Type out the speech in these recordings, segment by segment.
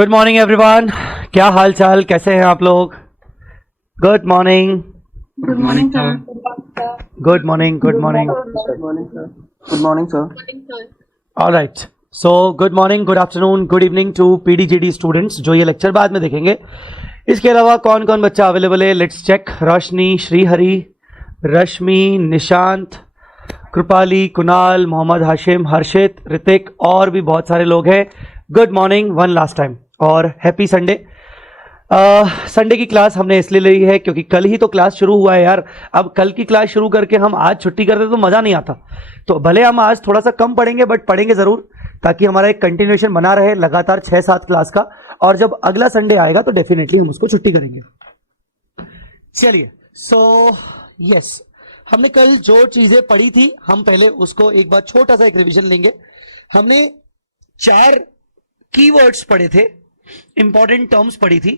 Good morning everyone, क्या हाल चाल, कैसे हैं आप लोग? Good morning. Good morning sir. Good morning. Good morning. Good morning sir. All right, so good morning, good afternoon, good evening to PDGD students जो ये lecture बाद में देखेंगे। इसके अलावा कौन कौन बच्चा अवेलेबल है, लेट्स चेक। रोशनी, श्रीहरि, रश्मि, निशांत, कृपाली, कुणाल, मोहम्मद हाशिम, हर्षित, ऋतिक और भी बहुत सारे लोग हैं। Good morning one last time और हैप्पी संडे। संडे की क्लास हमने इसलिए ली है क्योंकि कल ही तो क्लास शुरू हुआ है यार। अब कल की क्लास शुरू करके हम आज छुट्टी करते तो मजा नहीं आता। तो भले हम आज थोड़ा सा कम पढ़ेंगे बट पढ़ेंगे जरूर, ताकि हमारा एक कंटिन्यूएशन बना रहे लगातार 6-7 क्लास का। और जब अगला संडे आएगा तो डेफिनेटली हम उसको छुट्टी करेंगे। चलिए, सो यस, हमने कल जो चीजें पढ़ी थी हम पहले उसको एक बार छोटा सा एक रिवीजन लेंगे। हमने 4 कीवर्ड्स पढ़े थे, इंपॉर्टेंट टर्म्स पढ़ी थी।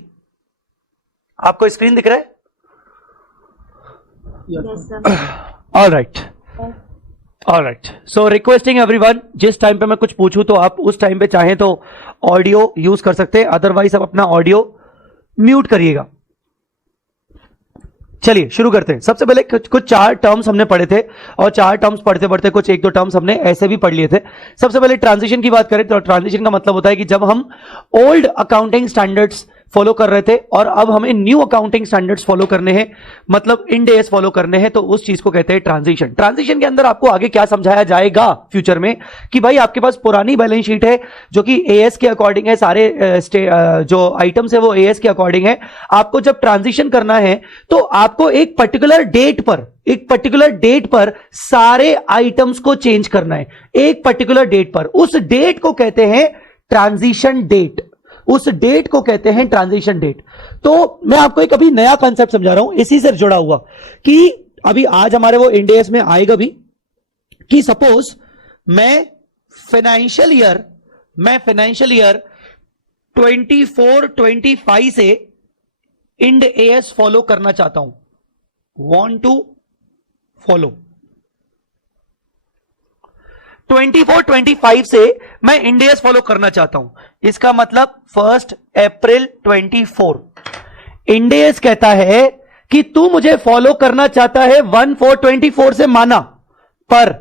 आपको स्क्रीन दिख रहा है? All right, all right. So requesting everyone, जिस टाइम पे मैं कुछ पूछूं तो आप उस टाइम पे चाहें तो ऑडियो यूज कर सकते हैं, अदरवाइज आप अपना ऑडियो म्यूट करिएगा। चलिए शुरू करते हैं। सबसे पहले कुछ 4 टर्म्स हमने पढ़े थे और 4 टर्म्स पढ़ते पढ़ते कुछ 1-2 टर्म्स हमने ऐसे भी पढ़ लिए थे। सबसे पहले ट्रांजिशन की बात करें तो ट्रांजिशन का मतलब होता है कि जब हम ओल्ड अकाउंटिंग स्टैंडर्ड्स फॉलो कर रहे थे और अब हमें न्यू अकाउंटिंग स्टैंडर्ड्स फॉलो करने हैं, मतलब इंड एएस फॉलो करने हैं, तो उस चीज को कहते हैं ट्रांजिशन। ट्रांजिशन के अंदर आपको आगे क्या समझाया जाएगा फ्यूचर में कि भाई आपके पास पुरानी बैलेंस शीट है जो कि एएस के अकॉर्डिंग है, सारे जो आइटम्स है वो एएस के अकॉर्डिंग है। आपको जब ट्रांजिशन करना है तो आपको एक पर्टिकुलर डेट पर सारे आइटम्स को चेंज करना है, एक पर्टिकुलर डेट पर। उस डेट को कहते हैं ट्रांजिशन डेट, उस डेट को कहते हैं ट्रांजिशन डेट। तो मैं आपको एक अभी नया कंसेप्ट समझा रहा हूं इसी से जुड़ा हुआ कि अभी आज हमारे वो इंड एएस में आएगा भी कि सपोज मैं फाइनेंशियल ईयर 24-25 से इंड एएस फॉलो करना चाहता हूं, वांट टू फॉलो 24-25 से मैं इंड एएस फॉलो करना चाहता हूं। इसका मतलब 1 अप्रैल 24। इंड एएस कहता है कि तू मुझे फॉलो करना चाहता है 1/4/24 से माना, पर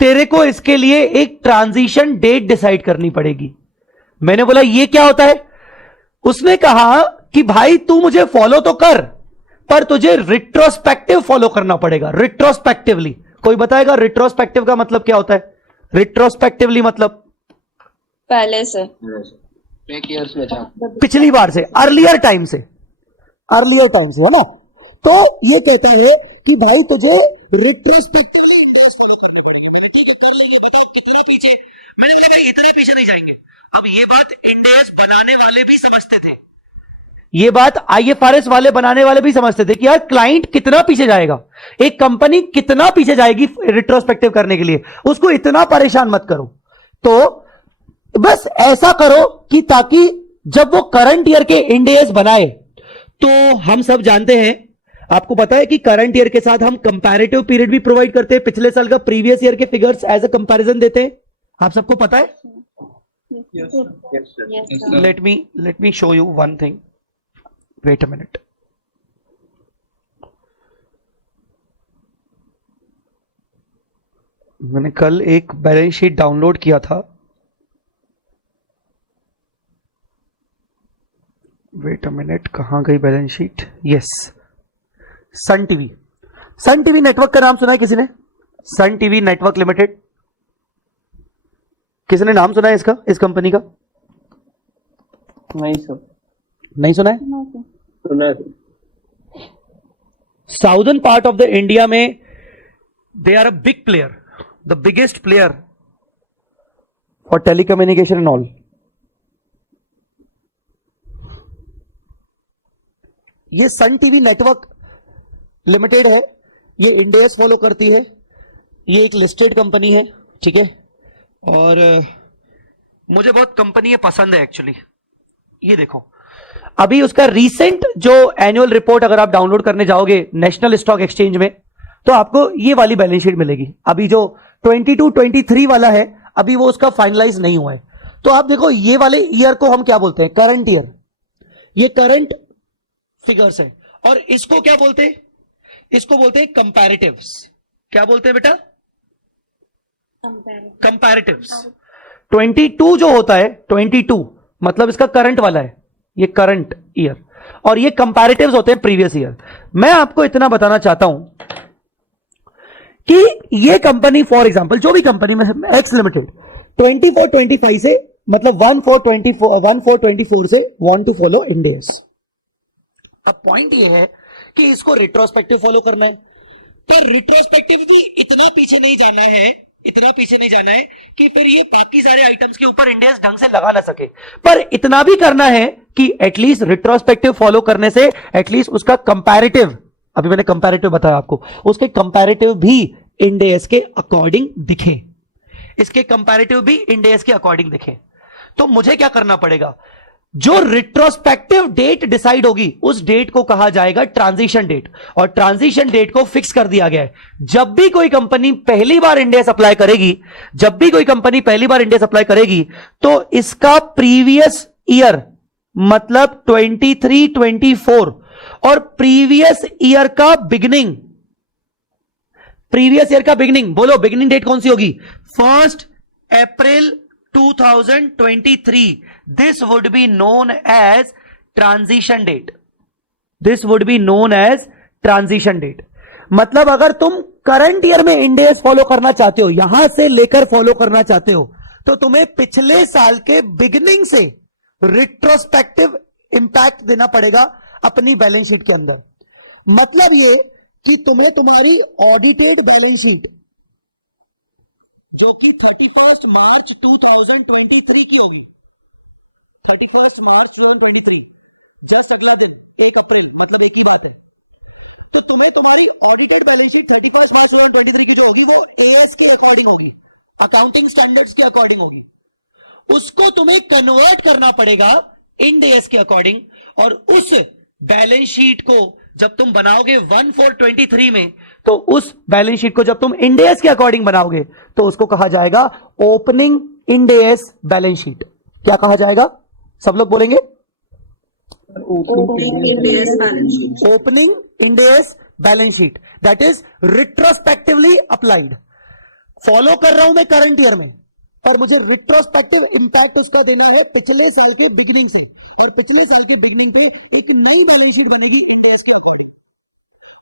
तेरे को इसके लिए एक ट्रांजिशन डेट डिसाइड करनी पड़ेगी। मैंने बोला ये क्या होता है? उसने कहा कि भाई तू मुझे फॉलो तो कर पर तुझे रिट्रोस्पेक्टिव फॉलो करना पड़ेगा, रिट्रोस्पेक्टिवली। कोई बताएगा रिट्रोस्पेक्टिव का मतलब क्या होता है? रिट्रोस्पेक्टिवली मतलब पहले से, एक ईयर से, पिछली बार से, अर्लियर टाइम से, है ना? तो ये कहता है कि भाई तुझे रिट्रोस्पेक्टिवली इंड एएस फॉलो करने पड़ेंगे। मैंने ठीक है कर लेंगे, बताओ कितना पीछे? मैंने बोला भाई इतना पीछे नहीं जाएंगे। अब ये बात इंड एएस बनाने वाले भी समझते थे, ये बात आईएफआरएस वाले बनाने वाले भी समझते थे कि यार क्लाइंट कितना पीछे जाएगा, एक कंपनी कितना पीछे जाएगी रिट्रोस्पेक्टिव करने के लिए, उसको इतना परेशान मत करो। तो बस ऐसा करो कि ताकि जब वो करंट ईयर के इंड एएस बनाए, तो हम सब जानते हैं, आपको पता है कि करंट ईयर के साथ हम कंपैरेटिव पीरियड भी प्रोवाइड करते हैं, पिछले साल का प्रीवियस ईयर के फिगर्स एज अ कंपैरिजन देते हैं। आप सबको पता है? Let me show you one thing, wait a minute. मैंने कल एक बैलेंस शीट डाउनलोड किया था, वेट अ मिनट, कहां गई balance sheet? Yes, Sun TV network का नाम सुना है किसी ने? सन टीवी नेटवर्क लिमिटेड, किसी ने नाम सुना है इसका, इस कंपनी का? नहीं सर, नहीं सुना है? सुना है। Southern part of the India में they are a big player, the biggest player for telecommunication and all. ये सन टीवी नेटवर्क लिमिटेड है, ये इंड एएस फॉलो करती है, ये एक लिस्टेड कंपनी है, ठीक है? और मुझे बहुत कंपनी ये पसंद है एक्चुअली। ये देखो, अभी उसका रीसेंट जो एनुअल रिपोर्ट अगर आप डाउनलोड करने जाओगे नेशनल स्टॉक एक्सचेंज में, तो आपको ये वाली बैलेंस शीट मिलेगी। अभी जो 22-23 वाला है, अभी वो उसका फाइनलाइज नहीं हुआ है। तो आप देखो ये वाले ईयर को हम क्या बोलते हैं, करंट ईयर, ये करंट फिगर्स है। और इसको क्या बोलते हैं, इसको बोलते हैं कंपैरेटिव्स। क्या बोलते हैं बेटा, कंपैरेटिव्स। 22 जो होता है, 22 मतलब इसका करंट वाला है, ये करंट ईयर, और ये कंपैरेटिव्स होते हैं प्रीवियस ईयर। मैं आपको इतना बताना चाहता हूं कि ये कंपनी फॉर एग्जांपल, जो भी कंपनी में एक्स लिमिटेड 24-25 से मतलब 1424 से want to follow Ind AS। अब पॉइंट ये है कि इसको रिट्रोस्पेक्टिव फॉलो करना है, पर रिट्रोस्पेक्टिव भी इतना पीछे नहीं जाना है, इतना पीछे नहीं जाना है कि फिर ये बाकी सारे आइटम्स के ऊपर इंड AS ढंग से लगा ना सके, पर इतना भी करना है कि एटलीस्ट रिट्रोस्पेक्टिव फॉलो करने से एटलीस्ट उसका कंपैरेटिव, अभी मैंने कंपैरेटिव बताया आपको, उसके कंपैरेटिव भी इंड AS के अकॉर्डिंग दिखे, इसके कंपैरेटिव भी इंड AS के अकॉर्डिंग दिखे। तो मुझे क्या करना पड़ेगा, जो रिट्रोस्पेक्टिव डेट डिसाइड होगी उस डेट को कहा जाएगा ट्रांजिशन डेट, और ट्रांजिशन डेट को फिक्स कर दिया गया है। जब भी कोई कंपनी पहली बार इंड AS अप्लाई करेगी, जब भी कोई कंपनी पहली बार इंड AS अप्लाई करेगी, तो इसका प्रीवियस ईयर मतलब 23-24 और प्रीवियस ईयर का बिगिनिंग, प्रीवियस ईयर का बिगिनिंग, बोलो बिगिनिंग डेट कौन सी होगी, 1 अप्रैल 2023, this would be known as transition date, this would be known as transition date। मतलब अगर तुम करंट ईयर में इंड AS फॉलो करना चाहते हो, यहां से लेकर फॉलो करना चाहते हो, तो तुम्हें पिछले साल के बिगिनिंग से रिट्रोस्पेक्टिव इंपैक्ट देना पड़ेगा अपनी बैलेंस शीट के अंदर। मतलब यह कि तुम्हें तुम्हारी ऑडिटेड बैलेंस शीट जो कि 31 मार्च 2023 की होगी, 31 मार्च 2023, जस्ट अगला दिन 1 अप्रैल, मतलब एक ही बात है। तो तुम्हें तुम्हारी ऑडिटेड बैलेंस शीट 31 मार्च 2023 की जो होगी वो AS के अकॉर्डिंग होगी, अकाउंटिंग स्टैंडर्ड्स के अकॉर्डिंग होगी। उसको तुम्हें कन्वर्ट करना पड़ेगा इंड AS के अकॉर्डिंग, और उस बैलेंस शीट को जब तुम बनाओगे 1/4/23 में, तो उस बैलेंस शीट को जब तुम इंड AS के अकॉर्डिंग बनाओगे तो उसको कहा जाएगा opening Ind AS balance sheet. क्या कहा जाएगा, सब लोग बोलेंगे, opening Ind AS balance sheet, opening Ind AS balance sheet, that is retrospectively applied. Follow कर रहा हूं मैं करंट ईयर में, पर मुझे रिट्रोस्पेक्टिव इंपैक्ट उसका देना है पिछले साल के बिगिनिंग से, और पिछले साल के बिगिनिंग पे एक नई बैलेंस शीट बनेगी इंड AS के अकॉर्डिंग,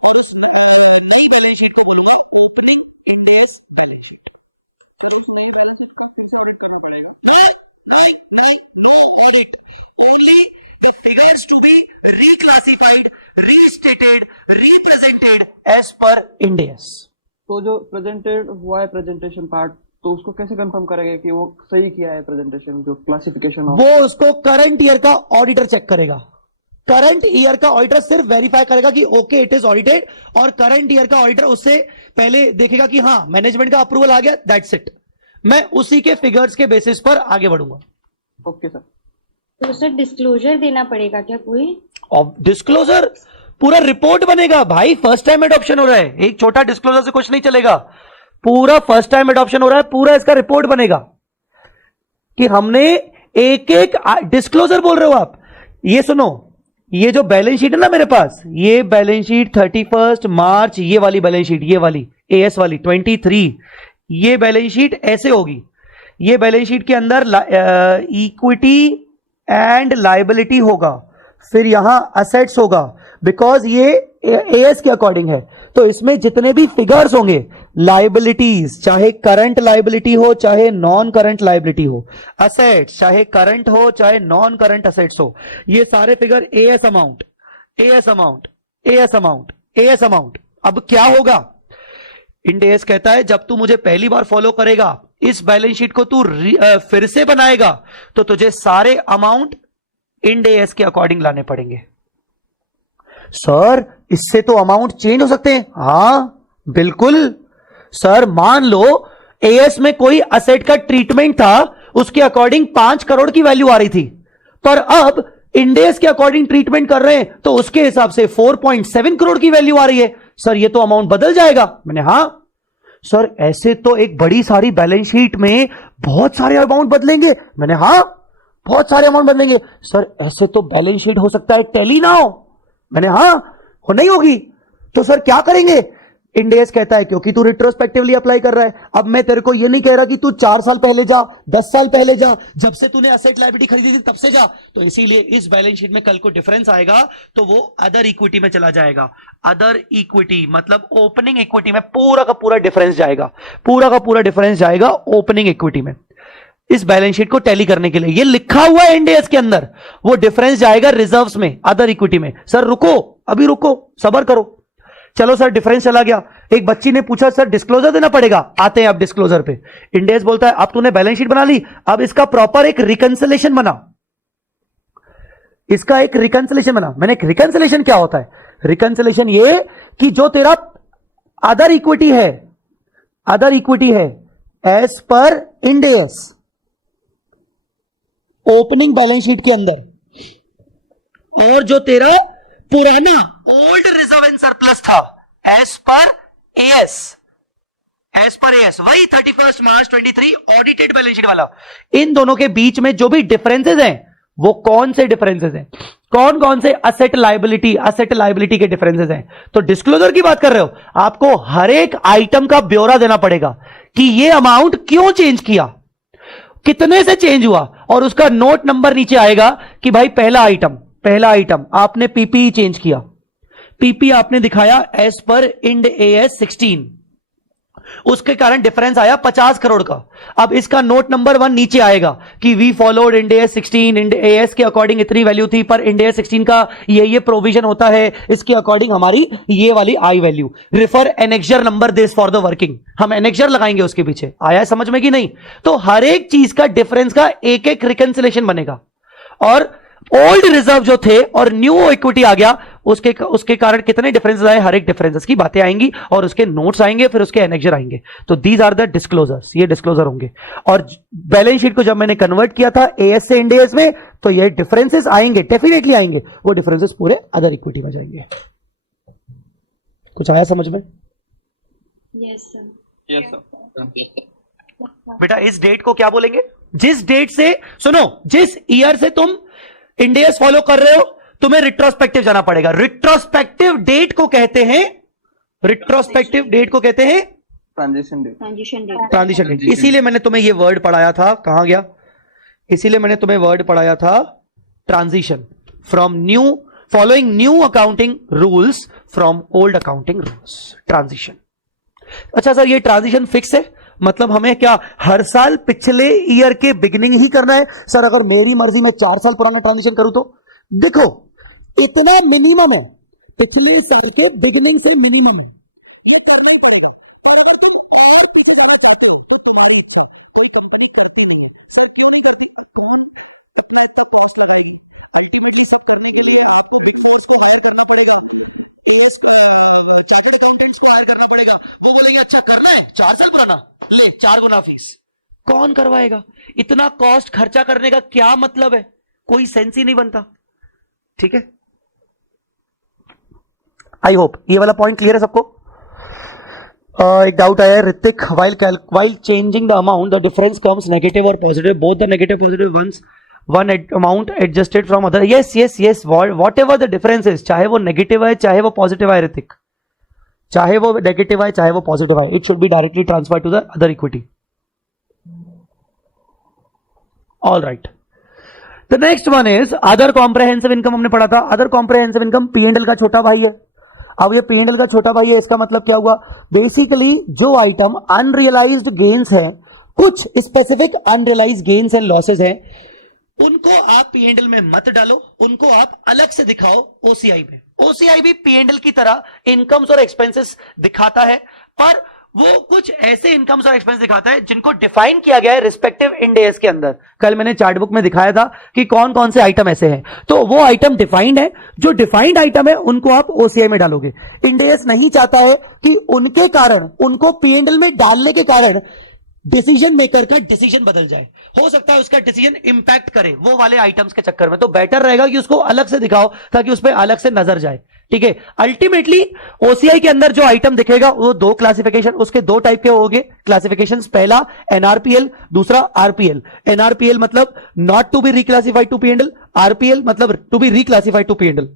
और उस नई बैलेंस शीट को बोलूंगा opening Ind AS balance sheet. Sir उस नई बैलेंस शीट का फिर से ऑडिट करना पड़ेगा? नहीं, no audit, only the figures to be reclassified, restated, represented as per Ind AS। तो जो प्रेजेंटेड हुआ है प्रेजेंटेशन पार्ट, तो उसको कैसे कंफर्म करेगा कि वो सही किया है प्रेजेंटेशन, जो क्लासिफिकेशन हो? वो उसको करंट ईयर का ऑडिटर चेक करेगा, करंट ईयर का ऑडिटर सिर्फ वेरीफाई करेगा कि ओके इट इज ऑडिटेड, और करंट ईयर का ऑडिटर उससे पहले देखेगा कि हां मैनेजमेंट का अप्रूवल आ गया, दैट्स इट। मैं उसी के फिगर्स के बेसिस पर आगे बढ़ूंगा। Okay sir. तो सर डिस्क्लोजर देना पड़ेगा क्या कोई? और डिस्क्लोजर पूरा रिपोर्ट बनेगा भाई, फर्स्ट टाइम एडॉप्शन हो रहा है, एक छोटा डिस्क्लोजर से कुछ नहीं चलेगा, पूरा फर्स्ट टाइम एडॉप्शन हो रहा है, पूरा इसका रिपोर्ट बनेगा कि हमने एक एक डिस्क्लोजर बोल रहे हो आप। ये सुनो, ये जो बैलेंस शीट है ना मेरे पास, ये बैलेंस शीट 31 मार्च, ये वाली बैलेंस शीट, ये वाली AS वाली 23, ये बैलेंस शीट ऐसे होगी। ये बैलेंस शीट के अंदर इक्विटी एंड लायबिलिटी होगा, फिर यहां असेट्स होगा, बिकॉज ये AS के अकॉर्डिंग है। तो इसमें जितने भी फिगर्स होंगे, लायबिलिटीज चाहे करंट लायबिलिटी हो चाहे नॉन करंट लायबिलिटी हो, असेट्स चाहे करंट हो चाहे नॉन करंट असेट्स हो, ये सारे figure AS amount, AS amount, AS amount, AS amount. अब क्या होगा, इंड AS कहता है जब तू मुझे पहली बार फॉलो करेगा, इस बैलेंस शीट को तू फिर से बनाएगा, तो तुझे सारे अमाउंट इंड AS के अकॉर्डिंग लाने पड़ेंगे। सर इससे तो अमाउंट चेंज हो सकते हैं। हां बिल्कुल सर, मान लो AS में कोई असेट का ट्रीटमेंट था, उसके अकॉर्डिंग 5 करोड़ की वैल्यू आ रही थी, पर अब इंड AS के अकॉर्डिंग ट्रीटमेंट कर रहे हैं तो उसके हिसाब से 4.7 करोड़ की वैल्यू आ रही है। सर ये तो अमाउंट बदल जाएगा। मैंने हां सर ऐसे तो एक बड़ी सारी बैलेंस शीट में बहुत सारे अमाउंट बदलेंगे। मैंने हाँ बहुत सारे अमाउंट बदलेंगे। सर ऐसे तो बैलेंस शीट हो सकता है टैली ना हो। मैंने हाँ हो नहीं होगी। तो सर क्या करेंगे? इंड एएस कहता है क्योंकि तू रिट्रोस्पेक्टिवली अप्लाई कर रहा है, अब मैं तेरे को यह नहीं कह रहा कि तू 4 साल पहले जा, 10 साल पहले जा, जब से तूने असेट लायबिलिटी खरीदी थी तब से जा। तो इसीलिए इस बैलेंस शीट में कल को डिफरेंस आएगा तो वो अदर इक्विटी में चला जाएगा। अदर इक्विटी मतलब ओपनिंग इक्विटी में पूरा का पूरा डिफरेंस जाएगा, पूरा का पूरा डिफरेंस जाएगा ओपनिंग इक्विटी में। इस बैलेंस शीट को टैली करने के लिए ये लिखा हुआ है इंड एएस के अंदर, वो डिफरेंस जाएगा रिजर्व्स में, अदर इक्विटी में। सर रुको, अभी रुको, सबर करो। चलो सर डिफरेंस चला गया। एक बच्ची ने पूछा सर डिस्क्लोजर देना पड़ेगा, आते हैं अब डिस्क्लोजर पे। इंड एएस बोलता है अब तूने बैलेंस शीट बना ली, अब इसका प्रॉपर एक रिकंसिलेशन बना, इसका एक रिकंसिलेशन बना। मैंने एक रिकंसिलेशन क्या होता है? रिकंसिलेशन ये कि जो तेरा अदर इक्विटी है, अदर इक्विटी है as per Ind AS opening balance sheet के अंदर, और जो तेरा पुराना ओल्ड रिजर्व एंड सरप्लस था as per AS, as per AS वही 31 मार्च 23 ऑडिटेड बैलेंस शीट वाला, इन दोनों के बीच में जो भी डिफरेंसेस हैं वो कौन से डिफरेंसेस हैं? कौन कौन से असेट लायबिलिटी के डिफरेंसेस हैं? तो डिस्क्लोजर की बात कर रहे हो, आपको हर एक आइटम का ब्यौरा देना पड़ेगा कि ये अमाउंट क्यों चेंज किया, कितने से चेंज हुआ, और उसका नोट नंबर नीचे आएगा कि भाई पहला आइटम आपने पीपी चेंज किया, पीपी आपने दिखाया एज पर इंड एएस 16, उसके कारण डिफरेंस आया 50 करोड़ का। अब इसका नोट नंबर 1 नीचे आएगा कि we followed Ind AS 16, Ind AS के अकॉर्डिंग इतनी वैल्यू थी, पर इंड एएस 16 का ये प्रोविजन होता है, इसके अकॉर्डिंग हमारी ये वाली आई value. Refer annexure number this for the working, हम एनेक्जर लगाएंगे उसके पीछे। आया समझ में कि नहीं? तो हर एक चीज का डिफरेंस का एक एक रिकंसिलेशन बनेगा, और ओल्ड रिजर्व जो थे और न्यू इक्विटी आ गया, उसके कारण कितने डिफरेंसेस आए, हर एक डिफरेंसेस की बातें आएंगी और उसके नोट्स आएंगे, फिर उसके एनेक्जर आएंगे। तो दीज आर द डिस्क्लोजर्स, ये डिस्क्लोजर होंगे। और बैलेंस शीट को जब मैंने कन्वर्ट किया था एएस से इंड एएस में, तो ये डिफरेंसेस आएंगे, डेफिनेटली आएंगे, वो डिफरेंसेस पूरे अदर इक्विटी में जाएंगे। कुछ आया समझ में? Yes sir. Yes sir. बेटा इस डेट को क्या बोलेंगे? जिस डेट से, सुनो, जिस ईयर से तुम इंड एएस फॉलो कर रहे हो, तुम्हें रिट्रोस्पेक्टिव जाना पड़ेगा। रिट्रोस्पेक्टिव डेट को कहते हैं, रिट्रोस्पेक्टिव डेट को कहते हैं ट्रांजिशन डेट। Transition date. इसीलिए मैंने तुम्हें यह वर्ड पढ़ाया था, कहां गया? इसीलिए मैंने तुम्हें वर्ड पढ़ाया था transition, from new, following new accounting rules from old accounting rules, transition. अच्छा सर ये ट्रांजिशन फिक्स है, मतलब हमें क्या हर साल पिछले ईयर के बिगिनिंग ही करना है? सर अगर मेरी मर्जी में 4 साल पुराना ट्रांजिशन करूं तो? देखो इतना मिनिमम है, पिछले साल के बिगिनिंग से मिनिमम है, यह करना ही पड़ेगा। पर अगर तुम और पीछे जाना चाहते हो तो तुम्हारी इच्छा, कोई कंपनी करती नहीं है। सर क्यों नहीं करती? कौन अपना इतना कॉस्ट लगाएगी? अल्टीमेटली सब करने के लिए आपको बिग फोर्स को हायर करना पड़ेगा, एएस चार्टर्ड अकाउंटेंट्स को हायर करना पड़ेगा। वो बोलेंगे अच्छा करना है 4 साल पुराना, ले 4 गुना फीस। कौन करवाएगा? इतना कॉस्ट खर्चा करने का क्या मतलब है? कोई सेंस ही नहीं बनता। ठीक है, आई होप ये वाला पॉइंट क्लियर है सबको। एक डाउट आया है Hrithik, while changing the amount the difference comes negative or positive, both the negative positive ones one amount adjusted from other। yes whatever the difference is, चाहे वो नेगेटिव है चाहे वो पॉजिटिव है ऋतिक, चाहे वो नेगेटिव है चाहे वो पॉजिटिव है, it should be directly transfer to the other equity. All right, the next one is other comprehensive income. हमने पढ़ा था अदर कॉम्प्रहेंसिव इनकम P&L का छोटा भाई है। अब ये P&L का छोटा भाई है, इसका मतलब क्या हुआ? बेसिकली जो आइटम अनरियलाइज्ड गेन्स हैं, कुछ specific unrealised gains and losses हैं, उनको आप P&L में मत डालो, उनको आप अलग से दिखाओ OCI में। OCI भी P&L की तरह इनकम्स और एक्सपेंसेस दिखाता है, पर वो कुछ ऐसे इनकम्स और एक्सपेंस दिखाता है जिनको डिफाइन किया गया है रिस्पेक्टिव इंड एएस के अंदर। कल मैंने चार्ट बुक में दिखाया था कि कौन कौन से आइटम ऐसे हैं, तो वो आइटम डिफाइंड है। जो डिफाइंड आइटम है उनको आप OCI में डालोगे। इंड एएस नहीं चाहता है कि उनके कारण, उनको P&L में डालने के कारण डिसीजन मेकर का डिसीजन बदल जाए, हो सकता है उसका डिसीजन इंपैक्ट करे वो वाले आइटम्स के चक्कर में। तो बेटर रहेगा कि उसको अलग से दिखाओ ताकि उस पर अलग से नजर जाए। ठीक है। अल्टीमेटली ओसीआई के अंदर जो आइटम दिखेगा वो दो क्लासिफिकेशन, उसके दो टाइप के होंगे क्लासिफिकेशन। पहला एनआरपीएल, दूसरा आरपीएल। एनआरपीएल मतलब not to be reclassified to PNL, RPL मतलब to be reclassified to PNL.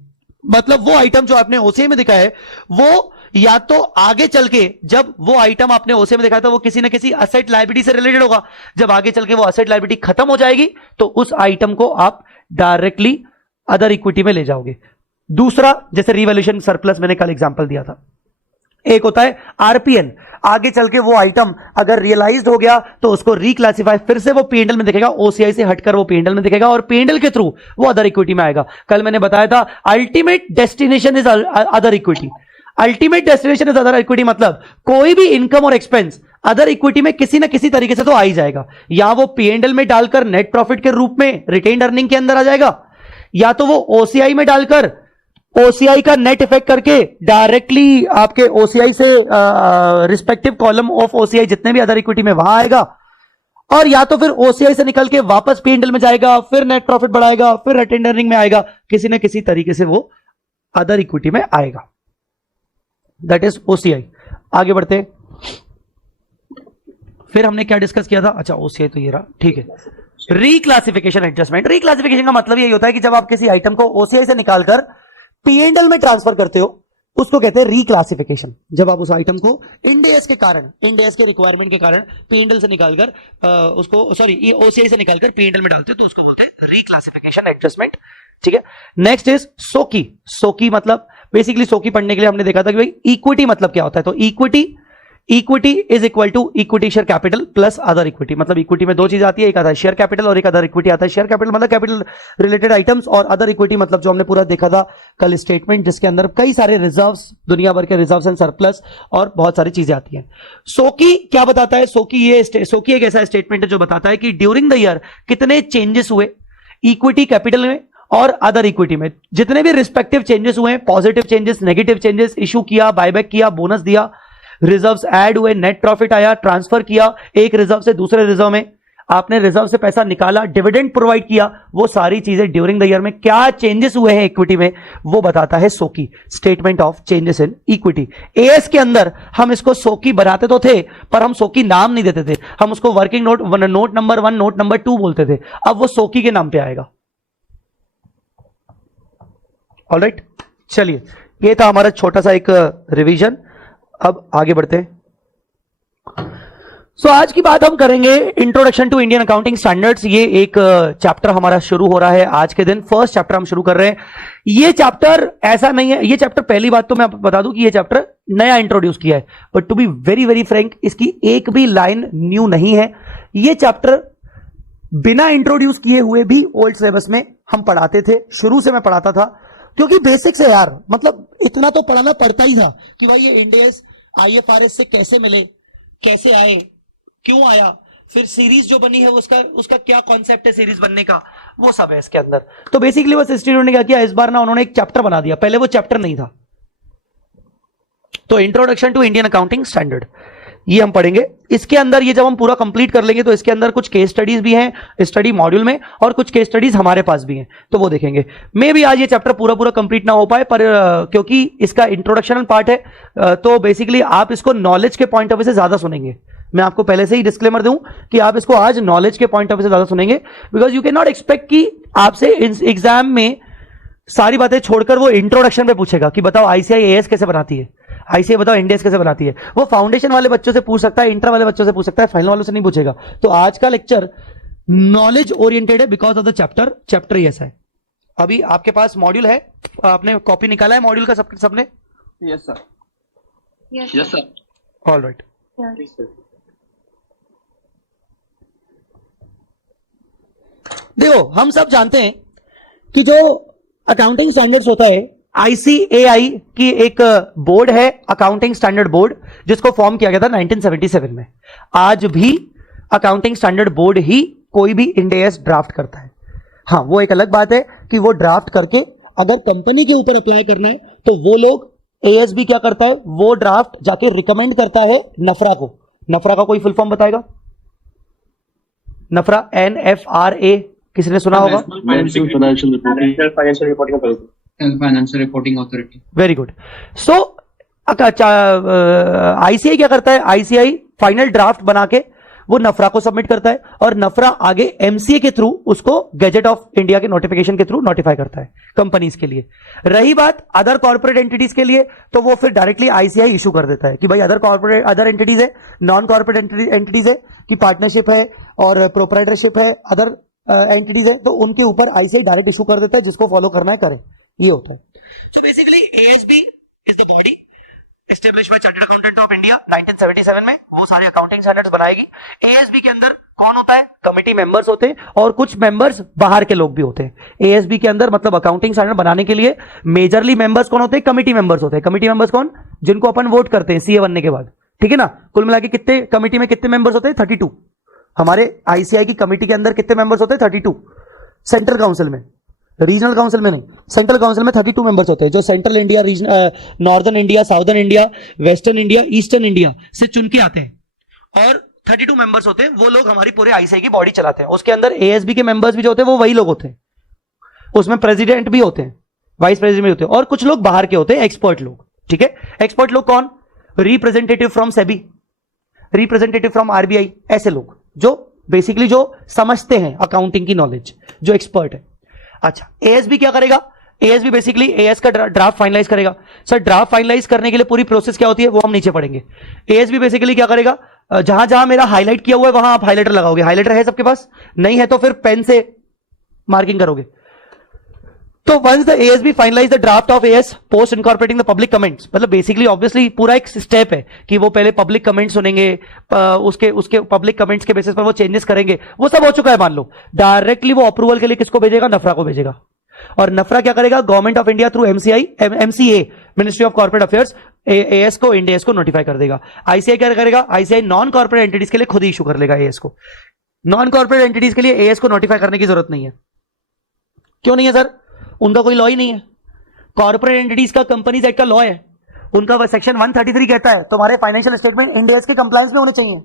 मतलब वो आइटम जो आपने ओसीआई में दिखा है वो या तो आगे चल के, जब वो आइटम आपने ओसीआई में दिखाया था वो किसी ना किसी असेट लायबिलिटी से रिलेटेड होगा, जब आगे चल के वो असेट लायबिलिटी खत्म हो जाएगी तो उस आइटम को आप डायरेक्टली अदर इक्विटी में ले जाओगे। दूसरा, जैसे रिवैल्यूएशन सरप्लस मैंने कल एग्जांपल दिया था। एक होता है आरपीएल, आगे चल के वो आइटम अगर रियलाइज्ड हो गया तो उसको रिक्लासिफाई, फिर से वो पीएनएल में दिखेगा, ओसीआई से हटकर वो पीएनएल में दिखेगा और पीएनएल के थ्रू वो अदर इक्विटी में आएगा। कल मैंने बताया था ultimate destination is other equity. Ultimate destination is other equity मतलब कोई भी इनकम और एक्सपेंस अदर इक्विटी में किसी ना किसी तरीके से तो आ ही जाएगा। या वो पीएनएल में डालकर नेट प्रॉफिट के रूप में रिटेन्ड अर्निंग के अंदर आ जाएगा, या तो वो ओसीआई में डालकर ओसीआई का नेट इफेक्ट करके डायरेक्टली आपके ओसीआई से रिस्पेक्टिव कॉलम ऑफ ओसीआई जितने भी अदर इक्विटी में वहां आएगा, और या तो फिर ओसीआई से निकल के वापस पीएनएल में जाएगा, फिर नेट प्रॉफिट बढ़ाएगा, फिर रिटेन्ड अर्निंग में आएगा, किसी ना किसी तरीके से वो अदर इक्विटी में आएगा। That is OCI. आगे बढ़ते, फिर हमने क्या डिस्कस किया था? अच्छा ओसीआई तो ये रहा, ठीक है। Reclassification adjustment. रिक्लासिफिकेशन का मतलब यही होता है कि जब आप किसी आइटम को ओसीआई से निकालकर पीएनएल में ट्रांसफर करते हो उसको कहते हैं रिक्लासिफिकेशन। जब आप उस आइटम को इंड एस के कारण, इंड एस के रिक्वायरमेंट के कारण पीएनएल से निकालकर उसको सॉरी ओसीआई से निकालकर पीएनएल में डालते हो तो उसको बोलते हैं रिक्लासिफिकेशन एडजस्टमेंट, ठीक है। नेक्स्ट इज सोकी। सोकी मतलब बेसिकली सोकी पढ़ने के लिए हमने देखा था कि भाई इक्विटी मतलब क्या होता है। तो equity is equal to equity share capital plus other equity. मतलब इक्विटी में दो चीज आती है, एक आता है शेयर कैपिटल और एक अदर इक्विटी आता है। शेयर कैपिटल मतलब कैपिटल रिलेटेड आइटम्स, और अदर इक्विटी मतलब जो हमने पूरा देखा था कल स्टेटमेंट, जिसके अंदर कई सारे रिजर्व्स, दुनिया भर के रिजर्व्स एंड सरप्लस और बहुत सारी चीजें आती हैं। सोकी क्या बताता है? सोकी एक ऐसा स्टेटमेंट है जो बताता है कि ड्यूरिंग द ईयर कितने चेंजेस हुए इक्विटी कैपिटल में और अदर इक्विटी में। जितने भी रिस्पेक्टिव चेंजेस हुए, positive changes, negative changes, issue किया, बायबैक किया, बोनस दिया, रिजर्व्स ऐड हुए, नेट प्रॉफिट आया, ट्रांसफर किया एक रिजर्व से दूसरे रिजर्व में, आपने रिजर्व से पैसा निकाला, डिविडेंड प्रोवाइड किया, वो सारी चीजें ड्यूरिंग द ईयर में क्या चेंजेस हुए हैं इक्विटी में वो बताता है सोकी, statement of changes in equity. AS के अंदर हम इसको सोकी बनाते तो थे पर हम सोकी नाम नहीं देते थे, हम उसको working note number 1, note number 2 बोलते थे। अब वो सोकी के नाम पे आएगा। ऑलराइट, चलिए ये था हमारा छोटा सा एक रिवीजन। अब आगे बढ़ते हैं। सो आज की बात हम करेंगे introduction to Indian accounting standards. ये एक चैप्टर हमारा शुरू हो रहा है आज के दिन, फर्स्ट चैप्टर हम शुरू कर रहे हैं। ये चैप्टर ऐसा नहीं है, ये चैप्टर पहली बात तो मैं बता दूं कि ये चैप्टर नया इंट्रोड्यूस किया है, but to be very very frank इसकी एक भी लाइन न्यू नहीं है। ये चैप्टर बिना इंट्रोड्यूस किए हुए भी ओल्ड सिलेबस में हम पढ़ाते थे, शुरू से मैं पढ़ाता था, क्योंकि बेसिक्स है यार। मतलब इतना तो पढ़ाना पड़ता ही था कि भाई ये इंड एस आईएफआरएस से कैसे मिले, कैसे आए, क्यों आया, फिर सीरीज जो बनी है उसका क्या कॉन्सेप्ट है सीरीज बनने का, वो सब है इसके अंदर। तो बेसिकली बस इंस्टीट्यूट ने क्या किया इस बार ना, उन्होंने एक चैप्टर बना दिया, पहले वो चैप्टर नहीं था। तो introduction to Indian accounting standard ये हम पढ़ेंगे। इसके अंदर ये जब हम पूरा कंप्लीट कर लेंगे तो इसके अंदर कुछ केस स्टडीज भी हैं स्टडी मॉड्यूल में, और कुछ केस स्टडीज हमारे पास भी हैं, तो वो देखेंगे। मे भी आज ये चैप्टर पूरा कंप्लीट ना हो पाए, पर क्योंकि इसका इंट्रोडक्शनल पार्ट है तो बेसिकली आप इसको नॉलेज के पॉइंट ऑफ व्यू से ज्यादा सुनेंगे। मैं आपको पहले से ही डिस्क्लेमर दूं कि आप इसको आज नॉलेज के पॉइंट ऑफ व्यू से ज्यादा सुनेंगे, because you can not expect कि आपसे एग्जाम में सारी बातें छोड़कर वो इंट्रोडक्शन पे पूछेगा कि बताओ आईसीआई एएस कैसे बनाती है, आईसीआई बताओ इंड एस कैसे बनाती है। वो फाउंडेशन वाले बच्चों से पूछ सकता है, इंटर वाले बच्चों से पूछ सकता है, फाइनल वालों से नहीं पूछेगा। तो आज का लेक्चर नॉलेज ओरिएंटेड है बिकॉज ऑफ द चैप्टर ही ऐसा है। अभी आपके पास मॉड्यूल है, आपने कॉपी निकाला है मॉड्यूल का सबने? Yes sir. Yes sir. All right, देखो हम सब जानते हैं कि जो अकाउंटिंग स्टैंडर्ड्स होता है, आईसीएआई की एक बोर्ड है, अकाउंटिंग स्टैंडर्ड बोर्ड, जिसको फॉर्म किया गया था 1977 में। आज भी अकाउंटिंग स्टैंडर्ड बोर्ड ही कोई भी इंड एस ड्राफ्ट करता है। हाँ, वो एक अलग बात है कि वो ड्राफ्ट करके अगर कंपनी के ऊपर अप्लाई करना है तो वो लोग एएस भी क्या करता है, वो ड्राफ्ट जाके रिकमेंड करता है नफरा को। नफरा का कोई फुल फॉर्म बताएगा? नफरा NFRA किसी ने सुना होगा? Financial reporting. Financial Reporting Authority. Very good. So ICI क्या करता है? आईसीआई फाइनल ड्राफ्ट बना के वो नफरा को सबमिट करता है और नफरा आगे एमसीए के थ्रू उसको गैजेट ऑफ इंडिया के नोटिफिकेशन के थ्रू नोटिफाई करता है कंपनीज के लिए. रही बात अदर कॉर्पोरेट एंटिटीज के लिए, तो वो फिर डायरेक्टली आईसीआई इशू कर देता है कि भाई अदर एंटिटीज है, नॉन कॉर्पोरेट एंटिटीज है, कि पार्टनरशिप है और प्रोप्राइटरशिप है, अदर एंटिटीज है, तो उनके ऊपर आईसीआई डायरेक्ट इशू कर देता है. जिसको फॉलो करना है करे, ये होता है. So basically ASB is the body establish by chartered accountant of India 1977 में. वो सारे अकाउंटिंग स्टैंडर्ड्स बनाएगी. एएसबी के अंदर कौन होता है? कमिटी मेंबर्स होते हैं और कुछ मेंबर्स बाहर के लोग भी होते हैं. एएसबी के अंदर मतलब अकाउंटिंग स्टैंडर्ड बनाने के लिए मेजरली मेंबर्स कौन होते हैं? कमिटी मेंबर्स होते हैं. कमिटी मेंबर्स कौन? जिनको अपन वोट करते हैं सीए बनने के बाद. ठीक है ना. कुल मिला के कितने कमिटी में कितने मेंबर्स होते हैं? 32. हमारे आईसीआई की कमिटी के अंदर कितने मेंबर्स होते हैं? 32. सेंट्रल काउंसिल में, रीजनल काउंसिल में नहीं, सेंट्रल काउंसिल में 32 मेंबर्स होते हैं जो central India, region, northern India, southern India, western India, eastern India से चुन के आते हैं. और 32 मेंबर्स होते हैं. वो लोग हमारी पूरे आईसीआई की बॉडी चलाते हैं. उसके अंदर एएसबी के मेंबर्स भी जो होते हैं वो वही लोग होते हैं. उसमें प्रेसिडेंट भी होते हैं, वाइस प्रेसिडेंट भी होते हैं और कुछ लोग बाहर के होते हैं, एक्सपर्ट लोग. ठीक है. एक्सपर्ट लोग कौन? Representative from SEBI, representative from RBI, ऐसे लोग जो बेसिकली जो समझते हैं अकाउंटिंग की नॉलेज, जो एक्सपर्ट है. अच्छा, एएसबी क्या करेगा? एएसबी बेसिकली एएस का ड्राफ्ट फाइनलाइज करेगा. सर ड्राफ्ट फाइनलाइज करने के लिए पूरी प्रोसेस क्या होती है वो हम नीचे पढ़ेंगे. एएसबी बेसिकली क्या करेगा? जहां जहां मेरा हाईलाइट किया हुआ है वहां आप हाईलाइटर लगाओगे. हाईलाइटर है सबके पास? नहीं है तो फिर पेन से मार्किंग करोगे. तो once the ASB finalize the draft of AS post incorporating the public comments, मतलब बेसिकली ऑब्वियसली पूरा एक स्टेप है कि वो पहले पब्लिक कमेंट्स सुनेंगे, उसके पब्लिक कमेंट्स के बेसिस पर वो चेंजेस करेंगे. वो सब हो चुका है मान लो. डायरेक्टली वो अप्रूवल के लिए किसको भेजेगा? नफरा को भेजेगा. और नफरा क्या करेगा? Government of India through MCA, ministry of corporate affairs, as को, इंडिया को नोटिफाई कर देगा. आईसीआई क्या करेगा? आईसीआई नॉन कॉर्पोरेट एंटिटीज के लिए खुद ही इशू कर लेगा एएस को. नॉन कॉर्पोरेट एंटिटीज के लिए एएस को नोटिफाई करने की जरूरत नहीं है. क्यों नहीं है सर? उनका कोई लॉ ही नहीं है. कॉर्पोरेट एंटिटीज का कंपनीज एक्ट का लॉ है. उनका सेक्शन 133 कहता है तुम्हारे फाइनेंशियल स्टेटमेंट इंड एएस के कंप्लायंस में होने चाहिए.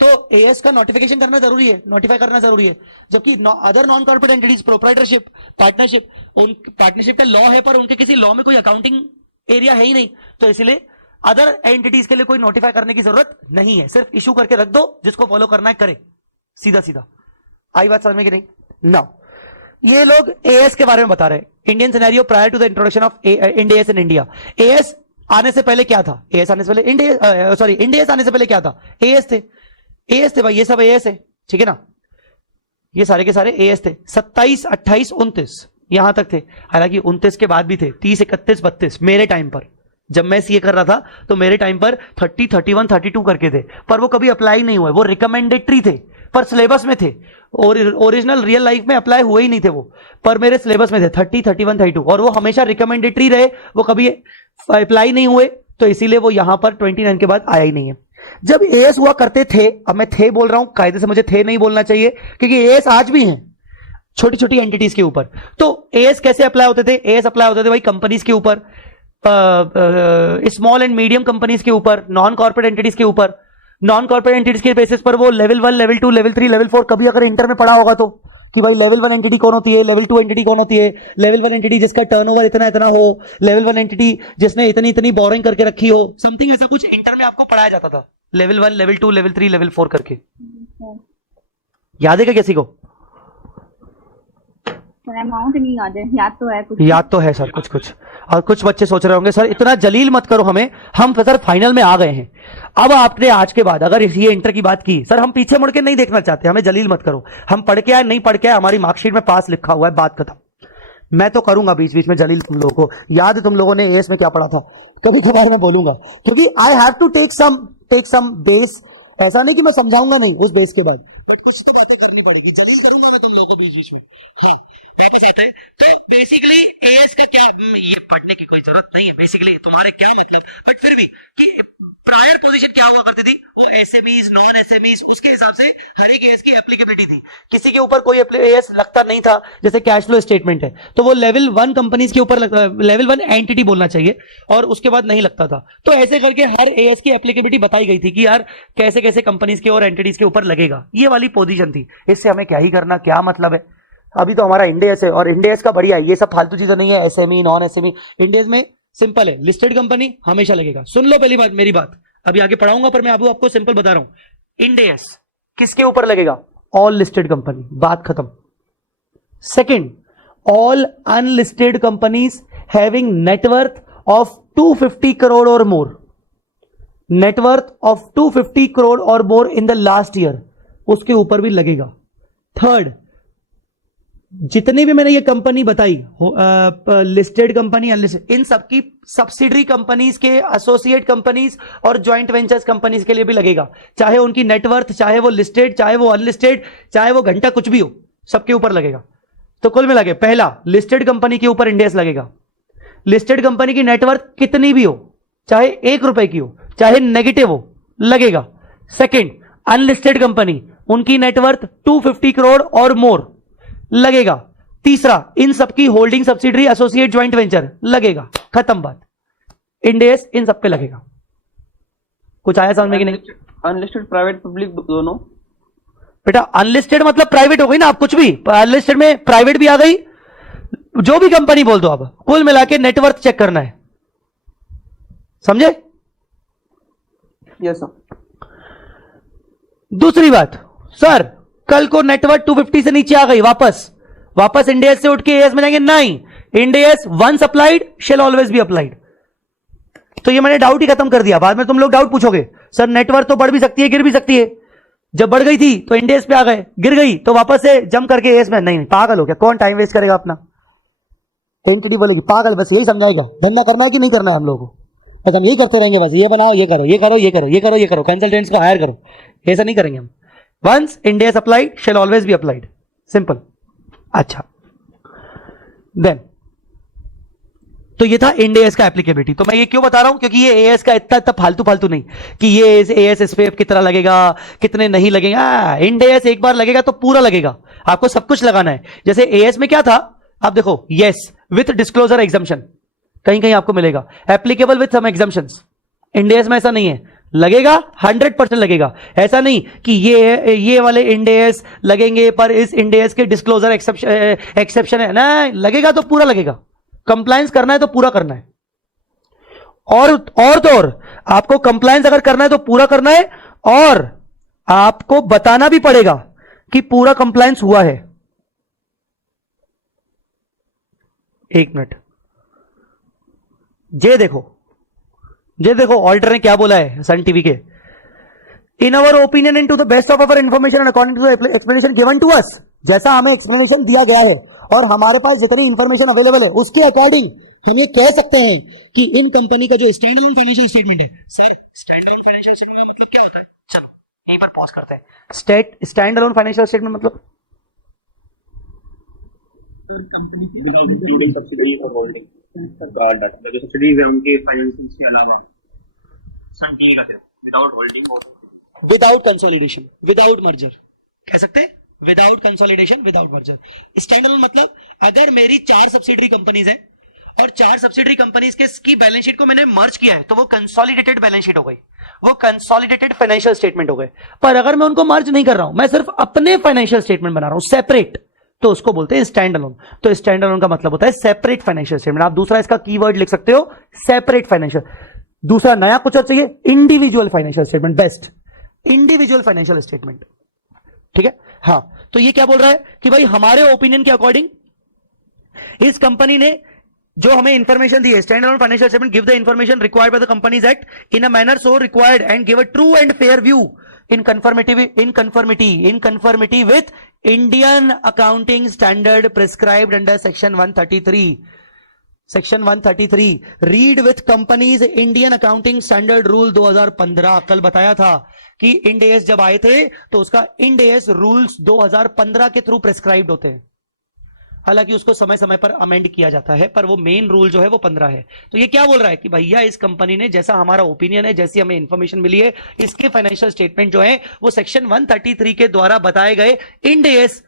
तो एएस का नोटिफिकेशन करना जरूरी है, नोटिफाई करना जरूरी है. जबकि other non corporate entities, proprietorship, partnership, उन पार्टनरशिप का लॉ है पर उनके किसी लॉ में कोई अकाउंटिंग एरिया है ही नहीं. तो इसलिए अदर एंटिटीज के लिए कोई नोटिफाई करने की जरूरत नहीं है. सिर्फ इशू करके रख दो, जिसको फॉलो करना है करे. सीधा सीधा. आई बात समझ में कि नहीं? नाउ ये लोग एएस के बारे में बता रहे हैं. Indian scenario prior to the introduction of Ind AS in India. AS आने से पहले क्या था? एएस आने से पहले इंड एएस आने से पहले क्या था? एएस थे. एएस थे भाई, ये सब एएस है. ठीक है ना. ये सारे के सारे एएस थे. 27, 28, 29 यहां तक थे. हालांकि 29 के बाद भी थे. 30, 31, 32 मेरे टाइम पर जब मैं सीए कर रहा था तो मेरे टाइम पर 30, 31, 32 करके थे. पर वो कभी अप्लाई नहीं हुए. वो रिकमेंडेटरी थे पर सिलेबस में थे. और ओरिजिनल रियल लाइफ में अप्लाई हुए ही नहीं थे वो, पर मेरे सिलेबस में थे 30, 31, 32. और वो हमेशा रिकमेंडेटरी रहे, वो कभी अप्लाई नहीं हुए. तो इसीलिए वो यहां पर 29 के बाद आया ही नहीं है. जब एएस हुआ करते थे, अब मैं थे बोल रहा हूं, कायदे से मुझे थे नहीं बोलना चाहिए क्योंकि एएस आज भी हैं छोटी छोटी एंटिटीज के ऊपर. तो एएस कैसे अप्लाई होते थे? एएस अप्लाई होते थे भाई कंपनीज के ऊपर, स्मॉल एंड मीडियम कंपनीज के ऊपर, नॉन कॉर्पोरेट एंटिटीज के ऊपर. नॉन कॉर्पोरेट एंटिटीज के बेसिस पर वो लेवल 1, लेवल 2, लेवल 3, लेवल 4 कभी अगर इंटर में पढ़ा होगा तो, कि भाई लेवल 1 एंटिटी कौन होती है, लेवल 2 एंटिटी कौन होती है. लेवल 1 एंटिटी जिसका टर्नओवर इतना इतना हो, लेवल 1 एंटिटी जिसने इतनी इतनी बोरिंग करके रखी हो, समथिंग ऐसा कुछ इंटर में आपको पढ़ाया जाता था. लेवल 1, लेवल 2, लेवल 3, लेवल 4 करके. याद है क्या किसी को? अमाउंट नहीं याद है. याद तो है कुछ. याद तो है सर कुछ कुछ. और कुछ बच्चे सोच रहे होंगे सर इतना जलील मत करो हमें, हम सर फाइनल में आ गए हैं. अब आपने आज के बाद अगर ये इंटर की बात की, सर हम पीछे मुड़ के नहीं देखना चाहते, हमें जलील मत करो. हम पढ़ के आए नहीं पढ़ के आए, हमारी मार्कशीट में पास लिखा हुआ है, बात खत्म. मैं तो करूंगा बीच बीच में जलील तुम लोगों को. याद है तुम लोगों ने एएस में क्या पढ़ा था? कभी कभार मैं बोलूंगा क्योंकि I have to take some base. ऐसा नहीं कि मैं समझाऊंगा नहीं उस बेस के बाद, बट कुछ तो बातें करनी पड़ेगी. जलील करूंगा मैं तुम लोगों को बीच बीच में. हाँ वापस आते. तो बेसिकली एएस का क्या, ये पढ़ने की कोई जरूरत नहीं है बेसिकली, तुम्हारे क्या मतलब, बट फिर भी कि प्रायर पोजीशन क्या हुआ करती थी, वो एसएमईज, नॉन एसएमईज, उसके हिसाब से हर एक एएस की एप्लीकेबिलिटी थी. किसी के ऊपर कोई एएस लगता नहीं था. जैसे कैश फ्लो स्टेटमेंट है तो वो लेवल 1 कंपनीज के ऊपर, लेवल 1 एंटिटी बोलना चाहिए और उसके बाद नहीं लगता था. तो ऐसे करके हर एएस की एप्लीकेबिलिटी बताई गई थी कि यार कैसे कैसे कंपनीज के और एंटिटीज के ऊपर लगेगा. ये वाली पोजीशन थी. इससे हमें क्या ही करना, क्या मतलब है. अभी तो हमारा इंडेस है, और इंडेस का बढ़िया है, ये सब फालतू चीजें नहीं है, एसएमई नॉन एसएमई। इंडेस में सिंपल है, लिस्टेड कंपनी हमेशा लगेगा। सुन लो पहली बात मेरी बात, अभी आगे पढ़ाऊंगा पर मैं अभी आपको सिंपल बता रहा हूं। इंडेस किसके ऊपर लगेगा? ऑल लिस्टेड कंपनी, बात खत्म। Second, all unlisted companies having net worth of 250 crore और मोर, नेटवर्थ ऑफ 250 करोड़ और मोर इन द लास्ट ईयर, उसके ऊपर भी लगेगा। थर्ड, जितनी भी मैंने ये कंपनी बताई, लिस्टेड कंपनी अनलिस्टेड, इन सबकी सब्सिडरी कंपनीज के, एसोसिएट कंपनीज और ज्वाइंट वेंचर्स कंपनीज के लिए भी लगेगा, चाहे उनकी नेटवर्थ, चाहे वो लिस्टेड, चाहे वो अनलिस्टेड, चाहे वो घंटा कुछ भी हो, सबके ऊपर लगेगा। तो कुल मिला के पहला, लिस्टेड कंपनी के ऊपर इंडेस लगेगा। लिस्टेड कंपनी की नेटवर्थ कितनी भी हो, चाहे 1 रुपए की हो, चाहे नेगेटिव हो, लगेगा। सेकंड, अनलिस्टेड कंपनी, उनकी नेटवर्थ 250 करोड़ और मोर, लगेगा। तीसरा, इन सबकी holding subsidiary, associate, joint venture, लगेगा। खत्म बात। इंडेस इन सब पे लगेगा। कुछ आया समझ में कि नहीं? अनलिस्टेड प्राइवेट पब्लिक दोनों? बेटा अनलिस्टेड मतलब प्राइवेट हो गई ना, आप कुछ भी अनलिस्टेड में प्राइवेट भी आ गई, जो भी कंपनी बोल दो आप, कुल मिला के नेटवर्थ चेक करना है, समझे? Yes sir. दूसरी बात, सर कल को नेटवर्थ 250 से नीचे आ गई, वापस इंडेस से उठ के एएस में जाएंगे? नहीं, Ind AS once applied shall always be applied. तो ये मैंने डाउट ही खत्म कर दिया। बाद में तुम लोग डाउट पूछोगे, सर नेटवर्थ तो बढ़ भी सकती है, गिर भी सकती है। जब बढ़ गई थी तो इंडेस पे आ गए, गिर गई तो वापस से जंप करके एएस में। नहीं, पागल हो क्या? कौन टाइम वेस्ट करेगा अपना? एंटिटी बोलेगी पागल, बस यही समझाएगा। धंधा करना है कि नहीं करना है हम लोगों को? बस हम यही करते रहेंगे, बस ये बनाओ, ये करो, ये करो, ये करो, ये करो, ये करो, कंसल्टेंट्स को हायर करो। ऐसा नहीं करेंगे हम। Once Ind AS applied shall always be applied, simple. अच्छा, देन तो ये था इंडेस का एप्लीकेबिलिटी। तो मैं ये क्यों बता रहा हूं? क्योंकि ये एएस का इतना फालतू नहीं कि ये एएस इस पे कितना लगेगा, कितने नहीं लगेगा। इंडेस एक बार लगेगा तो पूरा लगेगा, आपको सब कुछ लगाना है। जैसे एएस में क्या था, आप देखो, यस विथ डिस्क्लोजर एग्जम्पशन, कहीं कहीं आपको मिलेगा, एप्लीकेबल विथ सम एग्जम्पशंस। इंडेस में ऐसा नहीं है, लगेगा 100% लगेगा। ऐसा नहीं कि ये वाले इंडेस लगेंगे पर इस इंडेस के डिस्क्लोजर एक्सेप्शन है ना, लगेगा तो पूरा लगेगा। कंप्लायंस करना है तो पूरा करना है, और तो और आपको कंप्लायंस अगर करना है तो पूरा करना है, और आपको बताना भी पड़ेगा कि पूरा कंप्लायंस हुआ है। एक मिनट, जे देखो ऑल्टर ने क्या बोला है सन टीवी के। In our opinion and to the best of our information and according to the explanation given to us, जैसा हमें एक्सप्लेनेशन दिया गया है और हमारे पास जितनी इंफॉर्मेशन अवेलेबल है उसके अकॉर्डिंग हम ये कह सकते हैं कि इन कंपनी का जो स्टैंड अलोन फाइनेंशियल स्टेटमेंट है। Sir stand alone financial statement का मतलब क्या होता है? चलो यहीं पर पॉज करते हैं। स्टैंड अलोन फाइनेंशियल स्टेटमेंट मतलब कंपनी के विदाउट इंक्लूडिंग सब्सिडीज और होल्डिंग डाटा, जो सब्सिडीज है उनके फाइनेंशियल्स के अलावा सन टीवी का सिर्फ विदाउट होल्डिंग और विदाउट कंसोलिडेशन, विदाउट मर्जर, कह सकते हैं without consolidation, without merger. Stand alone मतलब अगर मेरी 4 सब्सिडरी कंपनीज हैं और 4 सब्सिडरी कंपनीज के की बैलेंस शीट को मैंने मर्ज किया है तो वो कंसोलिडेटेड बैलेंस शीट हो गई, वो कंसोलिडेटेड फाइनेंशियल स्टेटमेंट हो गए। पर अगर मैं उनको मर्ज नहीं कर रहा हूं, मैं सिर्फ अपने फाइनेंशियल स्टेटमेंट बना रहा हूं सेपरेट, तो उसको बोलते हैं स्टैंड अलोन। तो स्टैंड अलोन का मतलब होता है सेपरेट फाइनेंशियल स्टेटमेंट। आप दूसरा इसका कीवर्ड लिख सकते हो सेपरेट फाइनेंशियल। दूसरा नया कुछ और चाहिए, individual financial statement, best individual financial statement. ठीक है, हां। तो ये क्या बोल रहा है कि भाई हमारे ओपिनियन के अकॉर्डिंग इस कंपनी ने जो हमें इंफॉर्मेशन दी है, stand alone financial statement give the information required by the companies act in a manner so required and give a true and fair view in conformity with Indian accounting standard prescribed under section 133. Section 133 read with companies Indian accounting standard rule 2015। कल बताया था कि end S जब आए थे तो उसका end S rules 2015 के थ्रू प्रेस्क्राइब्ड होते हैं। हालांकि उसको समय समय पर अमेंड किया जाता है, पर वो मेन रूल जो है वो 15 है। तो ये क्या बोल रहा है कि भैया इस कंपनी ने, जैसा हमारा ओपिनियन है, जैसी हमें इंफॉर्मेशन मिली है, इसके फाइनेंशियल स्टेटमेंट जो है वो सेक्शन 133 के द्वारा बताए गए इंड एस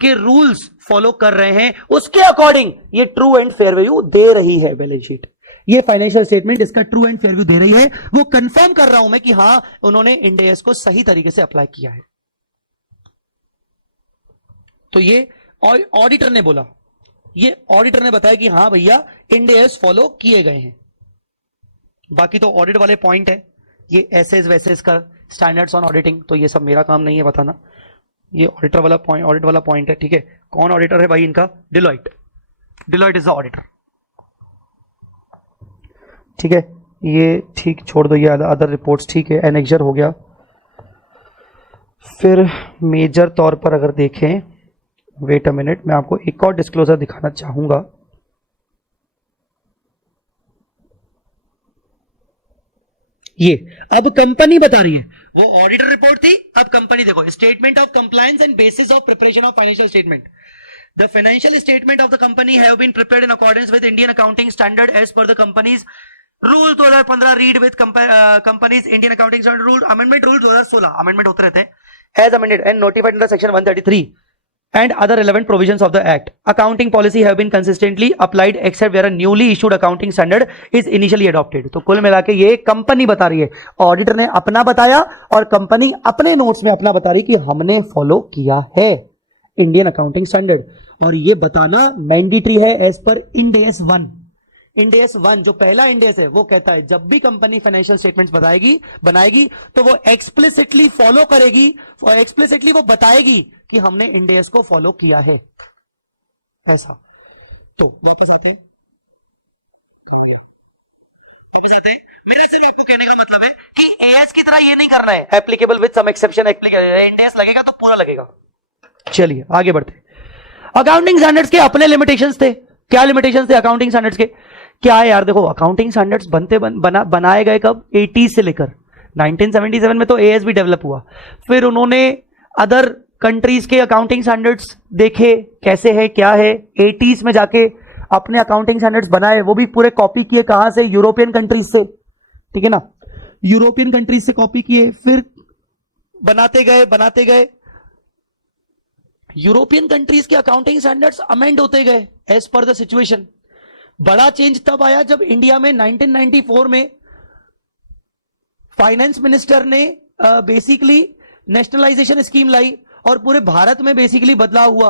के रूल्स फॉलो कर रहे हैं, उसके अकॉर्डिंग ये ट्रू एंड फेयर वैल्यू दे रही है बैलेंस शीट। ये फाइनेंशियल स्टेटमेंट इसका ट्रू एंड फेयर व्यू दे रही है। वो कंफर्म कर रहा हूं मैं कि हां उन्होंने इंड एस को सही तरीके से अप्लाई किया है। तो ये ऑडिटर ने बोला, ये ऑडिटर ने बताया कि हाँ भैया इंड एस फॉलो किए गए हैं। बाकी तो ऑडिट वाले पॉइंट है, ये एसेस वैसेस का स्टैंडर्ड्स ऑन ऑडिटिंग, तो ये सब मेरा काम नहीं है बताना, ये ऑडिटर वाला पॉइंट, ऑडिट वाला पॉइंट है। ठीक है, कौन ऑडिटर है भाई इनका? Deloitte, Deloitte is the auditor. ठीक है, ये ठीक छोड़ दो, ये अदर रिपोर्ट्स ठीक है, एनेक्जर हो गया। फिर मेजर तौर पर अगर देखें, वेट अ मिनट, मैं आपको एक और डिस्क्लोजर दिखाना चाहूंगा। ये अब कंपनी बता रही है, वो ऑडिटर रिपोर्ट थी, अब कंपनी देखो, statement of compliance and basis of preparation of financial statement. The financial statement of the company have been prepared in accordance with Indian accounting standard as per the companies rule 2015, read with companies Indian accounting standard rule, amendment rule 2016, amendment होते रहते हैं, as amended and notified under section 133 and other relevant provisions of the act. Accounting policy have been consistently applied except where a newly issued accounting standard is initially adopted. तो कुल मिला के ये company बता रही है, ऑडिटर ने अपना बताया और कंपनी अपने नोट्स में अपना बता रही कि हमने फॉलो किया है इंडियन अकाउंटिंग स्टैंडर्ड, और ये बताना मैंडेटरी है as per end S 1। End S 1 जो पहला इंड एस है वो कहता है जब भी कंपनी फाइनेंशियल स्टेटमेंट्स बनाएगी तो वो एक्सप्लिसिटली फॉलो करेगी, एक्सप्लिसिटली वो बताएगी कि हमने इंड एस को फॉलो किया है, ऐसा। तो वापस आते हैं, कहां गया, वापस आते हैं। मेरा सिर्फ आपको कहने का मतलब है कि एएस की तरह ये नहीं करना है, applicable with some exception, Ind AS लगेगा तो पूरा लगेगा। चलिए आगे बढ़ते। अकाउंटिंग स्टैंडर्ड्स के अपने लिमिटेशंस थे। क्या लिमिटेशंस थे अकाउंटिंग स्टैंडर्ड्स के? क्या है यार, देखो अकाउंटिंग स्टैंडर्ड्स बनाए गए कब? 80s से लेकर 1977 में तो एएस भी डेवलप हुआ। फिर उन्होंने अदर कंट्रीज के अकाउंटिंग स्टैंडर्ड्स देखे कैसे है क्या है, 80s में जाके अपने अकाउंटिंग स्टैंडर्ड्स बनाए, वो भी पूरे कॉपी किए, कहां से? यूरोपियन कंट्रीज से, ठीक है ना, यूरोपियन कंट्रीज से कॉपी किए, फिर बनाते गए यूरोपियन कंट्रीज के अकाउंटिंग स्टैंडर्ड्स अमेंड होते गए एज पर द सिचुएशन। बड़ा चेंज तब आया जब इंडिया में 1994 में फाइनेंस मिनिस्टर ने बेसिकली नेशनलाइजेशन स्कीम लाई और पूरे भारत में बेसिकली बदलाव हुआ।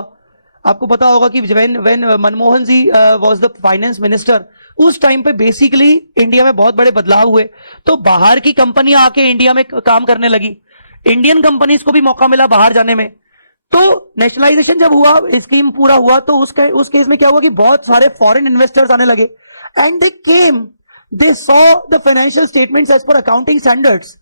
आपको पता होगा कि when Manmohan ji was the finance minister, उस टाइम पे बेसिकली इंडिया में बहुत बड़े बदलाव हुए, तो बाहर की कंपनियां आके इंडिया में काम करने लगी, इंडियन कंपनीज को भी मौका मिला बाहर जाने में। तो नेशनलाइजेशन जब हुआ, स्कीम पूरा हुआ, तो उस केस में क्या हुआ कि बहुत सारे फॉरेन इन्वेस्टर्स आने लगे and they came, they saw the financial statements as per accounting standards,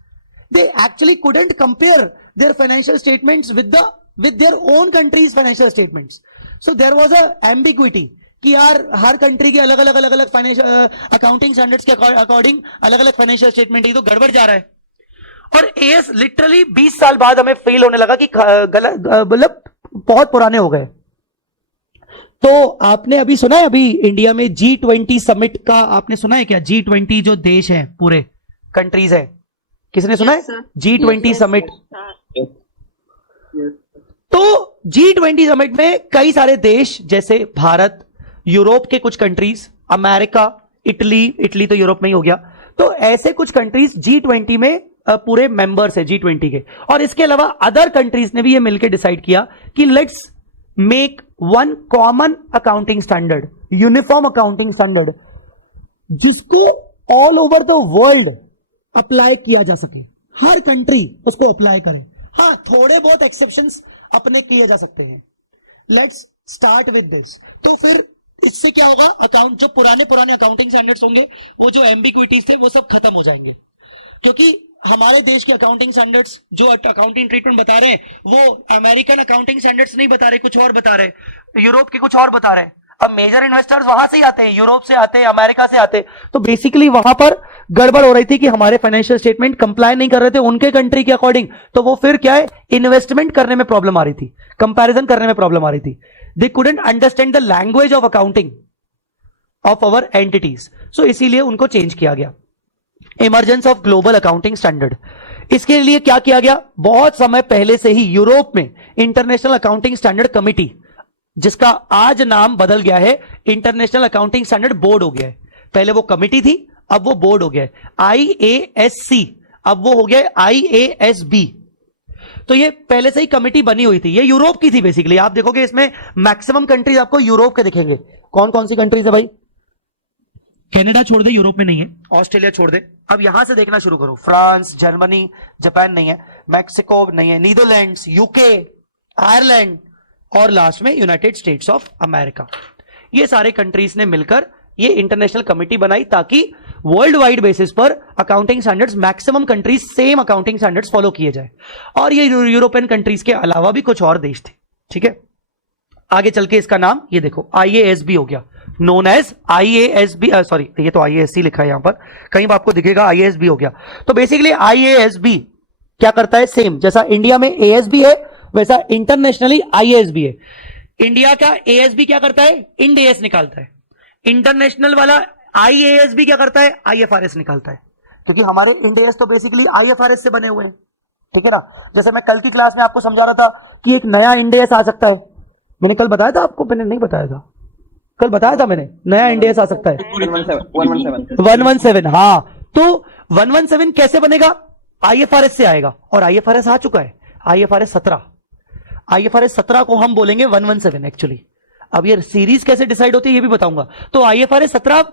they actually couldn't compare their financial statements with their own countries financial statements. So there was a ambiguity कि यार हर country के अलग अलग financial accounting standards के according अलग अलग financial statement, ये तो गड़बड़ जा रहा है। और एएस लिटरली 20 साल बाद हमें फील होने लगा कि मतलब बहुत पुराने हो गए। तो आपने अभी सुना है, अभी इंडिया में G20 समिट का आपने सुना है क्या? G20 जो देश हैं, पूरे कंट्रीज हैं, किसने सुना है? G20 summit. तो G20 समिट में कई सारे देश जैसे भारत, यूरोप के कुछ कंट्रीज, अमेरिका, इटली तो यूरोप में ही हो गया, तो ऐसे कुछ कंट्रीज G20 में पूरे मेंबर्स है G20 के। और इसके अलावा अदर कंट्रीज ने भी ये मिलकर डिसाइड किया कि let's make one common accounting standard, uniform accounting standard, जिसको all over the world apply किया जा सके, हर कंट्री उसको अप्लाई करे। हां, थोड़े बहुत एक्सेप्शंस अपने किए जा सकते हैं। Let's start with this. तो फिर इससे क्या होगा, अकाउंट जो पुराने अकाउंटिंग स्टैंडर्ड्स होंगे, वो जो एम्बिग्विटीज थे वो सब खत्म हो जाएंगे, क्योंकि हमारे देश के अकाउंटिंग स्टैंडर्ड्स जो अकाउंटिंग ट्रीटमेंट बता रहे हैं वो अमेरिकन अकाउंटिंग स्टैंडर्ड्स नहीं बता रहे, कुछ और बता रहे, यूरोप के कुछ और बता रहे। अब मेजर इन्वेस्टर्स वहां से ही आते हैं, यूरोप से आते हैं, अमेरिका से आते हैं, तो बेसिकली वहां पर गड़बड़ हो रही थी कि हमारे फाइनेंशियल स्टेटमेंट कंप्लाई नहीं कर रहे थे उनके कंट्री के अकॉर्डिंग। तो वो फिर क्या है, इन्वेस्टमेंट करने में प्रॉब्लम आ रही थी, कंपैरिजन करने में प्रॉब्लम आ रही थी। They couldn't understand the language of accounting of our entities, so इसीलिए उनको चेंज किया गया। Emergence of global accounting standard, इसके लिए क्या किया गया, बहुत समय पहले से ही यूरोप में इंटरनेशनल अकाउंटिंग स्टैंडर्ड कमिटी, जिसका आज नाम बदल गया है, इंटरनेशनल अकाउंटिंग स्टैंडर्ड बोर्ड हो गया है। पहले वो कमिटी थी, अब वो बोर्ड हो गया है, IASC, अब वो हो गया IASB। तो ये पहले से ही कमिटी बनी हुई थी, ये यूरोप की थी बेसिकली। आप देखोगे इसमें मैक्सिमम कंट्रीज आपको यूरोप के दिखेंगे। कौन कौन सी कंट्रीज है भाई? कनाडा छोड़ दे, यूरोप में नहीं है। ऑस्ट्रेलिया छोड़ दे। अब यहां से देखना शुरू करो। फ्रांस, जर्मनी, जापान नहीं है, मैक्सिको नहीं है, नीदरलैंड्स, यूके, आयरलैंड और लास्ट में यूनाइटेड स्टेट्स ऑफ अमेरिका। ये सारे कंट्रीज ने मिलकर ये इंटरनेशनल कमिटी बनाई ताकि वर्ल्ड वाइड बेसिस पर accounting standards, maximum countries same accounting standards follow किए जाए। और ये यूरोपियन कंट्रीज के अलावा भी कुछ और देश थे, ठीक है। आगे चल के इसका नाम ये देखो IASB हो गया, नोन एज IASB। सॉरी, ये तो IASC लिखा है यहां पर, कहीं आपको दिखेगा IASB हो गया। तो बेसिकली IASB क्या करता है? सेम जैसा इंडिया में ASB है वैसा इंटरनेशनली IASB है। इंडिया का ASB क्या करता है? इंड AS निकालता है। इंटरनेशनल वाला IASB क्या करता है? IFRS निकालता है, क्योंकि हमारे इंड AS तो बेसिकली IFRS से बने हुए हैं, ठीक है ना। जैसे मैं कल की क्लास में आपको समझा रहा था कि एक नया इंड AS आ सकता है। मैंने कल बताया था आपको? मैंने नहीं बताया था, कल बताया था मैंने, नया इंड AS आ सकता है 117। हाँ, तो 117 कैसे बनेगा? IFRS से आएगा, और IFRS आ चुका है, IFRS 17। IFRS 17 को हम बोलेंगे 117 एक्चुअली। अब ये सीरीज कैसे डिसाइड होती है ये भी बताऊंगा। तो IFRS 17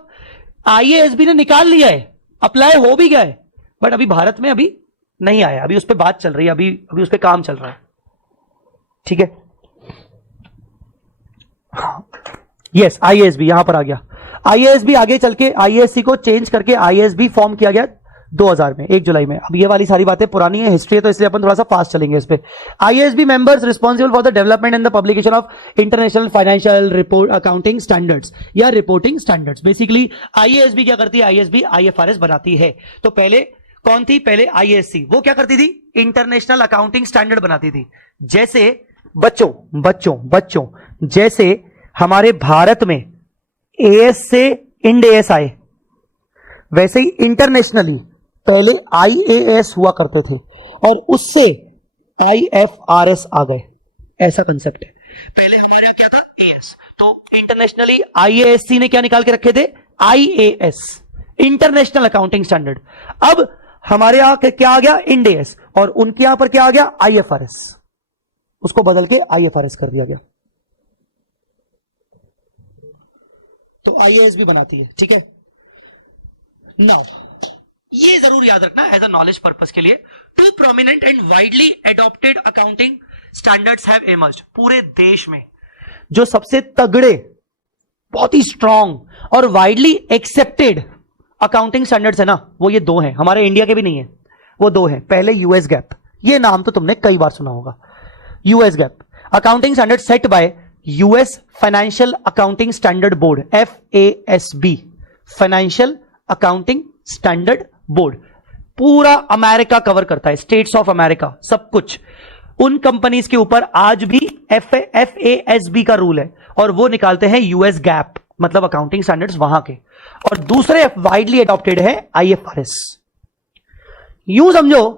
IASB ने निकाल लिया है, अप्लाई हो भी गया है, बट अभी भारत में अभी नहीं आया, अभी उस पर बात चल रही है, अभी उस पर काम चल रहा है, ठीक है। यस, IASB यहां पर आ गया। IASB आगे चल के IASC को चेंज करके IASB फॉर्म किया गया 2000 में, 1 जुलाई में। अब ये वाली सारी बातें पुरानी है, हिस्ट्री है, तो इसलिए अपन थोड़ा सा फास्ट चलेंगे इस पे। IASB members responsible for the development and the publication of international financial report accounting standards या रिपोर्टिंग स्टैंडर्ड्स। बेसिकली IASB क्या करती है? IASB IFRS बनाती है। तो पहले कौन थी? पहले IASC, वो क्या करती थी? इंटरनेशनल अकाउंटिंग स्टैंडर्ड बनाती थी। जैसे बच्चों जैसे हमारे भारत में AS से इंड AS आए, वैसे ही इंटरनेशनली पहले IAS हुआ करते थे और उससे IFRS आ गए, ऐसा कंसेप्ट है। पहले हमारे यहां क्या था? AS, तो इंटरनेशनली IASC ने क्या निकाल के रखे थे? IAS, international accounting standard. अब हमारे यहां क्या आ गया? इंड AS, और उनके यहां पर क्या आ गया? IFRS, उसको बदल के IFRS कर दिया गया। तो IASB बनाती है, ठीक है। नाउ ये जरूर याद रखना एज अ नॉलेज पर्पस के लिए, 2 prominent and widely adopted accounting standards have emerged. पूरे देश में जो सबसे तगड़े, बहुत ही स्ट्रांग और वाइडली एक्सेप्टेड अकाउंटिंग स्टैंडर्ड्स है ना, वो ये 2 हैं। हमारे इंडिया के भी नहीं है, वो 2 हैं। पहले US GAAP, ये नाम तो तुमने कई बार सुना होगा। US GAAP accounting standard set by US financial accounting standard board, FASB, financial accounting standard board. पूरा अमेरिका कवर करता है, स्टेट्स ऑफ अमेरिका, सब कुछ। उन कंपनीज के ऊपर आज भी FASB का रूल है, और वो निकालते हैं US GAAP, मतलब अकाउंटिंग स्टैंडर्ड्स वहां के। और दूसरे वाइडली एडॉप्टेड है IFRS। यूं समझो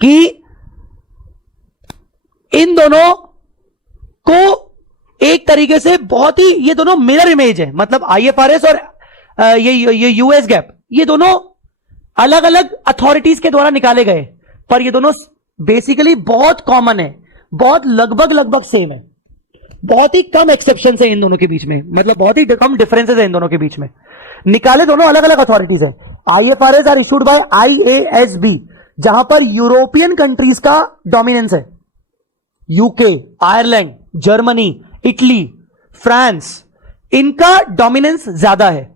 कि इन दोनों को एक तरीके से बहुत ही, ये दोनों मिरर इमेज है, मतलब IFRS और ये US GAAP, ये दोनों अलग अलग अथॉरिटीज के द्वारा निकाले गए, पर ये दोनों बेसिकली बहुत कॉमन है, बहुत लगभग सेम है। बहुत ही कम एक्सेप्शन है इन दोनों के बीच में, मतलब बहुत ही कम डिफरेंसेस है इन दोनों के बीच में। निकाले दोनों अलग अलग अथॉरिटीज है। IFRS are issued by IASB, जहां पर यूरोपियन कंट्रीज का डोमिनेंस है। UK, Ireland, Germany, Italy, France, इनका डोमिनेंस ज्यादा है।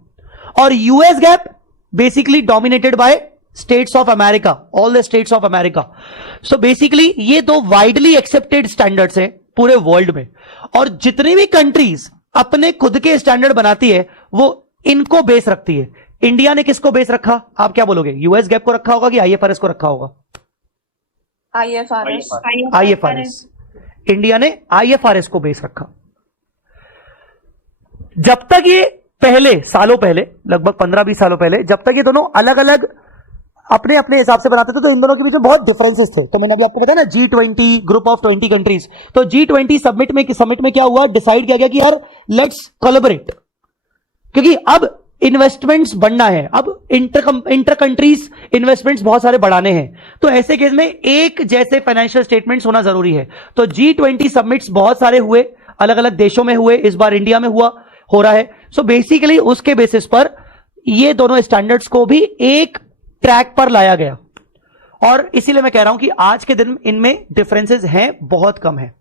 और US GAAP basically dominated by states of America, all the states of America. So basically ये 2 वाइडली एक्सेप्टेड स्टैंडर्ड्स हैं पूरे वर्ल्ड में, और जितनी भी कंट्रीज अपने खुद के स्टैंडर्ड बनाती है वो इनको बेस रखती है। इंडिया ने किसको बेस रखा? आप क्या बोलोगे? US GAAP को रखा होगा कि IFRS को रखा होगा? IFRS। इंडिया ने IFRS को बेस रखा। जब तक ये पहले, सालों पहले, लगभग 15-20 सालों पहले, जब तक ये दोनों अलग अलग अपने अपने हिसाब से बनाते थे, तो इन दोनों के बीच में बहुत डिफरेंसेस थे। तो मैंने अभी आपको बताया ना, G20, ग्रुप ऑफ 20 कंट्रीज, तो G20 समिट में क्या हुआ? डिसाइड किया गया कि यार लेट्स कोलैबोरेट, क्योंकि अब इन्वेस्टमेंट्स बढ़ना है, अब इंटर कंट्रीज इन्वेस्टमेंट्स बहुत सारे बढ़ाने हैं, तो ऐसे केस में एक जैसे फाइनेंशियल स्टेटमेंट्स होना जरूरी है। तो G20 समिट्स बहुत सारे हुए, अलग अलग देशों में हुए, इस बार इंडिया में हो रहा है। सो बेसिकली उसके बेसिस पर ये दोनों स्टैंडर्ड्स को भी एक ट्रैक पर लाया गया, और इसीलिए मैं कह रहा हूं कि आज के दिन इनमें डिफरेंसेस हैं, बहुत कम है।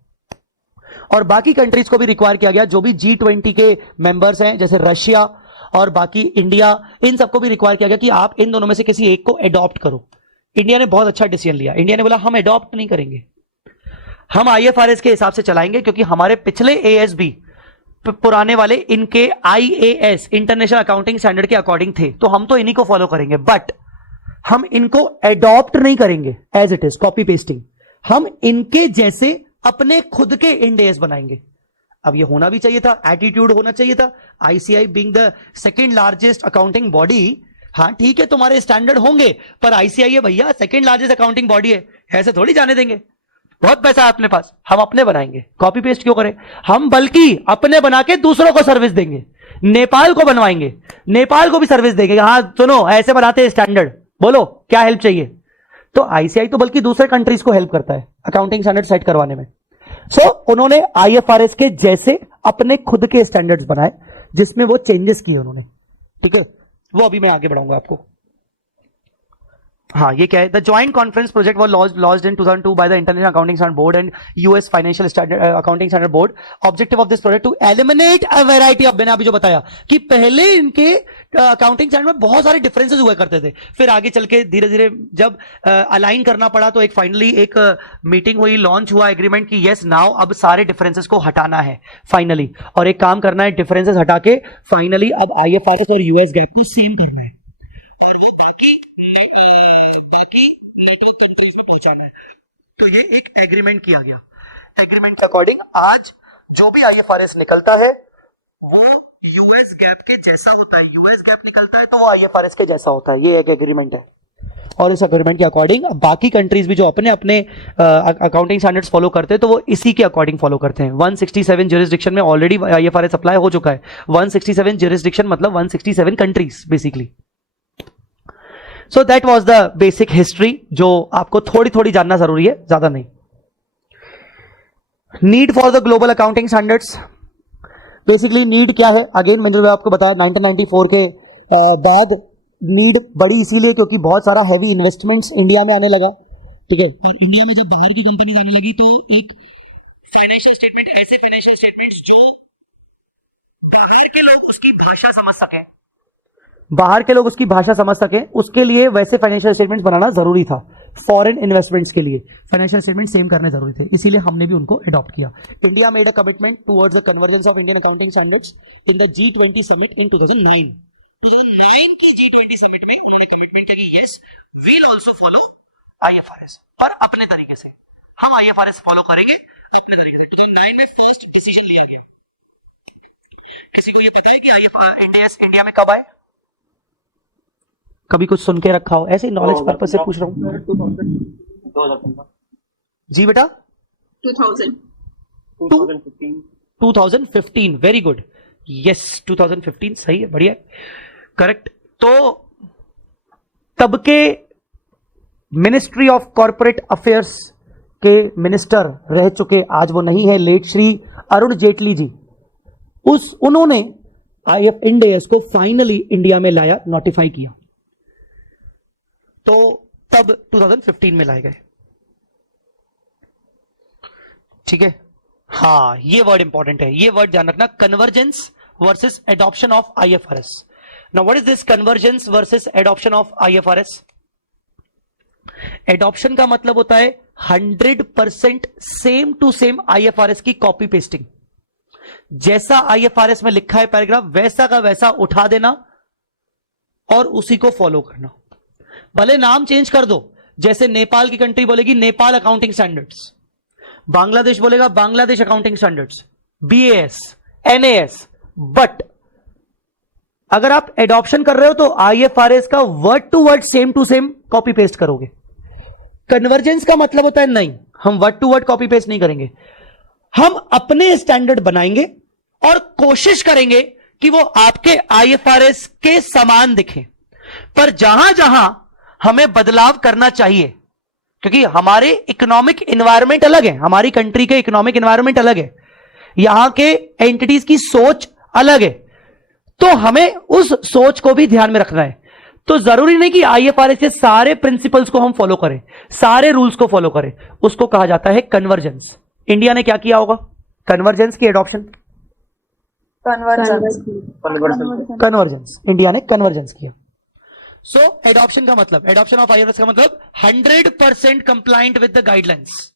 और बाकी कंट्रीज को भी रिक्वायर किया गया, जो भी G20 के मेंबर्स हैं, जैसे रशिया और बाकी इंडिया, इन सबको भी रिक्वायर किया गया कि आप इन दोनों में से किसी एक को अडॉप्ट करो। इंडिया ने बहुत अच्छा डिसीजन लिया। इंडिया ने बोला हम अडॉप्ट नहीं करेंगे, हम IFRS के हिसाब से चलाएंगे, क्योंकि हमारे पिछले ASB पुराने वाले इनके IAS इंटरनेशनल अकाउंटिंग स्टैंडर्ड के अकॉर्डिंग थे, तो हम तो इन्हीं को फॉलो करेंगे, बट हम इनको अडॉप्ट नहीं करेंगे as it is copy pasting, हम इनके जैसे अपने खुद के इंड AS बनाएंगे। अब ये होना भी चाहिए था, एटीट्यूड होना चाहिए था। ICAI being the second largest accounting body, हाँ ठीक है तुम्हारे स्टैंडर्ड होंगे, पर ICAI है भैया, सेकेंड लार्जेस्ट अकाउंटिंग बॉडी है, ऐसे थोड़ी जाने देंगे, बहुत पैसा है अपने पास, हम अपने बनाएंगे, कॉपी पेस्ट क्यों करें, हम बल्कि अपने बना के दूसरों को सर्विस देंगे। नेपाल को बनवाएंगे, नेपाल को भी सर्विस देंगे, हाँ सुनो ऐसे बनाते हैं स्टैंडर्ड, बोलो क्या हेल्प चाहिए। तो ICAI तो बल्कि दूसरे कंट्रीज को हेल्प करता है अकाउंटिंग स्टैंडर्ड सेट करवाने में। सो उन्होंने IFRS के जैसे अपने खुद के स्टैंडर्ड्स बनाए, जिसमें वो चेंजेस किए उन्होंने, ठीक है, वो अभी मैं आगे बढ़ाऊंगा आपको। हाँ ये क्या है, the joint conference project was launched in 2002 by the international accounting standard board and US financial accounting standard board. Objective of this project to eliminate a variety of, मैंने अभी जो बताया कि पहले इनके अकाउंटिंग स्टैंडर्ड में बहुत सारे डिफरेंसेस हुआ करते थे, फिर आगे चल के धीरे धीरे जब अलाइन करना पड़ा, तो एक फाइनली एक मीटिंग हुई, लॉन्च हुआ एग्रीमेंट की यस नाउ अब सारे डिफरेंसेस को हटाना है फाइनली, और एक काम करना है, डिफरेंसेस हटा के फाइनली अब IFRS और US गैप को सेम करना है, और वो बाकी नेटवर्क कंट्रीज में पहुंचाना है। तो ये एक एग्रीमेंट किया गया। एग्रीमेंट के अकॉर्डिंग आज जो भी IFRS निकलता है वो US गैप के जैसा होता है, US गैप निकलता है तो वो IFRS के जैसा होता है। ये एक एग्रीमेंट है, और इस एग्रीमेंट के अकॉर्डिंग बाकी कंट्रीज भी जो अपने अपने अकाउंटिंग स्टैंडर्ड्स फॉलो करते हैं, तो वो इसी के अकॉर्डिंग फॉलो करते हैं। 167 ज्यूरिसडिक्शन में ऑलरेडी IFRS अप्लाई हो चुका है। 167 ज्यूरिसडिक्शन मतलब 167 countries basically. So that was the basic history, जो आपको थोड़ी थोड़ी जानना जरूरी है, ज्यादा नहीं। Need for the global accounting standards, basically need क्या है, अगेन मैंने आपको बताया 1994 के बाद नीड बढ़ी इसीलिए क्योंकि बहुत सारा हैवी इन्वेस्टमेंट्स इंडिया में आने लगा, ठीक है, और इंडिया में जब बाहर की कंपनीज आने लगी तो एक फाइनेंशियल स्टेटमेंट, ऐसे फाइनेंशियल स्टेटमेंट्स जो बाहर के लोग उसकी भाषा समझ सकें, बाहर के लोग उसकी भाषा समझ सकें, उसके लिए वैसे फाइनेंशियल स्टेटमेंट्स बनाना जरूरी था। फॉरेन इन्वेस्टमेंट्स के लिए फाइनेंशियल स्टेटमेंट सेम करने जरूरी थे, इसीलिए हमने भी उनको अडॉप्ट किया। India made a commitment towards the convergence of Indian accounting standards in the G20 summit in 2009। 2009 की G20 समिट में उन्होंने कमिटमेंट किया कि yes we'll also follow IFRS, पर अपने तरीके से। हम IFRS फॉलो करेंगे अपने तरीके से। 2009 में फर्स्ट डिसीजन लिया गया। किसी को यह पता है कि IFRS इंडिया में कब आए? कभी कुछ सुन के रखा हो? ऐसे नॉलेज पर्पस से पूछ रहा हूं। 2015 जी बेटा 2015 वेरी गुड, यस 2015 सही है, बढ़िया, करेक्ट। तो तब के मिनिस्ट्री ऑफ कॉर्पोरेट अफेयर्स के मिनिस्टर रह चुके, आज वो नहीं है, लेट श्री अरुण जेटली जी, उन्होंने इंड AS को फाइनली इंडिया में लाया, नोटिफाई किया, तो तब 2015 में लाए गए, ठीक है। हाँ ये वर्ड इंपॉर्टेंट है, ये वर्ड ध्यान रखना, convergence versus adoption of IFRS। Now what is this convergence versus adoption of IFRS? Adoption का मतलब होता है 100% सेम टू सेम IFRS की कॉपी पेस्टिंग, जैसा IFRS में लिखा है पैराग्राफ वैसा का वैसा उठा देना और उसी को फॉलो करना। भले नाम चेंज कर दो, जैसे नेपाल की कंट्री बोलेगी नेपाल अकाउंटिंग स्टैंडर्ड्स, बांग्लादेश बोलेगा Bangladesh accounting standards, BAS, NAS, but अगर आप एडॉप्शन कर रहे हो तो IFRS का word to word same to same copy paste करोगे। कन्वर्जेंस का मतलब होता है नहीं, हम word to word copy paste नहीं करेंगे, हम अपने स्टैंडर्ड बनाएंगे और कोशिश करेंगे कि वो आपके आईएफआरएस के समान दिखे, पर जहां जहां हमें बदलाव करना चाहिए, क्योंकि हमारे इकोनॉमिक एनवायरनमेंट अलग है, हमारी कंट्री के इकोनॉमिक एनवायरनमेंट अलग है, यहां के एंटिटीज की सोच अलग है, तो हमें उस सोच को भी ध्यान में रखना है। तो जरूरी नहीं कि आईएफआरएस के सारे प्रिंसिपल्स को हम फॉलो करें, सारे रूल्स को फॉलो करें, उसको कहा जाता है कन्वर्जेंस। इंडिया ने क्या किया होगा? कन्वर्जेंस की एडॉप्शन, कन्वर्जेंस, इंडिया ने कन्वर्जेंस किया। सो एडॉप्शन का मतलब, एडॉप्शन ऑफ आईएफआरएस का मतलब 100% compliant with the guidelines.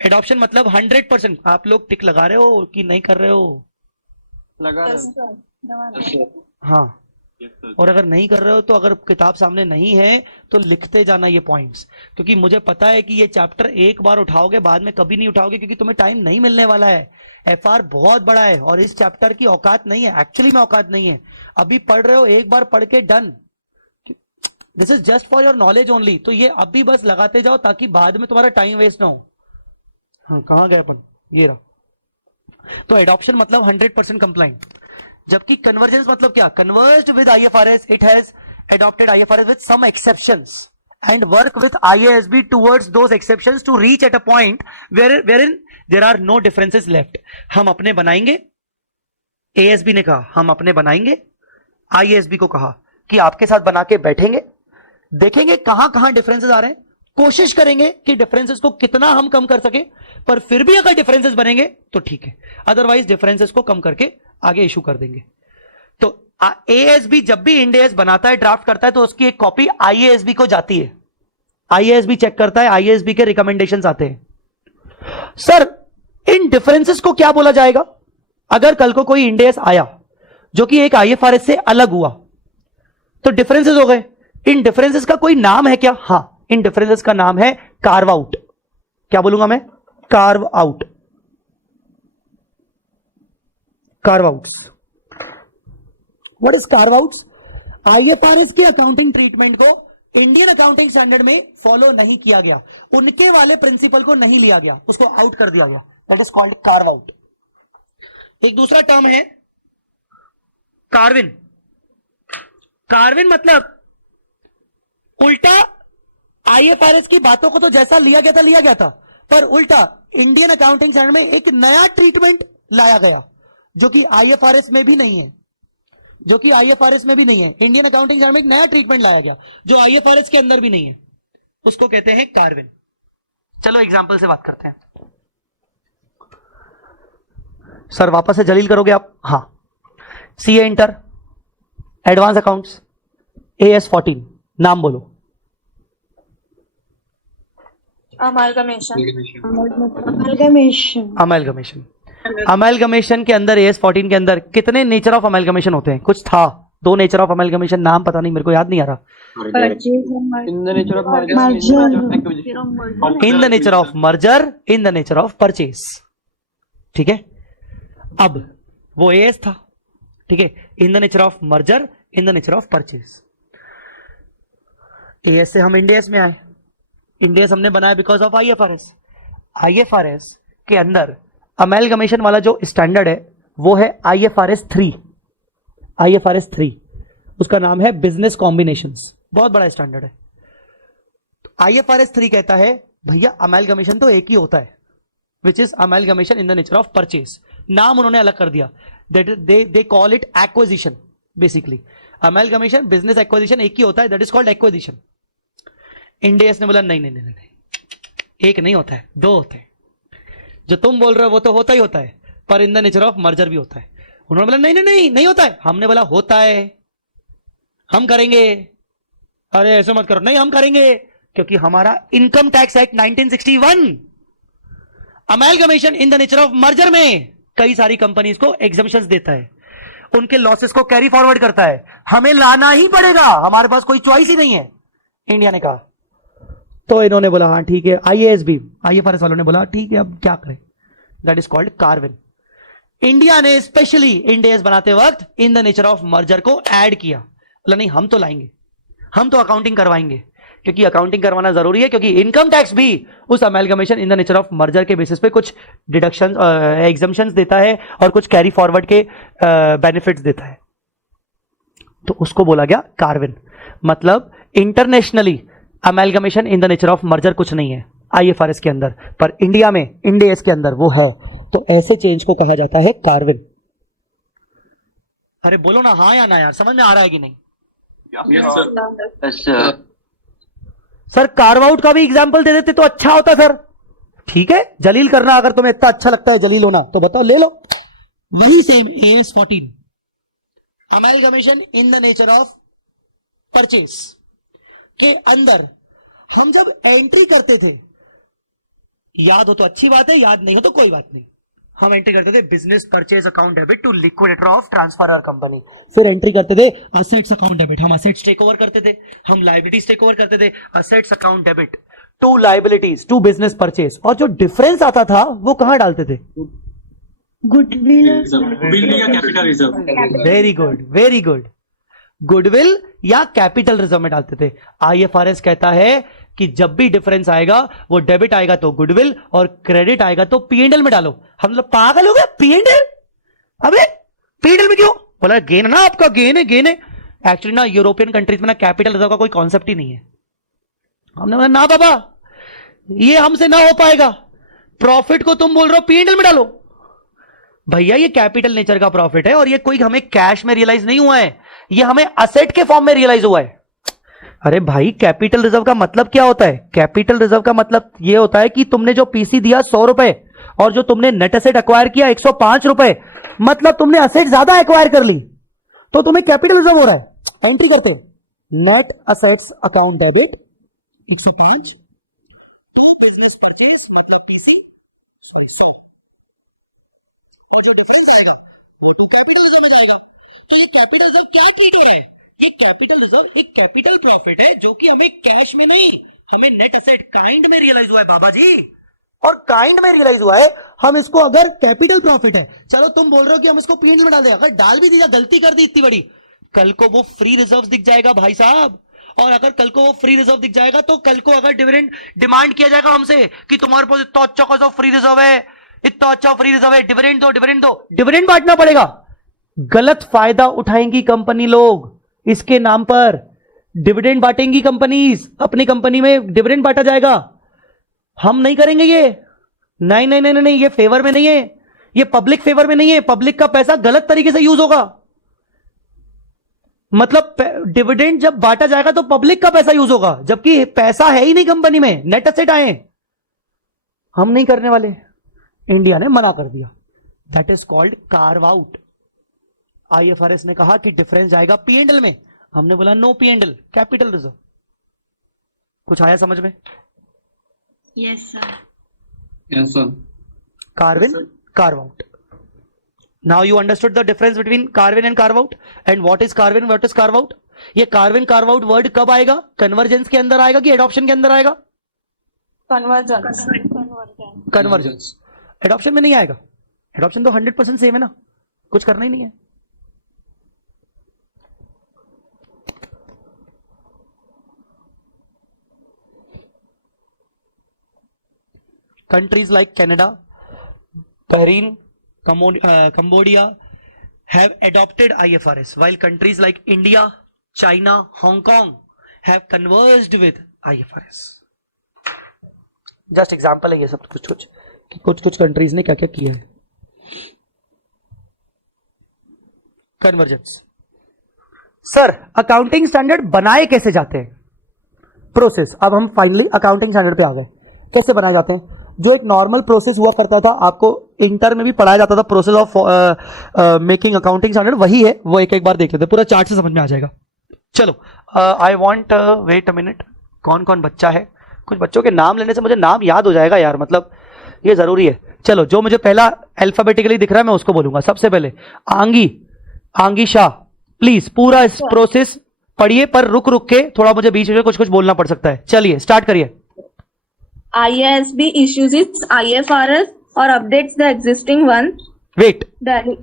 Adoption मतलब 100%। आप लोग टिक लगा रहे हो कि नहीं कर रहे हो? लगा रहे हो। हाँ, और अगर नहीं कर रहे हो तो अगर किताब सामने नहीं है तो लिखते जाना ये पॉइंट्स, क्योंकि मुझे पता है कि ये चैप्टर एक बार उठाओगे, बाद में कभी नहीं उठाओगे, क्योंकि तुम्हें टाइम नहीं मिलने वाला है। एफआर बहुत बड़ा है और इस चैप्टर की औकात नहीं है, एक्चुअली में औकात नहीं है। अभी पढ़ रहे हो, एक बार पढ़ के done, this is just for your knowledge only. तो ये अभी बस लगाते जाओ ताकि बाद में तुम्हारा टाइम वेस्ट ना हो। हाँ, कहां गए अपन? ये रहा। तो एडॉप्शन मतलब 100% कंप्लाइंट, जबकि कन्वर्जेंस मतलब क्या? Converged with IFRS, it has adopted IFRS with some exceptions and work with IASB towards those exceptions to reach at a point wherein there are no differences left. हम अपने बनाएंगे, ASB ने कहा हम अपने बनाएंगे, IASB को कहा कि आपके साथ बना के बैठेंगे, देखेंगे कहां कहां डिफरेंसेस आ रहे हैं, कोशिश करेंगे कि डिफरेंसेस को कितना हम कम कर सके, पर फिर भी अगर डिफरेंसेस बनेंगे तो ठीक है, अदरवाइज डिफरेंसेस को कम करके आगे इशू कर देंगे। तो ASB जब भी इंड AS बनाता है, ड्राफ्ट करता है, तो उसकी एक कॉपी IASB को जाती है, IASB चेक करता है, IASB के रिकमेंडेशंस आते हैं। सर इन डिफरेंसेस को क्या बोला जाएगा? अगर कल को कोई इंड AS आया जो कि एक IFRS से अलग हुआ, तो डिफरेंसेस हो गए, इन डिफरेंसेस का कोई नाम है क्या? हां, इन डिफरेंसेस का नाम है कार्व आउट। क्या बोलूंगा मैं? Carve out, curve outs. What is curve outs? IFRS के अकाउंटिंग ट्रीटमेंट को इंडियन अकाउंटिंग स्टैंडर्ड में फॉलो नहीं किया गया, उनके वाले प्रिंसिपल को नहीं लिया गया, उसको आउट कर दिया गया, that is called carve out. एक दूसरा टर्म है कार्विन। कार्विन मतलब उल्टा IFRS की बातों को तो जैसा लिया गया था, पर उल्टा इंडियन अकाउंटिंग स्टैंडर्ड में एक नया ट्रीटमेंट लाया गया जो कि IFRS में भी नहीं है, जो कि IFRS में भी नहीं है। इंडियन अकाउंटिंग स्टैंडर्ड में एक नया ट्रीटमेंट लाया गया जो IFRS के अंदर भी नहीं है, उसको कहते हैं कार्विन। चलो एग्जांपल से बात करते हैं। सर वापस से जलील करोगे आप? हां, CA inter, advance accounts, AS 14, नाम बोलो। अमेलगमेशन के अंदर, AS 14 के अंदर कितने नेचर ऑफ अमेलगमेशन होते हैं? कुछ था, 2 नेचर ऑफ अमेलगमेशन, नाम पता नहीं, मेरे को याद नहीं आ रहा। इन the nature of merger, in the nature of merger, in the nature of purchase. ठीक है, अब वो AS था, ठीक है, इन the nature of merger, in the nature of purchase. AS से हम इंड AS में आए, इंड AS हमने बनाया बिकॉज ऑफ IFRS। IFRS के अंदर अमेलगमेशन वाला जो स्टैंडर्ड है वो है IFRS 3। IFRS 3, उसका नाम है बिजनेस कॉम्बिनेशंस, बहुत बड़ा स्टैंडर्ड है। तो IFRS 3 कहता है भैया अमेलगमेशन तो एक ही होता है, which is amalgamation in the nature of purchase. नाम उन्होंने अलग कर दिया, they call it acquisition. Basically amalgamation, business acquisition एक ही होता है, that is called acquisition. Ind AS ने बोला नहीं नहीं नहीं नहीं, एक नहीं होता है, 2 होते हैं। जो तुम बोल रहे हो वो तो होता ही होता है, पर इन द नेचर ऑफ मर्जर भी होता है। उन्होंने बोला नहीं नहीं नहीं नहीं होता है, हमने बोला होता है, हम करेंगे। अरे ऐसे मत करो, नहीं हम करेंगे, क्योंकि हमारा income tax act 1961 amalgamation in the nature of merger में कई सारी कंपनीज को एग्जम्पशंस देता है, उनके लॉसेस को कैरी फॉरवर्ड करता है, हमें लाना ही पड़ेगा, हमारे पास कोई चॉइस ही नहीं है, इंडिया ने कहा। तो इन्होंने बोला हाँ ठीक है, IFRS वालों ने बोला ठीक है, अब क्या करें, that is called Corvin. India ने स्पेशली इंड AS बनाते वक्त इन द नेचर ऑफ मर्जर को ऐड किया, बोला नहीं हम तो लाएंगे, हम तो अकाउंटिंग करवाएंगे, क्योंकि अकाउंटिंग करवाना जरूरी है, क्योंकि इनकम टैक्स भी उस amalgamation in the nature of merger के बेसिस पे कुछ डिडक्शन एग्जम्पशंस देता है और कुछ कैरी फॉरवर्ड के बेनिफिट्स देता है, तो उसको बोला गया कार्विन। मतलब internationally amalgamation in the nature of merger कुछ नहीं है आईएफआरएस के अंदर, पर इंडिया में इंड एस के अंदर वो है, तो ऐसे चेंज को कहा जाता है कार्विन। अरे बोलो ना हाँ या ना यार, समझ में आ रहा है कि नहीं? Yes, sir. Sir carve out का भी एग्जाम्पल दे देते तो अच्छा होता सर। ठीक है, जलील करना अगर तुम्हें इतना अच्छा लगता है जलील होना तो बताओ, ले लो। वही same AS 14 amalgamation in the nature of purchase के अंदर हम जब एंट्री करते थे, याद हो तो अच्छी बात है, याद नहीं हो तो कोई बात नहीं, हम एंट्री करते थे business purchase account debit to liquidator of transferor company. फिर एंट्री करते थे असेट्स अकाउंट डेबिट, हम असेट्स टेक ओवर करते थे, हम लाइबिलिटीज टेक ओवर करते थे, assets account debit to liabilities to business purchase. और जो डिफरेंस आता था वो कहां डालते थे? गुडविल या capital reserve. Very good, very good. Goodwill या कैपिटल रिजर्व में डालते थे। आईएफआरएस कहता है कि जब भी डिफरेंस आएगा वो डेबिट आएगा तो गुडविल और क्रेडिट आएगा तो पीएनएल में डालो। हम लोग पागल हो गए, पीएनएल? अबे पीएनएल में क्यों? बोला गेन ना, आपका गेन है, गेन है। एक्चुअली ना यूरोपियन कंट्रीज में ना कैपिटल रिजर्व का कोई कॉन्सेप्ट ही नहीं है। हमने बोला ना बाबा ये हमसे ना हो पाएगा, प्रॉफिट को तुम बोल रहे हो पीएनएल में डालो। भैया ये कैपिटल नेचर का प्रॉफिट है और ये कोई हमें कैश में रियलाइज नहीं हुआ है, ये हमें असेट के फॉर्म में रियलाइज हुआ है। अरे भाई कैपिटल रिजर्व का मतलब क्या होता है? कैपिटल रिजर्व का मतलब यह होता है कि तुमने जो पीसी दिया 100 रुपए और जो तुमने नेट असेट एक्वायर किया 105 रुपए, मतलब तुमने असेट ज्यादा एक्वायर कर ली तो तुम्हें कैपिटल रिजर्व हो रहा है। एंट्री करते net assets account debit 105 to business purchase मतलब पीसी 100, और जो डिफरेंस आएगा वो टू कैपिटल रिजर्व में जाएगा। तो ये कैपिटल रिजर्व क्या ट्रीट हो रहा है? ये कैपिटल रिजर्व एक कैपिटल प्रॉफिट है जो कि हमें कैश में नहीं, हमें नेट असेट काइंड में रियलाइज हुआ है बाबा जी, और काइंड में रियलाइज हुआ है। हम इसको अगर कैपिटल प्रॉफिट है, चलो तुम बोल रहे हो कि हम इसको पीएनएल में डाल दें, अगर डाल भी दिया, गलती कर दी इतनी बड़ी, कल को वो फ्री रिजर्व दिख जाएगा भाई साहब। और अगर कल को वो फ्री रिजर्व दिख जाएगा तो कल को अगर डिविडेंड डिमांड किया जाएगा हमसे कि तुम्हारे पास इतना अच्छा खासा फ्री रिजर्व है, इतना अच्छा फ्री रिजर्व है, डिविडेंड दो, डिविडेंड दो, डिविडेंड बांटना पड़ेगा। गलत फायदा उठाएंगी कंपनी लोग इसके नाम पर। डिविडेंड बांटेंगी कंपनीज, अपनी कंपनी में डिविडेंड बांटा जाएगा। हम नहीं करेंगे ये, नहीं नहीं नहीं नहीं, ये फेवर में नहीं है, ये पब्लिक फेवर में नहीं है। पब्लिक का पैसा गलत तरीके से यूज होगा, मतलब डिविडेंड जब बांटा जाएगा तो पब्लिक का पैसा यूज होगा, जबकि पैसा है ही नहीं कंपनी में, नेट असेट आए। हम नहीं करने वाले, इंडिया ने मना कर दिया। That is called carve out. IFRS ने कहा कि डिफरेंस जाएगा पीएनएल में, हमने बोला नो पीएनएल, कैपिटल रिजर्व। कुछ आया समझ में? Yes sir. Yes, sir. Corvin, carve out. Now you understood the difference between Corvin and carve out. And what is Corvin, what is carve out? ये Corvin carve out word कब आएगा? Convergence के अंदर आएगा कि एडॉप्शन के अंदर आएगा? कन्वर्जेंस। एडॉप्शन में नहीं आएगा। एडॉप्शन तो 100% सेम है ना, कुछ करना ही नहीं है। Countries like Canada, Bahrain, Cambodia have adopted IFRS, while countries like India, China, Hong Kong have converged with IFRS. Just example है ये सब कुछ कि कुछ कंट्रीज ने क्या क्या किया है। कन्वर्जेंस। सर अकाउंटिंग स्टैंडर्ड बनाए कैसे जाते हैं? प्रोसेस। अब हम फाइनली अकाउंटिंग स्टैंडर्ड पे आ गए। कैसे बनाए जाते हैं? जो एक नॉर्मल प्रोसेस हुआ करता था, आपको इंटर में भी पढ़ाया जाता था, process of making accounting standard, वही है। वो एक एक बार देख लेते हैं, पूरा चार्ट से समझ में आ जाएगा। चलो I want wait a minute. कौन कौन बच्चा है? कुछ बच्चों के नाम लेने से मुझे नाम याद हो जाएगा यार, मतलब ये जरूरी है। चलो जो मुझे पहला अल्फाबेटिकली दिख रहा है मैं उसको बोलूंगा। सबसे पहले आंगी शाह, प्लीज पूरा इस प्रोसेस पढ़िए, पर रुक रुक के थोड़ा मुझे बीच में कुछ कुछ बोलना पड़ सकता है। चलिए स्टार्ट करिए। IASB issues its IFRS or updates the existing one. Wait,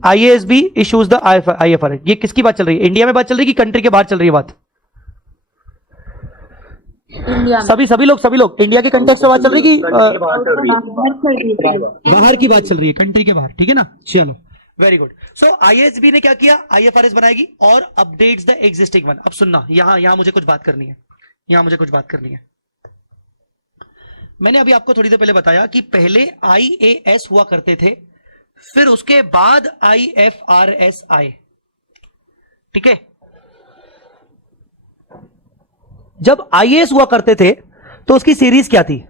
IASB issues the IFRS। ये किसकी बात चल रही है? इंडिया में बात चल रही है कि कंट्री के बाहर चल रही है बात? इंडिया में सभी लोग इंडिया के कंटेक्स्ट में बात चल रही कि कंट्री के बाहर चल रही है बाहर की बात चल रही है, कंट्री के बाहर, ठीक है ना। चलो वेरी गुड। सो आईएसबी ने क्या किया, आईएफआरएस बनाएगी और अपडेट्स द एग्जिस्टिंग वन। अब सुनना, यहां मुझे कुछ बात करनी है, मैंने अभी आपको थोड़ी देर पहले बताया कि पहले आईएएस हुआ करते थे, फिर उसके बाद आईएफआरएस आए, ठीक है। जब आईएएस हुआ करते थे तो उसकी सीरीज क्या थी,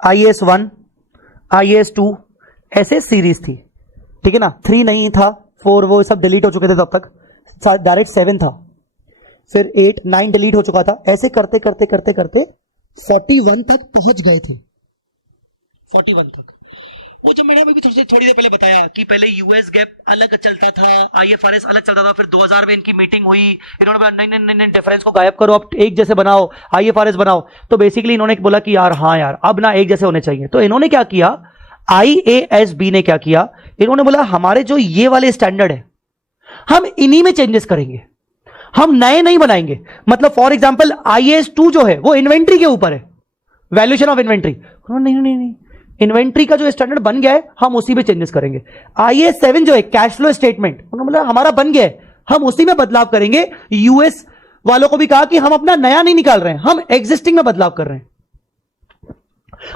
आईएएस 1, आईएएस 2, ऐसे सीरीज थी, ठीक है ना। 3 नहीं था, 4 वो सब डिलीट हो चुके थे तब तक, डायरेक्ट 7 था, फिर 8, 9 डिलीट हो चुका था। ऐसे करते करते करते करते 41 तक पहुंच गए थे, 41 तक। वो जब मैंने अभी थोड़ी देर पहले बताया कि पहले यूएस गैप अलग चलता था, आईएफआरएस अलग चलता था, फिर 2000 में इनकी मीटिंग हुई, इन्होंने बोला नहीं डिफरेंस को गायब करो, अब एक जैसे बनाओ, आईएफआरएस बनाओ। तो बेसिकली इन्होंने बोला कि यार हाँ यार अब ना एक जैसे होने चाहिए। तो इन्होंने क्या किया, आईएएसबी ने क्या किया, इन्होंने बोला हमारे जो ये वाले स्टैंडर्ड है हम इन्हीं में चेंजेस करेंगे, हम नए नहीं बनाएंगे। मतलब फॉर एग्जांपल आईएएस 2 जो है वो इन्वेंट्री के ऊपर है, वैल्यूएशन ऑफ इन्वेंट्री। नहीं, इन्वेंट्री का जो स्टैंडर्ड बन गया है हम उसी में चेंजेस करेंगे। आईएएस 7 जो है कैश फ्लो स्टेटमेंट, उन्होंने बोला हमारा बन गया है, हम उसी में बदलाव करेंगे। यूएस वालों को भी कहा कि हम अपना नया नहीं निकाल रहे हैं, हम एग्जिस्टिंग में बदलाव कर रहे हैं,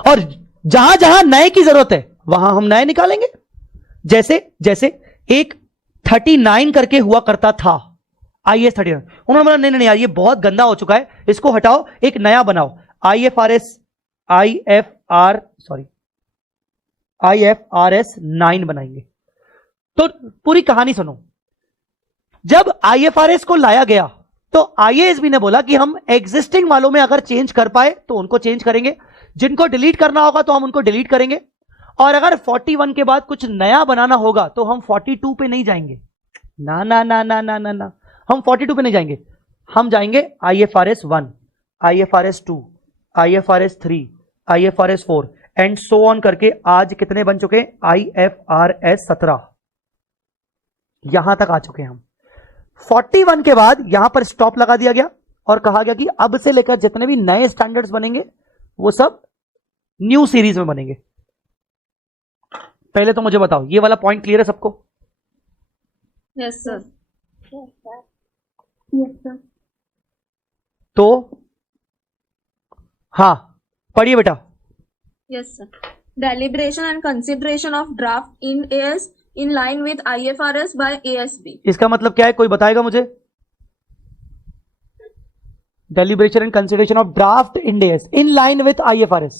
और जहां जहां नए की जरूरत है वहां हम नए निकालेंगे। जैसे एक 39 करके हुआ करता था, आईएएस 39। उन्होंने बोला नहीं यार ये बहुत गंदा हो चुका है, इसको हटाओ, एक नया बनाओ, आईएफआरएस 9 बनाएंगे। तो पूरी कहानी सुनो, जब आईएफआरएस को लाया गया तो आईएएसबी ने बोला कि हम एग्जिस्टिंग वालों में अगर चेंज कर पाए तो उनको चेंज करेंगे, जिनको डिलीट करना होगा तो हम उनको डिलीट करेंगे, और अगर 41 के बाद कुछ नया बनाना होगा तो हम 42 पे नहीं जाएंगे। ना ना ना ना ना ना ना, हम 42 पे नहीं जाएंगे, हम जाएंगे IFRS 1, IFRS 2, IFRS 3, IFRS 4 and so on करके आज कितने बन चुके हैं, आईएफआरएस 17, यहां तक आ चुके हैं हम। 41 के बाद यहां पर स्टॉप लगा दिया गया और कहा गया कि अब से लेकर जितने भी नए स्टैंडर्ड्स बनेंगे वो सब न्यू सीरीज में बनेंगे। पहले तो मुझे बताओ ये वाला पॉइंट क्लियर है सबको? Yes sir. तो हाँ पढ़िए बेटा। Yes, sir. Deliberation and consideration of draft in AS in line with IFRS by ASB. इसका मतलब क्या है, कोई बताएगा मुझे? Deliberation and consideration of draft in AS in line with IFRS.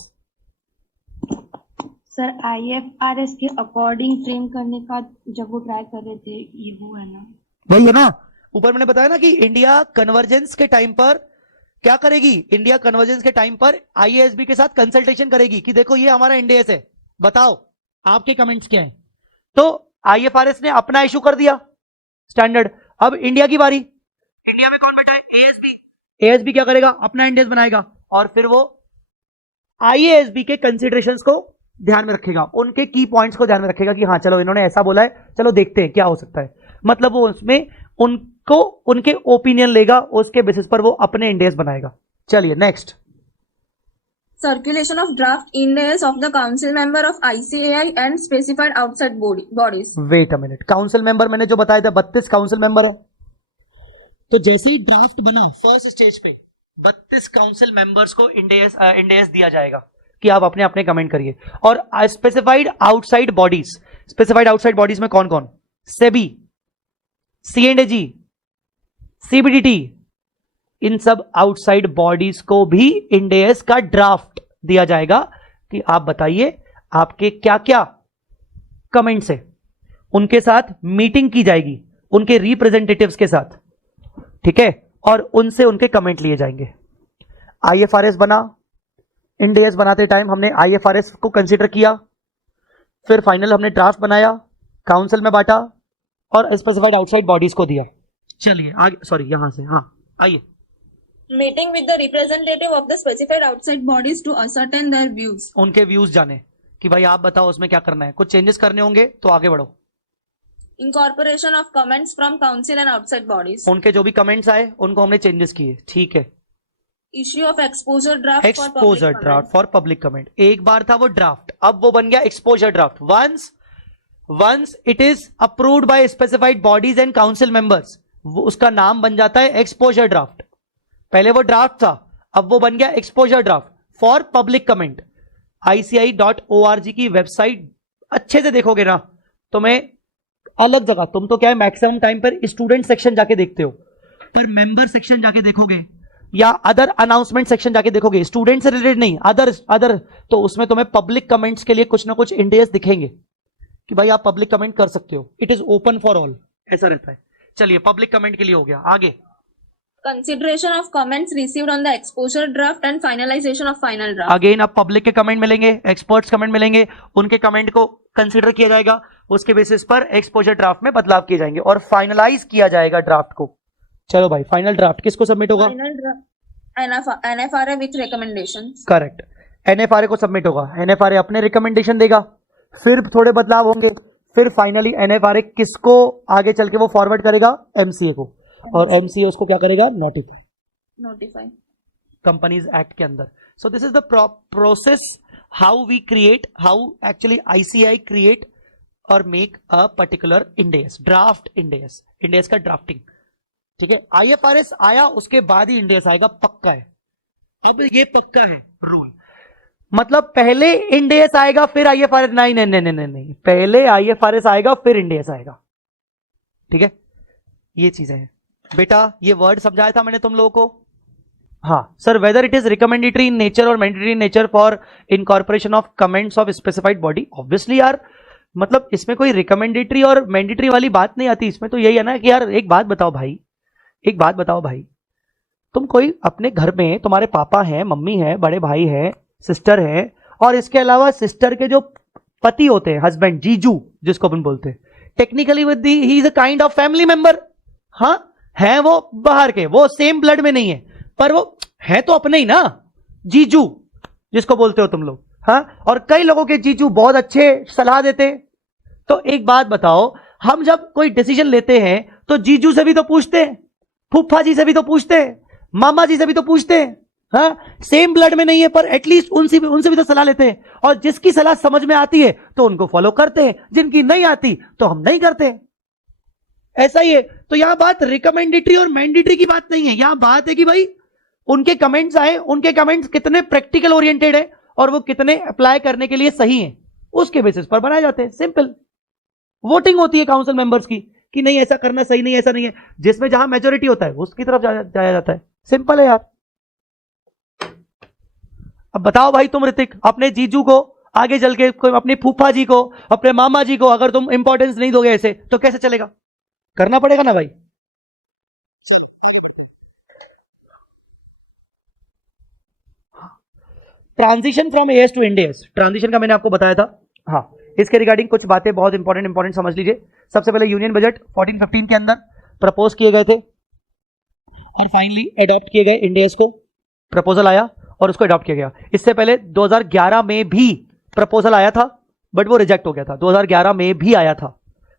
Sir IFRS के अकॉर्डिंग फ्रेम करने का जब वो ट्राई कर रहे थे, ये वो है ना, वही है ना। ऊपर मैंने बताया ना कि इंडिया कन्वर्जेंस के टाइम पर क्या करेगी, इंडिया कन्वर्जेंस के टाइम पर आईएएसबी के साथ कंसल्टेशन करेगी कि देखो ये हमारा इंडेस है, बताओ आपके कमेंट्स क्या हैं। तो आईएफआरएस ने अपना इशू कर दिया स्टैंडर्ड, अब इंडिया की बारी। इंडिया में कौन बैठा है, एएसबी क्या करेगा, अपना इंडेस बनाएगा और फिर वो आईएएसबी के कंसिडरेशंस को ध्यान में रखेगा, उनके की पॉइंट्स को ध्यान में रखेगा कि हाँ चलो इन्होंने ऐसा बोला है, चलो देखते हैं क्या हो सकता है। मतलब वो उसमें उनको उनके ओपिनियन लेगा, उसके बेसिस पर वो अपने इंडेस बनाएगा। चलिए next. Circulation of draft index of the council member of ICAI and specified outside bodies. Wait a minute, council member मैंने जो बताया था 32 काउंसिल मेंबर है, तो जैसे ही ड्राफ्ट बना फर्स्ट स्टेज पे 32 काउंसिल मेंबर्स को इंडेस दिया जाएगा कि आप अपने अपने कमेंट करिए। और स्पेसिफाइड आउटसाइड बॉडीज में कौन कौन, सेबी, सीएनडीजी, सीबीडीटी, इन सब आउटसाइड बॉडीज को भी इंडेस का ड्राफ्ट दिया जाएगा कि आप बताइए आपके क्या क्या कमेंट्स है। उनके साथ मीटिंग की जाएगी, उनके रिप्रेजेंटेटिव्स के साथ, ठीक है, और उनसे उनके कमेंट लिए जाएंगे। आईएफआरएस बना, इंडेस बनाते टाइम हमने आईएफआरएस को कंसीडर किया, फिर फाइनल हमने ड्राफ्ट बनाया, काउंसिल में बांटा और स्पेसिफाइड आउटसाइड बॉडीज को दिया। चलिए आगे, सॉरी यहां से, हाँ आइए। Meeting with the representative of the specified outside bodies to ascertain their views. उनके व्यूज जाने कि भाई आप बताओ उसमें क्या करना है, कुछ चेंजेस करने होंगे तो आगे बढ़ो। Incorporation of comments from council and outside bodies. उनके जो भी कमेंट्स आए उनको हमने चेंजेस किए, ठीक है। issue of exposure draft for public exposure comment. Draft for public comment. एक बार था वो ड्राफ्ट, अब वो बन गया exposure draft. Once it is approved by specified bodies and council members, वो उसका नाम बन जाता है एक्सपोजर ड्राफ्ट। पहले वो ड्राफ्ट था, अब वो बन गया exposure draft for public comment. ICI.org की वेबसाइट अच्छे से देखोगे ना, तुम्हें अलग जगह, तुम तो क्या है मैक्सिमम टाइम पर स्टूडेंट सेक्शन जाके देखते हो, पर मेंबर सेक्शन जाके देखोगे या अदर अनाउंसमेंट सेक्शन जाके देखोगे, स्टूडेंट से रिलेटेड नहीं, अदर, तो उसमें तुम्हें पब्लिक कमेंट्स के लिए कुछ ना कुछ इंडेक्स दिखेंगे कि भाई आप पब्लिक कमेंट कर सकते हो, it is open for all, ऐसा रहता है। चलिए पब्लिक कमेंट के लिए हो गया, आगे Consideration of comments received on the exposure draft and finalization of final draft. Again अब पब्लिक के कमेंट मिलेंगे, एक्सपर्ट्स कमेंट मिलेंगे, उनके कमेंट को कंसीडर किया जाएगा, उसके बेसिस पर एक्सपोजर ड्राफ्ट में बदलाव किए जाएंगे और फाइनलाइज किया जाएगा ड्राफ्ट को। चलो भाई, फाइनल ड्राफ्ट किसको सबमिट होगा? Final draft NFRA with recommendations. Correct, NFRA को सबमिट होगा, NFRA अपने रिकमेंडेशन देगा, फिर थोड़े बदलाव होंगे, फिर फाइनली NFRA किसको आगे चल के वो फॉरवर्ड करेगा? MCA को, और MCA उसको क्या करेगा? Notify. कंपनीज एक्ट के अंदर। So this is the process how we create, how actually ICI create और make a particular Ind AS, draft Ind AS का ड्राफ्टिंग। ठीक है, IFRS आया उसके बाद ही इंडेस आएगा, पक्का है। अब ये पक्का है रूल, मतलब पहले इंडेस आएगा फिर IFRS? नहीं, पहले IFRS आएगा फिर इंडेस आएगा। ठीक है, ये चीजें हैं बेटा, ये वर्ड समझाया था मैंने तुम लोगों को। हाँ sir, whether it is recommendatory in nature और mandatory in nature for incorporation of comments of specified body, obviously यार, मतलब इसमें कोई रिकमेंडेटरी और मैंडेटरी वाली बात नहीं आती, इसमें तो यही है ना कि यार एक बात बताओ भाई, तुम कोई अपने घर में तुम्हारे पापा हैं, मम्मी है, बड़े भाई है, सिस्टर है, और इसके अलावा सिस्टर के जो पति होते हैं, हस्बैंड, जीजू जिसको अपन बोलते हैं, technically with the he is a kind of family member. हाँ है, वो बाहर के, वो सेम ब्लड में नहीं है, पर वो है तो अपने ही ना, जीजू जिसको बोलते हो तुम लोग। हाँ, और कई लोगों के जीजू बहुत अच्छे सलाह देते हैं। तो एक बात बताओ, हम जब कोई डिसीजन लेते हैं तो जीजू से भी तो पूछते हैं, फूफा जी से भी तो पूछते हैं, मामा जी से भी तो पूछते हैं। हाँ, सेम ब्लड में नहीं है पर एटलीस्ट उनसे भी तो सलाह लेते हैं, और जिसकी सलाह समझ में आती है तो उनको फॉलो करते हैं, जिनकी नहीं आती तो हम नहीं करते। ऐसा ही है। तो यहां बात रिकमेंडेटरी और मैंडेटरी की बात नहीं है, यहां बात है कि भाई उनके कमेंट्स आए, उनके कमेंट्स कितने प्रैक्टिकल ओरिएंटेड है और वो कितने अप्लाई करने के लिए सही है, उसके बेसिस पर बनाए जाते हैं। सिंपल वोटिंग होती है काउंसिल मेंबर्स की कि नहीं ऐसा करना सही नहीं, ऐसा नहीं है, जिसमें जहां मेजोरिटी होता है उसकी तरफ जाया जाता है। सिंपल है यार। अब बताओ भाई तुम ऋतिक, अपने जीजू को आगे चल के, अपने फूफा जी को, अपने मामा जी को अगर तुम इंपॉर्टेंस नहीं दोगे ऐसे, तो कैसे चलेगा? करना पड़ेगा ना भाई। चलो आगे बढ़ते हैं। Transition from AS to Ind AS, transition का मैंने आपको बताया था। हाँ, इसके रिगार्डिंग कुछ बातें बहुत इंपॉर्टेंट समझ लीजिए। सबसे पहले यूनियन बजट 14-15 के अंदर प्रपोज किए गए थे और फाइनली अडॉप्ट किए गए। इंडेस को प्रपोजल आया और उसको अडॉप्ट किया गया। इससे पहले 2011 में भी प्रपोजल आया था बट वो रिजेक्ट हो गया था। 2011 में भी आया था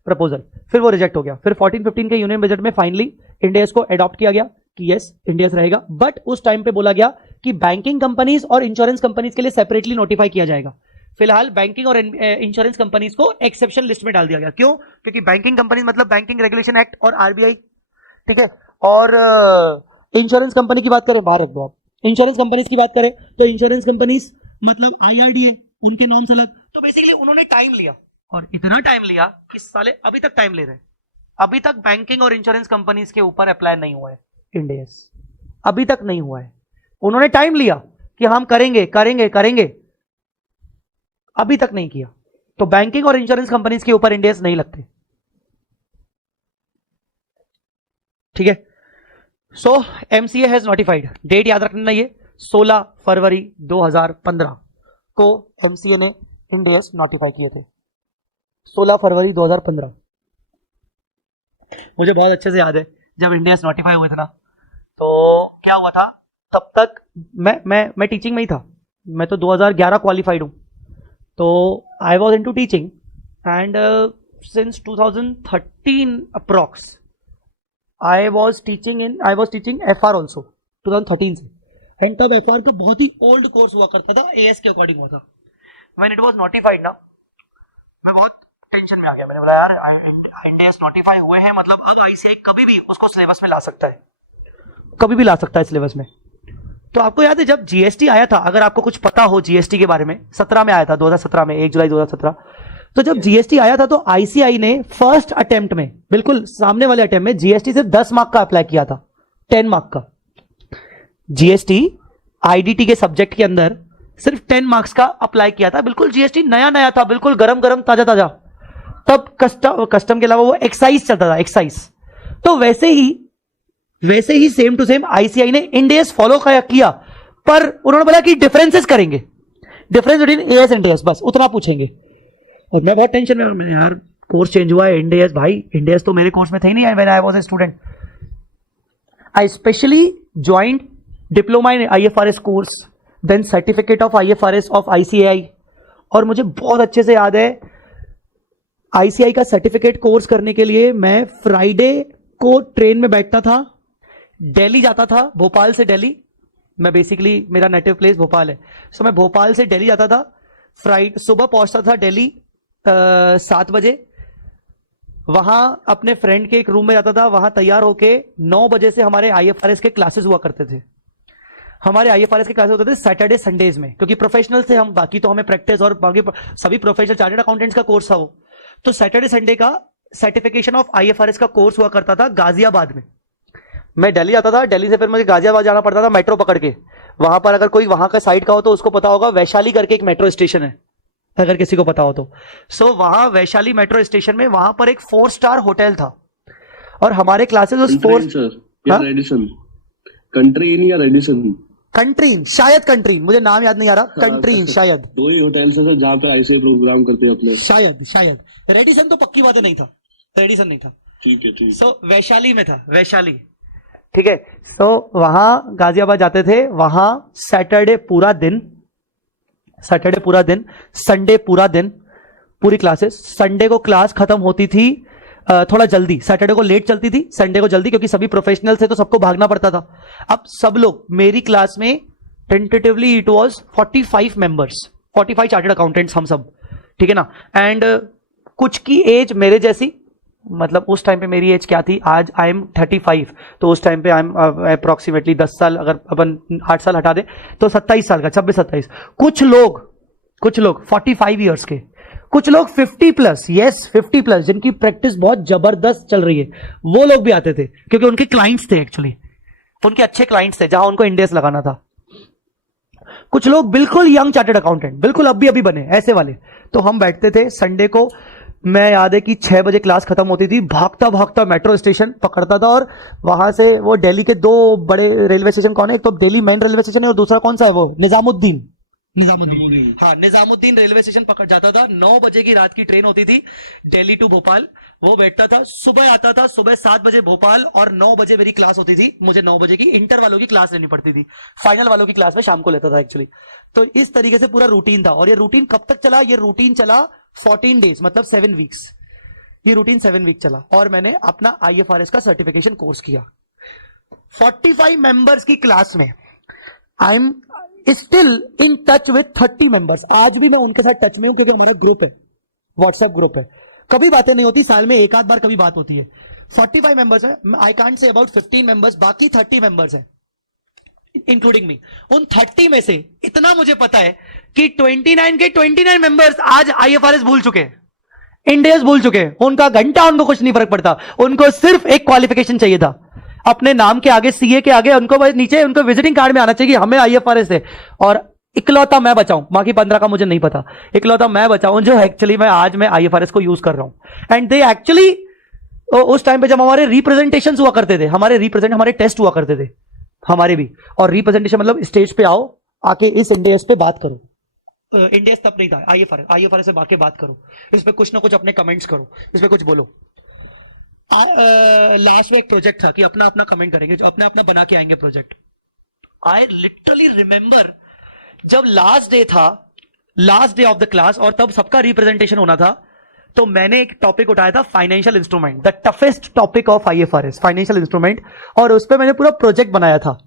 प्रपोजल, फिर वो रिजेक्ट हो गया। फिर 14-15 के यूनियन बजट में फाइनली इंडेस को अडॉप्ट किया गया कि यस इंडेस रहेगा, बट उस टाइम पे बोला गया कि बैंकिंग कंपनीज और इंश्योरेंस कंपनीज के लिए सेपरेटली नोटिफाई किया जाएगा। फिलहाल बैंकिंग और इंश्योरेंस कंपनीज को एक्सेप्शन लिस्ट में डाल दिया गया। क्यों? क्योंकि बैंकिंग कंपनीज मतलब बैंकिंग रेगुलेशन एक्ट और RBI, ठीक है। और इंश्योरेंस कंपनी की बात करें, बाहर रख दो आप। इंश्योरेंस कंपनीज की बात करें तो इंश्योरेंस कंपनीज मतलब IRDA, उनके नॉर्म्स अलग। तो बेसिकली उन्होंने टाइम लिया और इतना टाइम लिया कि साले अभी तक टाइम ले रहे हैं। अभी तक बैंकिंग और इंश्योरेंस कंपनीज के ऊपर अप्लाई नहीं हुआ है इंडेस, अभी तक नहीं हुआ है। उन्होंने टाइम लिया कि हम करेंगे, अभी तक नहीं किया। तो बैंकिंग और इंश्योरेंस कंपनीज के ऊपर इंडेस नहीं लगते, ठीक है। सो MCA हैज नोटिफाइड, डेट याद रखना, ये 16 फरवरी 2015 को MCA ने इंडेस नोटिफाई किए थे। 16 फरवरी 2015 मुझे बहुत अच्छे से याद है। जब इंडेस नोटिफाई हुए थे ना, तो क्या हुआ था, तब तक मैं टीचिंग में ही था। मैं तो 2011 क्वालिफाइड हूं, तो I was in to teaching and since 2013 approx I was teaching FR also 2013 से। एंड तब एफआर का बहुत ही ओल्ड कोर्स हुआ करता था, एएस के अकॉर्डिंग हुआ था. व्हेन इट वाज नोटिफाइड ना, मैं बहुत टेंशन में आ गया. मैंने बोला यार इंडिया नोटिफाई हुए हैं, मतलब अब आईसीआई कभी भी उसको सिलेबस में ला सकता है, कभी भी ला सकता है सिलेबस में. तो आपको याद है जब जीएसटी आया था, अगर आपको कुछ पता हो जीएसटी के बारे में, 17 में आया था, 2017 में, 1 जुलाई 2017. तो जब जीएसटी आया था तो आईसीआई ने फर्स्ट अटेम्प्ट में, बिल्कुल सामने वाले अटेम्प्ट में, जीएसटी से 10 मार्क का अप्लाई किया था, 10 मार्क का. जीएसटी आईडीटी के सब्जेक्ट के अंदर सिर्फ 10 मार्क्स का अप्लाई किया था. बिल्कुल जीएसटी नया नया था, बिल्कुल गरम गरम ताजा ताजा. तब कस्टम के अलावा वो एक्साइज चलता था, एक्साइज. तो वैसे ही सेम टू सेम आईसीआई ने इंडेस फॉलो किया, पर उन्होंने बोला कि डिफरेंसेस करेंगे, difference between as and as, बस उतना पूछेंगे. और मैं बहुत टेंशन में, मैंने यार कोर्स चेंज हुआ है, इंडेस भाई, इंडेस तो मेरे कोर्स में थे ही नहीं when I was a student. I specially joined diploma in IFRS course, then certificate of IFRS of ICAI. और मुझे बहुत अच्छे से याद है आईसीआई का सर्टिफिकेट कोर्स करने के लिए मैं फ्राइडे को ट्रेन में बैठता था, दिल्ली जाता था, भोपाल से दिल्ली. मैं बेसिकली, मेरा नेटिव प्लेस भोपाल है, सो मैं भोपाल से दिल्ली जाता था. सुबह पहुंचता था दिल्ली 7 बजे, वहां अपने फ्रेंड के एक रूम में जाता था, वहां तैयार होके 9 बजे से हमारे आईएफआरएस के क्लासेस हुआ करते थे. हमारे आईएफआरएस के क्लासेस होते थे सैटरडे संडेज में, क्योंकि प्रोफेशनल थे हम, बाकी तो हमें प्रैक्टिस और बाकी सभी प्रोफेशनल चार्टर्ड अकाउंटेंट्स का कोर्स था वो. तो सैटरडे संडे का सर्टिफिकेशन ऑफ आईएफआरएस का कोर्स हुआ करता था गाजियाबाद में. मैं दिल्ली आता था, दिल्ली से फिर मुझे गाजियाबाद जाना पड़ता था मेट्रो पकड़ के. वहां पर अगर कोई वहां का साइड का हो तो उसको पता होगा, वैशाली करके एक मेट्रो स्टेशन है, अगर किसी को पता हो तो. सो वहां वैशाली मेट्रो स्टेशन में, वहां पर एक 4 स्टार होटल था और हमारे क्लासेस उस 4 कंट्रीन या रेडिसन, कंट्रीन, शायद कंट्रीन, मुझे नाम याद नहीं आ रहा, कंट्रीन शायद. 2 ही होटल्स है जहां पे आईसीआई प्रोग्राम करते हैं अपने, शायद रेडिसन तो पक्की बात नहीं था, रेडिसन नहीं था. ठीक है. सो वैशाली में था, वैशाली, ठीक है. सो वहां गाजियाबाद जाते थे, वहां सैटरडे पूरा दिन, संडे पूरा दिन, पूरी क्लासेस. संडे को क्लास खत्म होती थी थोड़ा जल्दी, सैटरडे को लेट चलती थी, संडे को जल्दी, क्योंकि सभी प्रोफेशनल थे तो सबको भागना पड़ता था. अब सब लोग, मेरी क्लास में tentatively it was 45 members, 45 chartered accountants हम सब, ठीक है ना. एंड कुछ की एज मेरे जैसी, मतलब उस टाइम पे मेरी एज क्या थी, आज आई एम 35, तो उस टाइम पे आई एम अप्रोक्सीमेटली 10 साल, अगर अपन 8 साल हटा दें तो 27 साल का, 26-27. कुछ लोग 45 ईयर्स के, कुछ लोग 50 प्लस, यस 50 प्लस, जिनकी प्रैक्टिस बहुत जबरदस्त चल रही है, वो लोग भी आते थे, क्योंकि उनके क्लाइंट्स थे, एक्चुअली उनके अच्छे क्लाइंट्स थे जहां उनको इंडेस लगाना था. कुछ लोग बिल्कुल यंग चार्टर्ड अकाउंटेंट, बिल्कुल अभी बने, ऐसे वाले. तो हम बैठते थे संडे को, मैं याद है कि 6 बजे क्लास खत्म होती थी, भागता भागता मेट्रो स्टेशन पकड़ता था, और वहां से वो दिल्ली के 2 बड़े रेलवे स्टेशन कौन है, एक तो दिल्ली मेन रेलवे स्टेशन है और दूसरा कौन सा है वो, निजामुद्दीन, हाँ निजामुद्दीन रेलवे स्टेशन पकड़ जाता था. 9 बजे की रात की ट्रेन होती थी दिल्ली टू भोपाल, वो बैठता था, सुबह आता था, सुबह 7 बजे भोपाल, और 9 बजे मेरी क्लास होती थी. मुझे 9 बजे की इंटर वालों की क्लास लेनी पड़ती थी, फाइनल वालों की क्लास में शाम को लेता था एक्चुअली. तो इस तरीके से पूरा रूटीन था. और ये रूटीन कब तक चला, ये रूटीन चला 14 डेज, मतलब 7 वीक्स. ये रूटीन 7 वीक चला, और मैंने अपना आईएफआरएस का सर्टिफिकेशन कोर्स किया 45 मेंबर्स की क्लास में. I am still in touch with 30 members. आज भी मैं उनके साथ टच में हूं, क्योंकि हमारा ग्रुप है, व्हाट्सएप ग्रुप है. कभी बातें नहीं होती, साल में एक आध बार कभी बात होती है. 45 मेंबर्स में I can't say about 15 members, बाकी 30 मेंबर्स हैं इंक्लूडिंग मी. उन 30 में से इतना मुझे पता है कि 29 के 29 मेंबर्स आज आईएफआरएस भूल चुके, इंडेस भूल चुके. उनका घंटा उनको कुछ नहीं फर्क पड़ता, उनको सिर्फ एक क्वालिफिकेशन चाहिए था, अपने नाम के आगे, सीए के आगे, उनको बस नीचे उनको विजिटिंग कार्ड में आना चाहिए कि हमें आईएफआरएस है. और इकलौता मैं बचाऊं, बाकी 15 का मुझे नहीं पता, इकलौता मैं बचाऊं जो एक्चुअली आज मैं आईएफआरएस को यूज कर रहा हूं. एंड दे एक्चुअली, उस टाइम पे जब हमारे रिप्रेजेंटेशन हुआ करते थे, हमारे टेस्ट हुआ करते थे हमारे भी, और रिप्रेजेंटेशन मतलब स्टेज पे आओ, आके इस इंडेस पे बात करो. इंडेस तब नहीं था, आईएफआरएस से बाकी बात करो, इस पे कुछ ना कुछ अपने कमेंट्स करो, इस पे कुछ बोलो. लास्ट में एक प्रोजेक्ट था कि अपना अपना कमेंट करेंगे, जो अपना अपना बना के आएंगे प्रोजेक्ट. आई लिटरली रिमेंबर जब last day of the class, और तब सबका रिप्रेजेंटेशन होना था, तो मैंने एक टॉपिक उठाया था, financial instrument, the toughest topic of IFRS, financial instrument. और उस पर मैंने पूरा प्रोजेक्ट बनाया था.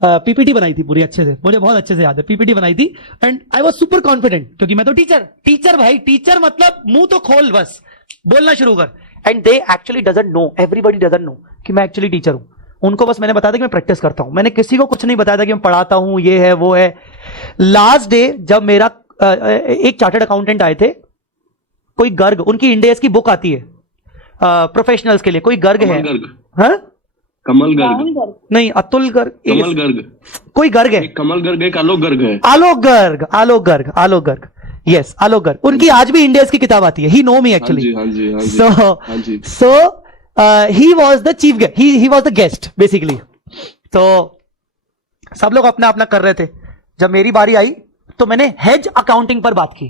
पीपीटी बनाई थी पूरी अच्छे से, मुझे बहुत अच्छे से याद है, पीपीटी बनाई थी and I was super confident क्योंकि मैं तो टीचर भाई, टीचर मतलब मुंह तो खोल, बस बोलना शुरू कर। And they actually doesn't know, everybody doesn't know कि मैं एक्चुअली टीचर हूं। उनको बस मैंने बताया था कि मैं प्रैक्टिस करता हूं, मैंने किसी को कुछ नहीं बताया था कि मैं पढ़ाता हूं, ये है वो है। लास्ट डे जब मेरा एक चार्टर्ड अकाउंटेंट आए थे, कोई गर्ग, उनकी इंडिया की बुक आती है प्रोफेशनल्स के लिए, कोई गर्ग है, हाँ? कमल गर्ग नहीं, अतुल गर्ग, कमल गर्ग, कोई गर्ग है, एक कमल गर्ग, एक आलोक गर्ग है। आलोक गर्ग, यस, आलोक गर्ग। उनकी आज भी इंडियंस की किताब आती है, he know me actually. So he was the chief guest, he was the guest basically. तो सब लोग अपना अपना कर रहे थे। जब मेरी बारी आई तो मैंने हेज अकाउंटिंग पर बात की,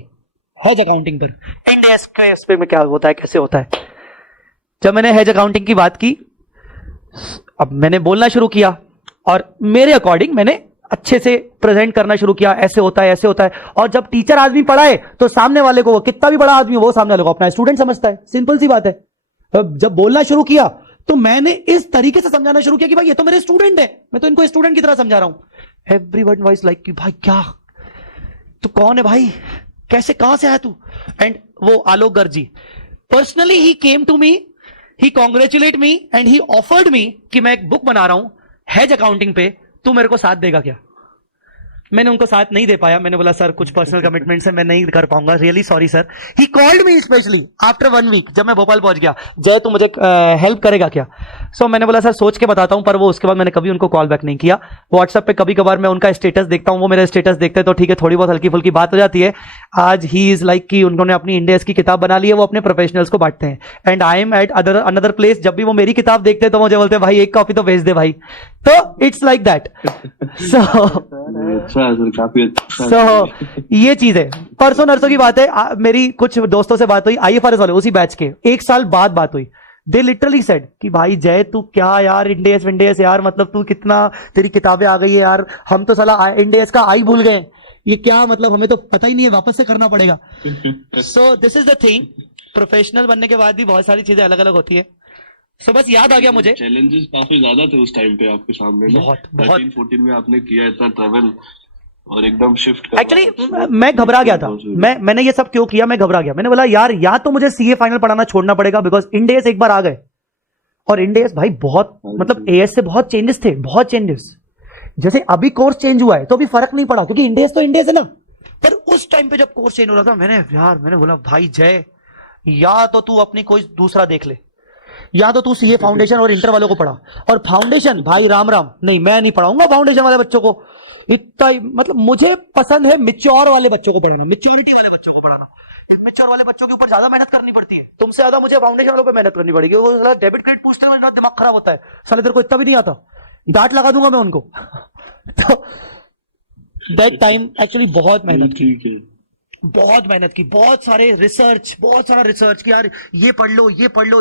हेज अकाउंटिंग पर, इंडियस के उस पे क्या होता है, कैसे होता है। जब मैंने हेज अकाउंटिंग की बात की, अब मैंने बोलना शुरू किया और मेरे अकॉर्डिंग मैंने अच्छे से प्रेजेंट करना शुरू किया, ऐसे होता है, ऐसे होता है। और जब टीचर आदमी पढ़ाए तो सामने वाले को, वो कितना भी बड़ा आदमी हो, वो सामने वाले को अपना स्टूडेंट समझता है, सिंपल सी बात है। जब बोलना शुरू किया तो मैंने इस तरीके से समझाना शुरू किया कि भाई ये तो मेरे स्टूडेंट है, मैं तो इनको स्टूडेंट की तरह समझा रहा हूं। एवरीवन वाज लाइक कि भाई क्या, तू कौन है भाई, कैसे, कहां से आया तू। एंड वो Alok Garg ji personally he came to me, he congratulate me and he offered me कि मैं एक बुक बना रहा हूं हेज अकाउंटिंग पे, तू मेरे को साथ देगा क्या। मैंने उनको साथ नहीं दे पाया, मैंने बोला सर कुछ पर्सनल कमिटमेंट से मैं नहीं कर पाऊंगा, really sorry sir. He called me specially after 1 week, जब मैं भोपाल पहुंच गया, जय तू मुझे हेल्प करेगा क्या। सो मैंने बोला सर सोच के बताता हूं, पर वो उसके बाद मैंने कभी उनको कॉल बैक नहीं किया। व्हाट्सएप पे कभी कभार मैं उनका स्टेटस देखता हूं, वो मेरा स्टेटस देखते हैं तो ठीक है, थोड़ी बहुत हल्की फुल्की बात हो जाती है। आज ही इज लाइक कि उन्होंने अपनी इंडियस की किताब बना ली है, वो अपने प्रोफेशनल्स को बांटते हैं। And I am at another place, जब भी वो मेरी किताब देखते हैं तो मुझे बोलते हैं भाई एक कॉपी तो भेज दे भाई। तो इट्स लाइक दैट। सो ये चीज है। परसों नरसों की बात है, मेरी कुछ दोस्तों से बात हुई, IFRS वाले, उसी बैच के, 1 साल बाद बात हुई। दे लिटरली सेड कि भाई जय तू क्या यार, इंडियस यार, मतलब तू कितना, तेरी किताबें आ गई है यार, हम तो साला इंडियस का आई भूल गए, ये क्या मतलब, हमें तो पता ही नहीं है, वापस से करना पड़ेगा। सो this is the thing, professional बनने के बाद भी बहुत सारी चीजें अलग अलग होती है। सो बस याद आ गया मुझे, चैलेंजेस काफी ज्यादा थे उस टाइम पे आपके सामने ना, बहुत 13-14 में आपने किया इतना ट्रेवल और एकदम शिफ्ट करना। एक्चुअली मैं घबरा गया था, मैंने ये सब क्यों किया, मैं घबरा गया। मैंने बोला यार या तो मुझे CA फाइनल पढ़ाना छोड़ना पड़ेगा, बिकॉज इंडियस एक बार आ गए, और इंडियस भाई बहुत, मतलब AS से बहुत चेंजेस थे, बहुत चेंजेस। जैसे अभी कोर्स चेंज हुआ है तो अभी फर्क नहीं पड़ा, क्योंकि इंडियस तो इंडियस है ना। पर उस टाइम पे जब कोर्स चेंज हो रहा था, मैंने बोला भाई जय, या तो तू अपनी कोई दूसरा देख ले, या तो तू CA फाउंडेशन और इंटर वालों को पढ़ा। और फाउंडेशन भाई राम नहीं, मैं नहीं पढ़ाऊंगा फाउंडेशन वाले बच्चों को इतना, मतलब मुझे पसंद है मिच्योर वाले बच्चों को पढ़ाना, मिच्योरिटी वाले बच्चों को पढ़ाना। इमेच्योर वाले बच्चों के ऊपर ज्यादा मेहनत करनी पड़ती है, तुमसे ज्यादा मुझे फाउंडेशन वालों पे मेहनत करनी पड़ेगी। वो साला डेबिट क्रेडिट पूछते हैं, मेरा दिमाग खराब होता है, साले तेरे को इतना भी नहीं आता, डांट लगा दूंगा मैं उनको। तो दैट टाइम एक्चुअली बहुत मेहनत की, बहुत मेहनत की, बहुत सारा रिसर्च कि यार ये पढ़ लो।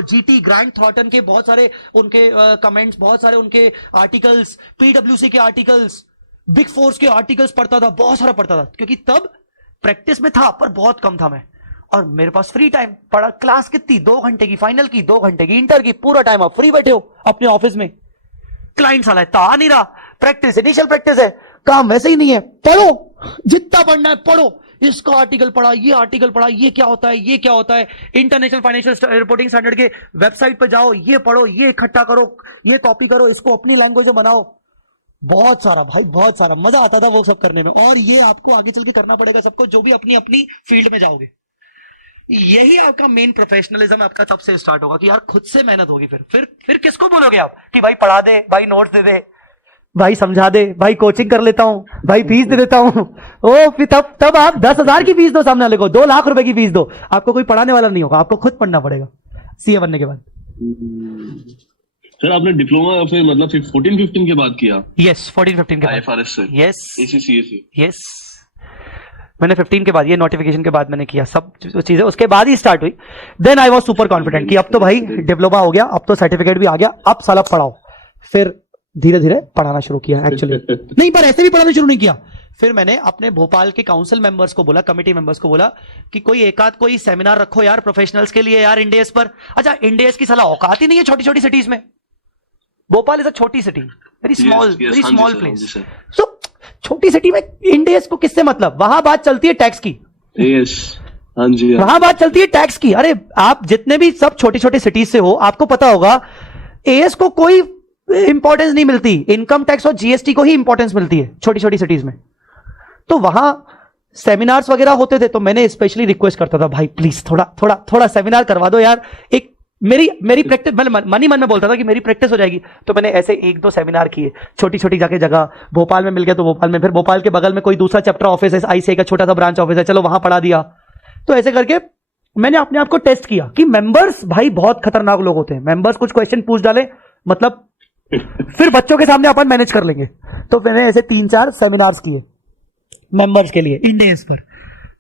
GT ग्रैंड थॉर्टन के बहुत सारे उनके कमेंट्स, बहुत सारे उनके आर्टिकल्स, PwC के आर्टिकल्स, बिग फोर्स के आर्टिकल्स पढ़ता था, बहुत सारा पढ़ता था, क्योंकि तब प्रैक्टिस में था पर बहुत कम था मैं, और मेरे पास फ्री टाइम पढ़ा। क्लास कितनी, 2 घंटे की, फाइनल की 2 घंटे की, इंटर की पूरा टाइम आप फ्री बैठे हो अपने ऑफिस में, क्लाइंट साला इतना आ नहीं रहा, प्रैक्टिस इनिशियल प्रैक्टिस है, काम वैसे ही नहीं है, पढ़ो जितना पढ़ना है पढ़ो, इसका आर्टिकल पढ़ा, ये आर्टिकल पढ़ा, ये क्या होता है, इंटरनेशनल फाइनेंशियल रिपोर्टिंग स्टैंडर्ड के वेबसाइट पे जाओ, ये पढ़ो, ये इकट्ठा करो, ये कॉपी करो, इसको अपनी लैंग्वेज में बनाओ। बहुत सारा भाई, बहुत सारा मजा आता था वो सब करने में, और ये आपको आगे चल के करना पड़ेगा सबको, जो भी अपनी अपनी फील्ड में जाओगे। यही आपका मेन प्रोफेशनलिज्म आपका तब से स्टार्ट होगा कि यार खुद से मेहनत होगी। फिर किसको बोलोगे आप कि भाई पढ़ा दे, भाई नोट्स दे दे, भाई समझा दे, भाई कोचिंग कर लेता हूं, भाई फीस दे देता हूं। ओ फिर तब आप 10,000 की फीस दो सामने वाले को, 2 लाख रुपए की फीस दो, आपको कोई पढ़ाने वाला नहीं होगा, आपको खुद पढ़ना पड़ेगा CA बनने के बाद। सर आपने डिप्लोमा फिर मतलब 14-15 के बाद किया? यस, 14-15 के बाद IFRS से? यस, ACCA से? यस, मैंने 15 के बाद, ये नोटिफिकेशन के बाद मैंने किया, सब चीजें उसके बाद ही स्टार्ट हुई। Then I was super confident कि अब तो भाई डिप्लोमा हो गया, अब तो सर्टिफिकेट भी आ गया, अब साला पढ़ाओ। फिर धीरे धीरे पढ़ाना शुरू किया एक्चुअली नहीं, पर ऐसे भी पढ़ाना शुरू नहीं किया। फिर मैंने अपने भोपाल के काउंसिल मेंबर्स को बोला, कमेटी मेंबर्स को बोला कि कोई सेमिनार रखो यार प्रोफेशनल्स के लिए यार इंडियस पर। अच्छा, इंडियस की साला औकात ही नहीं है छोटी छोटी सिटीज में, भोपाल इज अ छोटी city, very small, yes, very हाँ जी स्मॉल sir, हाँ प्लेस. जी sir. सो छोटी सिटी में इंडेस को किससे मतलब? वहां बात चलती है टैक्स की, Yes, हाँ जी हाँ. वहां बात चलती है टैक्स की. अरे आप जितने भी सब छोटी छोटी सिटीज से हो, आपको पता होगा एएस को कोई इंपॉर्टेंस नहीं मिलती, इनकम टैक्स और जीएसटी को ही इंपॉर्टेंस मिलती है छोटी छोटी सिटीज में. तो वहां सेमिनार्स वगैरह होते थे, तो मैंने स्पेशली रिक्वेस्ट करता था, भाई प्लीज थोड़ा थोड़ा थोड़ा सेमिनार करवा दो यार. एक मेरी प्रैक्टिस, मन ही मन में बोलता था कि मेरी प्रैक्टिस हो जाएगी. तो मैंने ऐसे 1-2 सेमिनार किए छोटी छोटी जाके जगह. भोपाल में मिल गया तो भोपाल में, फिर भोपाल के बगल में कोई दूसरा चैप्टर ऑफिस है, आईसीआई का छोटा सा ब्रांच ऑफिस है, चलो वहां पढ़ा दिया. तो ऐसे करके मैंने अपने आप को टेस्ट किया कि मेंबर्स भाई बहुत खतरनाक लोग होते हैं. मेंबर्स कुछ क्वेश्चन पूछ डाले, मतलब फिर बच्चों के सामने अपन मैनेज कर लेंगे. तो मैंने ऐसे 3-4 सेमिनार्स किए मेंबर्स के लिए इंडेस पर.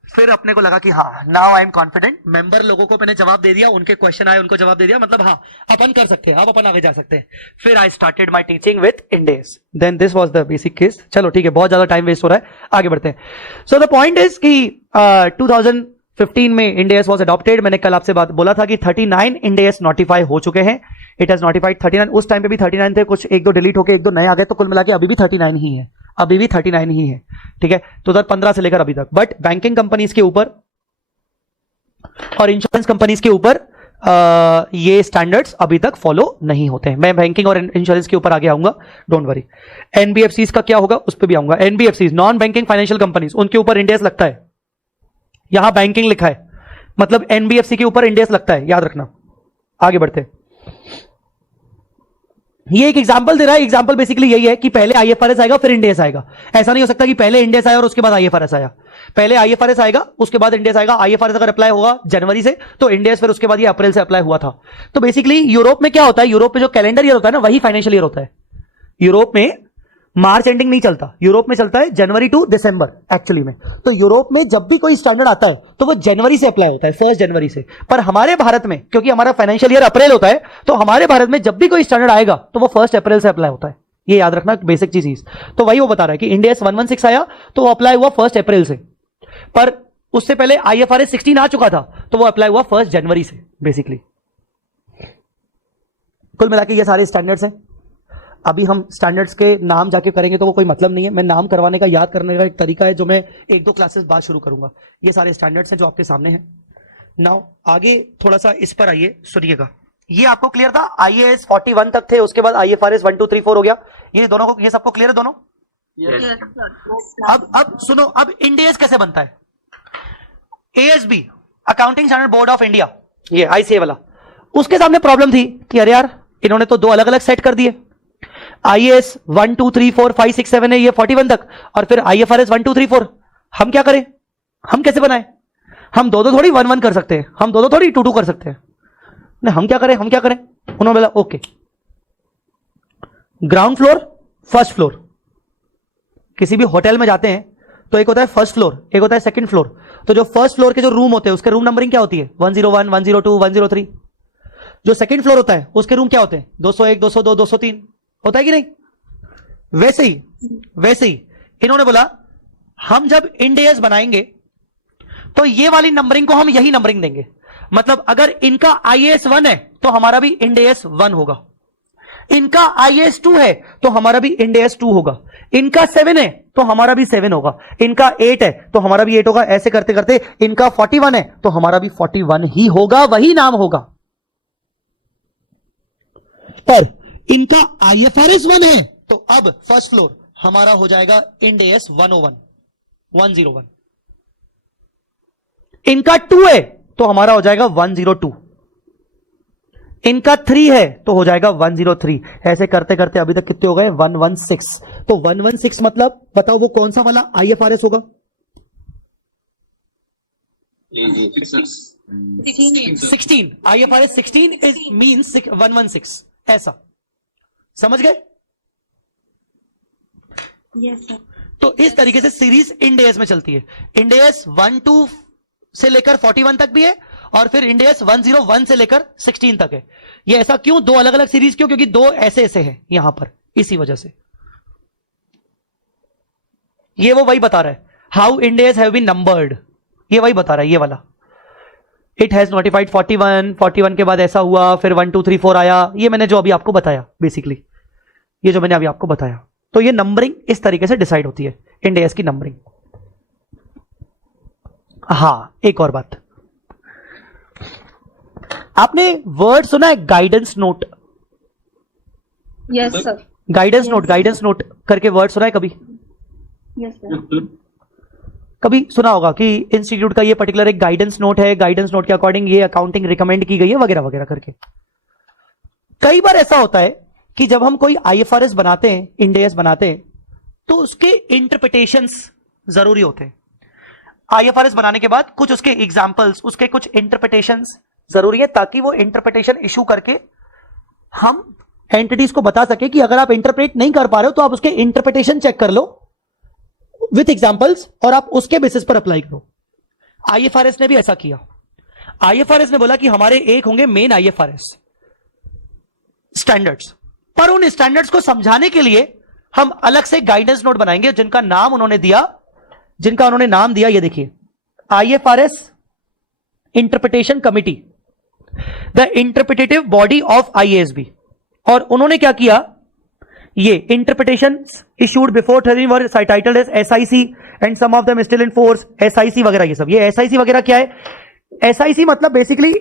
फिर अपने को लगा कि हाँ, now I am confident. Member लोगों को मैंने जवाब दे दिया, उनके क्वेश्चन आए उनको जवाब दे दिया, मतलब हाँ अपन कर सकते हैं, अब अपन आगे जा सकते हैं. फिर I started my teaching with Ind AS. Then this was the basic case. चलो ठीक है, बहुत ज्यादा टाइम वेस्ट हो रहा है, आगे बढ़ते हैं. सो द पॉइंट इज कि 2015 में इंडेस वाज अडॉप्टेड. मैंने कल आपसे बात बोला था कि 39 इंडेस नोटिफाई हो चुके हैं. It has notified 39. उस टाइम पे भी 39 थे, कुछ 1-2 डिलीट होके 1-2 नए आ गए, तो कुल मिला के अभी भी 39 ही है, अभी भी 39 ही है. ठीक है, 2015 से लेकर अभी तक. बट बैंकिंग कंपनीज के ऊपर और इंश्योरेंस कंपनीज के ऊपर ये स्टैंडर्ड्स अभी तक फॉलो नहीं होते हैं. मैं बैंकिंग और इंश्योरेंस के ऊपर आगे आऊंगा, डोंट वरी. एनबीएफसीज का क्या होगा उस पर भी आऊंगा. NBFCs, non banking financial companies, उनके ऊपर इंडेस लगता है. यहां बैंकिंग लिखा है, मतलब एनबीएफसी के ऊपर इंडेस लगता है, याद रखना. आगे बढ़ते. ये एक एग्जांपल दे रहा है. एग्जांपल बेसिकली यही है कि पहले आईएफआरएस आएगा फिर इंडेस आएगा. ऐसा नहीं हो सकता कि पहले इंडेस आया और उसके बाद आईएफआरएस आया. पहले आईएफआरएस आएगा उसके बाद इंडेस आएगा. आईएफआरएस अगर अप्लाई होगा जनवरी से तो इंडेस फिर उसके बाद ये अप्रैल से अप्लाई हुआ था. तो बेसिकली यूरोप में क्या होता है, यूरोप में जो कैलेंडर ईयर होता है ना, वही फाइनेंशियल ईयर होता है. यूरोप में मार्च एंडिंग नहीं चलता, यूरोप में चलता है जनवरी टू दिसंबर एक्चुअली में. तो यूरोप में जब भी कोई स्टैंडर्ड आता है तो वो जनवरी से अप्लाई होता है, 1 जनवरी से. पर हमारे भारत में क्योंकि हमारा फाइनेंशियल ईयर अप्रैल होता है, तो हमारे भारत में जब भी कोई स्टैंडर्ड आएगा तो वो 1 अप्रैल से अप्लाई होता है. ये याद रखना बेसिक चीज. तो वही वो बता रहा है कि इंडेस 116 आया तो वो अप्लाई हुआ 1 अप्रैल से, पर उससे पहले आईएफआरएस 16 आ चुका था तो वो अप्लाई हुआ 1 जनवरी से बेसिकली. कुल मिला के ये सारे स्टैंडर्ड्स हैं. अभी हम स्टैंडर्ड्स के नाम जाके करेंगे तो वो कोई मतलब नहीं है. मैं नाम करवाने का, याद करने का एक तरीका है जो मैं 1-2 क्लासेस बाद शुरू करूंगा. ये सारे स्टैंडर्ड्स हैं जो आपके सामने हैं. नाउ आगे थोड़ा सा इस पर आइए, सुनिएगा. ये आपको क्लियर था? आईएएस 41 तक थे, उसके बाद आईएफआरएस 1, 2, 3, 4 हो गया. ये दोनों को, ये सबको क्लियर है दोनों? Yes, sir. अब सुनो, अब इंडेस कैसे बनता है. ASB, accounting standard board of India, ये आईसीए वाला, उसके सामने प्रॉब्लम थी कि अरे यार इन्होंने तो 2 अलग अलग सेट कर दिए. आईएएस 1, 2, 3, 4, 5, 6, 7 है ये 41 तक, और फिर आईएफआरएस 1, 2, 3, 4. हम क्या करें, हम कैसे बनाए? हम 2-2 थोड़ी 1-1 कर सकते हैं, हम 2-2 थोड़ी 2-2 कर सकते हैं. नहीं, हम क्या करें, हम क्या करें? उन्होंने बोला okay, ground floor, first floor. किसी भी होटल में जाते हैं तो एक होता है फर्स्ट फ्लोर, एक होता है सेकंड फ्लोर. तो जो फर्स्ट फ्लोर के जो रूम होते हैं उसके रूम नंबरिंग क्या होती है? 101, 102, 103. जो सेकंड फ्लोर होता है उसके रूम क्या होते हैं? 201, 202, 203. होता है कि नहीं? वैसे ही इन्होंने बोला हम जब इंडेस बनाएंगे तो ये वाली नंबरिंग को हम यही नंबरिंग देंगे. मतलब अगर इनका आईएएस 1 है तो हमारा भी इंडेस 1 होगा, इनका आईएएस 2 है तो हमारा भी इंडेस 2 होगा, इनका 7 है तो हमारा भी 7 होगा, इनका 8 है तो हमारा भी 8 होगा. ऐसे करते करते इनका 41 है तो हमारा भी 41 ही होगा, वही नाम होगा. पर इनका आईएफआरएस 1 है तो अब फर्स्ट फ्लोर हमारा हो जाएगा इंडेस 101, 101. इनका 2 है तो हमारा हो जाएगा 102. इनका 3 है तो हो जाएगा 103. ऐसे करते करते अभी तक कितने हो गए? 116. तो 116 मतलब बताओ वो कौन सा वाला आईएफआरएस होगा? 16. IFRS 16 is means 116. ऐसा समझ गए? Yes sir. तो इस तरीके से सीरीज इंडेस में चलती है. इंडेस 1-2 से लेकर 41 तक भी है और फिर इंडेस 101 से लेकर 16 तक है. ये ऐसा क्यों? 2 अलग अलग सीरीज क्यों? क्योंकि 2 ऐसे हैं यहां पर, इसी वजह से. ये वो वही बता रहा है, हाउ इंडेस हैव बीन नंबर्ड. ये वही बता रहा है, ये वाला. इट हैज नोटिफाइड 41 के बाद ऐसा हुआ, फिर 1, 2, 3, 4 आया. ये मैंने जो अभी आपको बताया बेसिकली ये जो मैंने अभी आपको बताया। तो ये नंबरिंग इस तरीके से डिसाइड होती है, इंड एएस की नंबरिंग। हाँ, एक और बात, आपने वर्ड सुना है guidance note? Yes, sir. Guidance note करके वर्ड सुना है कभी? Yes, sir. कभी सुना होगा कि इंस्टीट्यूट का ये पर्टिकुलर एक गाइडेंस नोट है, गाइडेंस नोट के अकॉर्डिंग ये अकाउंटिंग रिकमेंड की गई है, वगैरह वगैरह करके। कई बार ऐसा होता है कि जब हम कोई आईएफआरएस बनाते हैं, इंड एएस बनाते हैं, तो उसके इंटरप्रिटेशंस जरूरी होते हैं। आईएफआरएस बनाने के बाद कुछ उसके एग्जांपल्स, उसके कुछ इंटरप्रिटेशंस जरूरी है, ताकि वो इंटरप्रिटेशन इशू करके हम एंटिटीज को बता सके कि अगर आप इंटरप्रेट नहीं कर पा रहे हो तो आप उसके इंटरप्रिटेशन चेक कर लो विथ एग्जांपल्स और आप उसके बेसिस पर अप्लाई करो। आईएफआरएस ने भी ऐसा किया। आईएफआरएस ने बोला कि हमारे एक होंगे मेन आईएफआरएस स्टैंडर्ड्स, पर उन स्टैंडर्ड्स को समझाने के लिए हम अलग से गाइडेंस नोट बनाएंगे, जिनका नाम उन्होंने नाम दिया, ये देखिए, IFRS interpretation committee, the interpretative body of IASB. और उन्होंने क्या किया, ये interpretations issued before 13 were titled as SIC and some of them still in force. SIC वगैरह ये सब, ये एसआईसी वगैरह क्या है? एसआईसी मतलब बेसिकली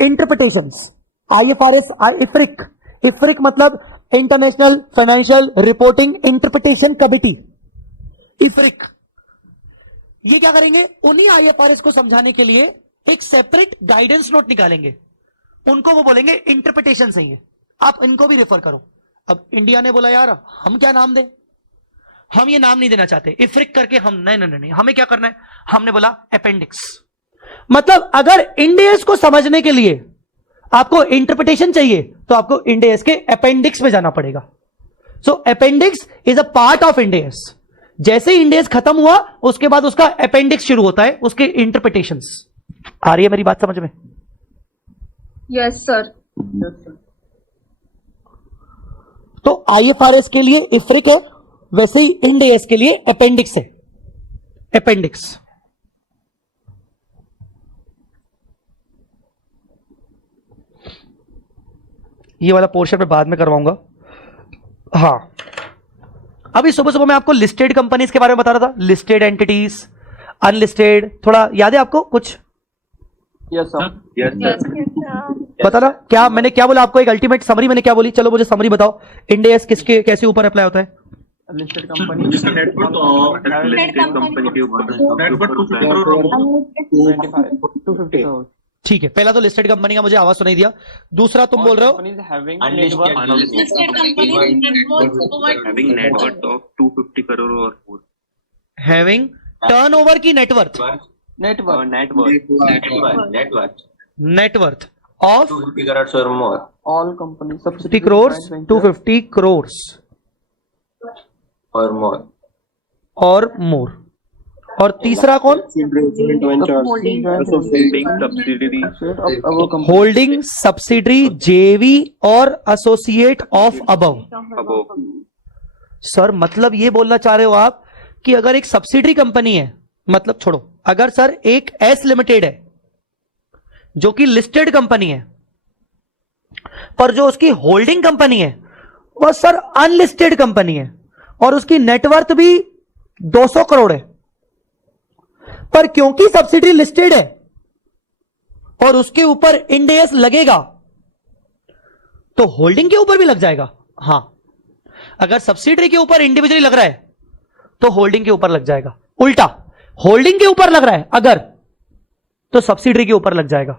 इंटरप्रिटेशंस। आईएफआरएस, इफ्रिक मतलब international financial reporting interpretation committee, IFRIC. ये क्या करेंगे, उन्हीं आईएफआरएस को समझाने के लिए एक सेपरेट गाइडेंस नोट निकालेंगे, उनको वो बोलेंगे इंटरप्रिटेशन से ही, आप इनको भी रेफर करो। अब इंडिया ने बोला यार हम क्या नाम दें, हम ये नाम नहीं देना चाहते, इफ्रिक करके हम नहीं, हमें क्या करना है, हमने बोला अपेंडिक्स। मतलब अगर इंड एएस को समझने के लिए आपको इंटरप्रिटेशन चाहिए तो आपको इंड एएस के अपेंडिक्स में जाना पड़ेगा। So appendix is a part of Ind AS. जैसे इंड एएस खत्म हुआ उसके बाद उसका अपेंडिक्स शुरू होता है, उसके इंटरप्रिटेशंस। आ रही है मेरी बात समझ में? Yes, sir. तो आईएफआरएस के लिए इफ्रिक है, वैसे ही इंड एएस के लिए अपेंडिक्स है, अपेंडिक्स। ये वाला पोर्शन में बाद में करवाऊंगा। हाँ, अभी सुबह सुबह मैं आपको लिस्टेड कंपनीज के बारे में बता रहा था, लिस्टेड एंटिटीज, अनलिस्टेड, थोड़ा याद है आपको कुछ? Yes sir. पता ना क्या मैंने क्या बोला आपको, एक अल्टीमेट समरी मैंने क्या बोली? चलो मुझे समरी बताओ, इंड एएस किसके कैसे ऊपर अप्लाई होता है? लिस्टेड कंपनी, जिसका नेटवर्थ लिस्टेड कंपनी के ऊपर नेटवर्थ 250 करोड़ 250 करोड़। ठीक है, पहला तो लिस्टेड कंपनी का मुझे आवाज सुनाई दिया। दूसरा तुम बोल रहे हो Listed company having net worth of 250 crore or more. Having turnover की net worth net worth of 250 crores or more. All company 50 crores 250 crores Or more. और मोर। और तीसरा कौन? होल्डिंग सब्सिडरी जेवी और एसोसिएट ऑफ अबव। सर मतलब ये बोलना चाह रहे हो आप कि अगर एक सब्सिडरी कंपनी है, मतलब छोड़ो, अगर सर एक एस लिमिटेड है जो कि लिस्टेड कंपनी है, पर जो उसकी होल्डिंग कंपनी है वह सर अनलिस्टेड कंपनी है और उसकी नेटवर्थ भी 200 करोड़ है, पर क्योंकि सब्सिडरी लिस्टेड है और उसके ऊपर इंड एएस लगेगा तो होल्डिंग के ऊपर भी लग जाएगा। हां, अगर सब्सिडरी के ऊपर इंडिविजुअली लग रहा है तो होल्डिंग के ऊपर लग जाएगा, उल्टा होल्डिंग के ऊपर लग रहा है अगर, तो सब्सिडरी के ऊपर लग जाएगा।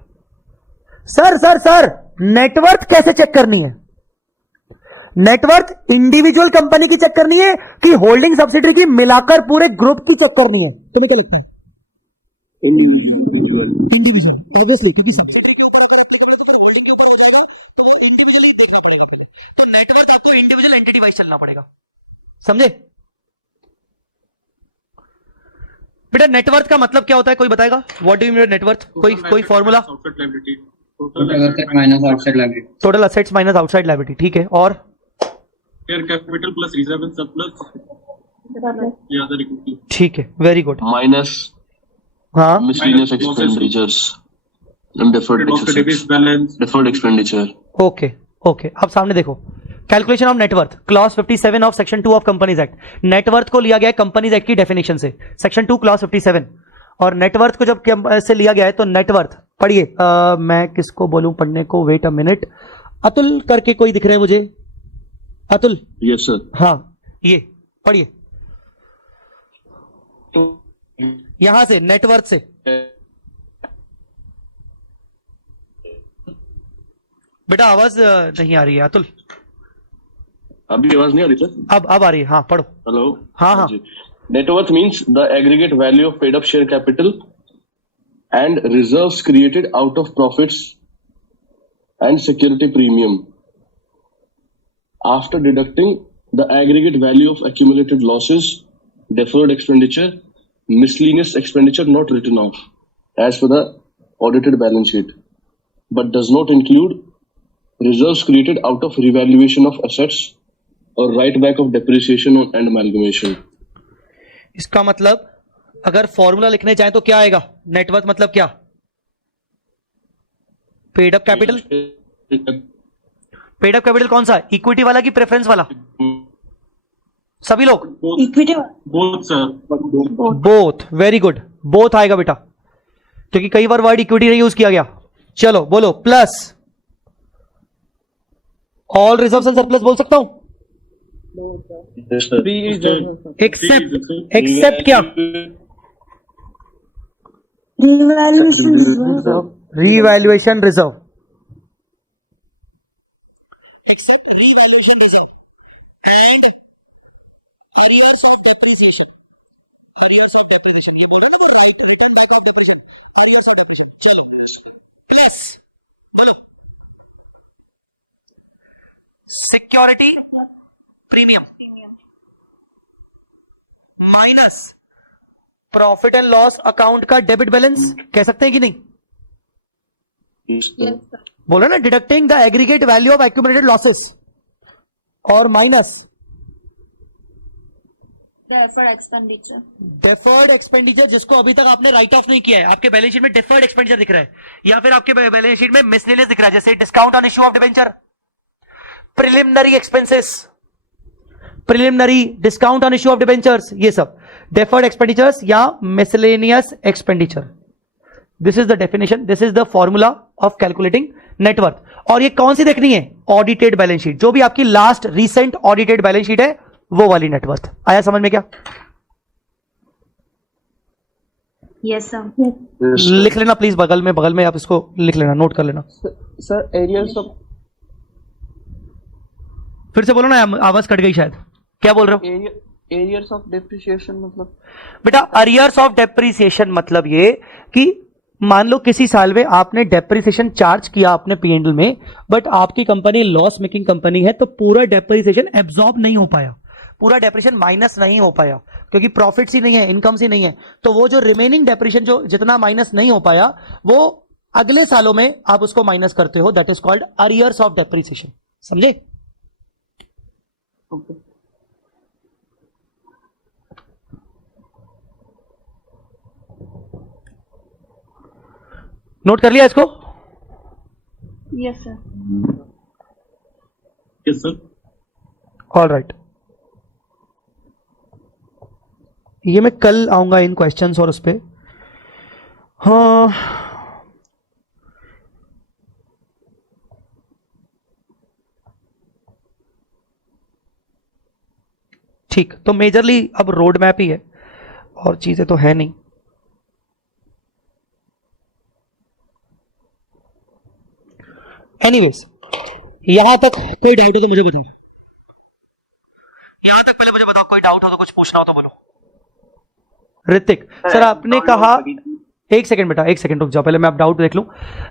सर नेटवर्थ कैसे चेक करनी है? नेटवर्थ इंडिविजुअल कंपनी की चेक करनी है कि होल्डिंग सब्सिडरी की मिलाकर पूरे ग्रुप की चेक करनी है? तुम्हें क्या लगता है? इंडिविजुअल ऑब्वियसली, क्योंकि सब्सिडरी के ऊपर अगर एप्लीकेबल है तो फिर होल्डिंग के ऊपर हो जाएगा, तो वो इंडिविजुअली देखना पड़ेगा पहले। तो नेटवर्थ आपको इंडिविजुअल एंटिटी वाइज चलना पड़ेगा, समझे बेटा? नेटवर्थ का मतलब क्या होता है, कोई बताएगा? What do you mean net worth? कोई formula? Total assets minus outside liability. ठीक है, और share capital plus reserve and surplus या अदर इक्विटी। ठीक है, वेरी गुड। माइनस हाँ, miscellaneous expenditures and deferred balance expenditure. Okay. अब सामने देखो, कैलकुलेशन ऑफ नेटवर्थ, क्लॉज 57 ऑफ section 2 of companies act. Net worth को लिया गया है कंपनीज एक्ट की डेफिनेशन से, सेक्शन 2 क्लॉज 57। और नेटवर्थ को जब से लिया गया है तो नेटवर्थ पढ़िए, मैं किसको बोलूं पढ़ने को, वेट अ मिनट। अतुल करके कोई दिख रहा है मुझे, अतुल? Yes sir. हाँ, ये पढ़िए तो यहां से, नेटवर्थ से। बेटा आवाज नहीं आ रही है अतुल। अभी आवाज नहीं आ रही सर? अब आ रही है, हाँ पढ़ो। हेलो। हाँ हाँ। Net worth means the aggregate value of paid up share capital and reserves created out of profits and security premium after deducting the aggregate value of accumulated losses, deferred expenditure, miscellaneous expenditure not written off as per the audited balance sheet, but does not include reserves created out of revaluation of assets or write back of depreciation and amalgamation. इसका मतलब अगर formula लिखने जाए तो क्या आएगा? Net worth मतलब क्या? Paid up capital. Paid up capital कौन सा? इक्विटी वाला कि प्रेफरेंस वाला? सभी लोग? Equity both sir. Both. Very good, both आएगा बेटा, क्योंकि कई बार वर्ड इक्विटी नहीं यूज किया गया। चलो बोलो, plus all reserves and surplus बोल सकता हूं? एक्सेप्ट क्या? Revaluation reserve. Except revaluation reserve and arrears of depreciation. Arrears of depreciation ये बोल रहे हैं ना वो, right, return back of depreciation, arrears of depreciation. चलो प्लस बोलो, security premium minus profit and loss account का डेबिट बैलेंस, कह सकते हैं कि नहीं? बोलो ना, deducting the aggregate value of accumulated losses और minus deferred expenditure. Deferred expenditure, जिसको अभी तक आपने राइट ऑफ नहीं किया है। आपके बैलेंस शीट में डेफर्ड एक्सपेंडिचर दिख रहा है, या फिर आपके बैलेंस शीट में मिसलेनियस दिख रहा है, जैसे discount on issue of debenture, preliminary expenses, preliminary discount on issue of debentures, ये सब डेफर्ड एक्सपेंडिचर्स या miscellaneous expenditure. This is the definition, this is the formula of calculating net worth. और ये कौन सी देखनी है? ऑडिटेड बैलेंस शीट, जो भी आपकी last recent audited balance sheet है वो वाली नेटवर्थ। आया समझ में क्या? Yes sir. लिख लेना प्लीज, बगल में आप इसको लिख लेना, नोट कर लेना। सर एरियर्स ऑफ, फिर से बोलो ना, आवाज कट गई शायद। क्या बोल रहे हो? एरियर्स ऑफ डेप्रिसिएशन मतलब? बेटा अरियर्स ऑफ डेप्रिसिएशन मतलब ये कि मान लो किसी साल में आपने डेप्रिसिएशन चार्ज किया अपने P&L में, बट आपकी कंपनी लॉस मेकिंग कंपनी है, तो पूरा डेप्रिसिएशन एब्जॉर्ब नहीं हो पाया, पूरा डेप्रिसिएशन माइनस नहीं हो पाया, क्योंकि प्रॉफिट्स ही नहीं है, इनकम्स ही नहीं है। तो वो जो रिमेनिंग डेप्रिसिएशन जो जितना माइनस नहीं हो पाया, वो अगले सालों में आप उसको माइनस करते हो, that is called arrears of depreciation. समझे? नोट कर लिया इसको? Yes sir. Yes sir. All right, ये मैं कल आऊंगा इन क्वेश्चंस और उस पे। हाँ ठीक, तो मेजरली अब रोड मैप ही है और चीजें तो है नहीं। एनीवेज, यहां तक कोई डाउट हो तो मुझे बताओ। यहां तक पहले मुझे बताओ, कोई डाउट हो तो, कुछ पूछना हो तो बोलो। ऋतिक सर, आपने कहा, एक सेकंड बेटा, एक सेकंड रुक जाओ, पहले मैं आप डाउट देख लूं।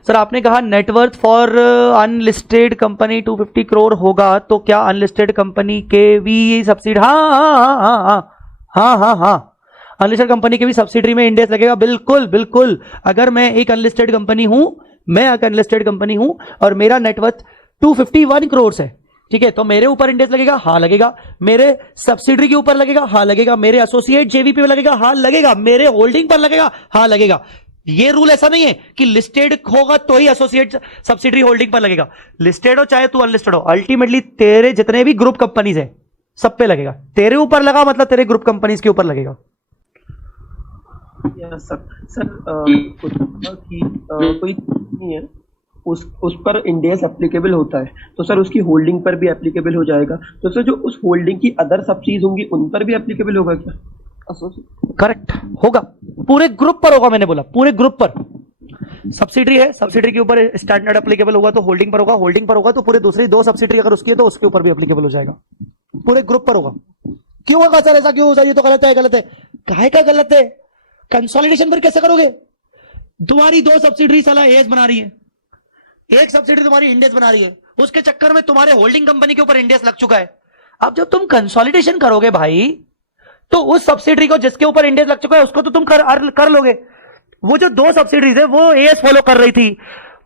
सर आपने कहा net worth for unlisted company 250 crore होगा, तो क्या अनलिस्टेड कंपनी के भी सब्सिडी? हाँ, अनलिस्टेड कंपनी के भी सब्सिडरी में इंडेक्स लगेगा। बिल्कुल बिल्कुल, अगर मैं एक अनलिस्टेड कंपनी हूं, और मेरा नेटवर्थ 251 करोड़ है, ठीक है, तो मेरे ऊपर इंडेक्स लगेगा? हाँ लगेगा। मेरे सब्सिडरी के ऊपर लगेगा? हाँ लगेगा। मेरे एसोसिएट जेवीपी पे लगेगा? हाँ लगेगा। मेरे होल्डिंग पर लगेगा? हाँ लगेगा। ये रूल ऐसा नहीं है कि लिस्टेड होगा तो ही एसोसिएट सब्सिडरी होल्डिंग पर लगेगा। लिस्टेड हो चाहे तू अनलिस्टेड हो, अल्टीमेटली तेरे जितने भी ग्रुप कंपनीज है सब पे लगेगा। तेरे ऊपर लगा मतलब तेरे ग्रुप कंपनीज के ऊपर लगेगा। कोई कंपनी है उस पर इंडेस एप्लीकेबल होता है, तो सर उसकी होल्डिंग पर भी एप्लीकेबल हो जाएगा। तो सर जो उस होल्डिंग की अदर सब्सिडीज होंगी उन पर भी एप्लीकेबल होगा क्या? करेक्ट होगा, पूरे ग्रुप पर होगा। मैंने बोला पूरे ग्रुप पर। सब्सिडरी है, सब्सिडरी के ऊपर स्टैंडर्ड एप्लीकेबल होगा तो होल्डिंग पर होगा, होल्डिंग पर होगा तो पूरे दूसरी 2 सब्सिडरी अगर उसकी है तो उसके ऊपर भी एप्लीकेबल हो जाएगा, पूरे ग्रुप पर होगा। क्यों होगा सर ऐसा, क्यों सर ये तो गलत है? गलत है काहे का गलत है? कंसोलिडेशन पर कैसे करोगे? तुम्हारी 2 सब्सिडरी साला एएस बना रही है, एक सब्सिडरी तुम्हारी इंडेस बना रही है, उसके चक्कर में तुम्हारे होल्डिंग कंपनी के ऊपर इंडेस लग चुका है। अब जब तुम कंसोलिडेशन करोगे भाई तो उस सब्सिडरी को जिसके ऊपर इंडेस लग चुका है उसको तो तुम कर लोगे। वो जो 2 सब्सिडरीज है वो एएस फॉलो कर रही थी,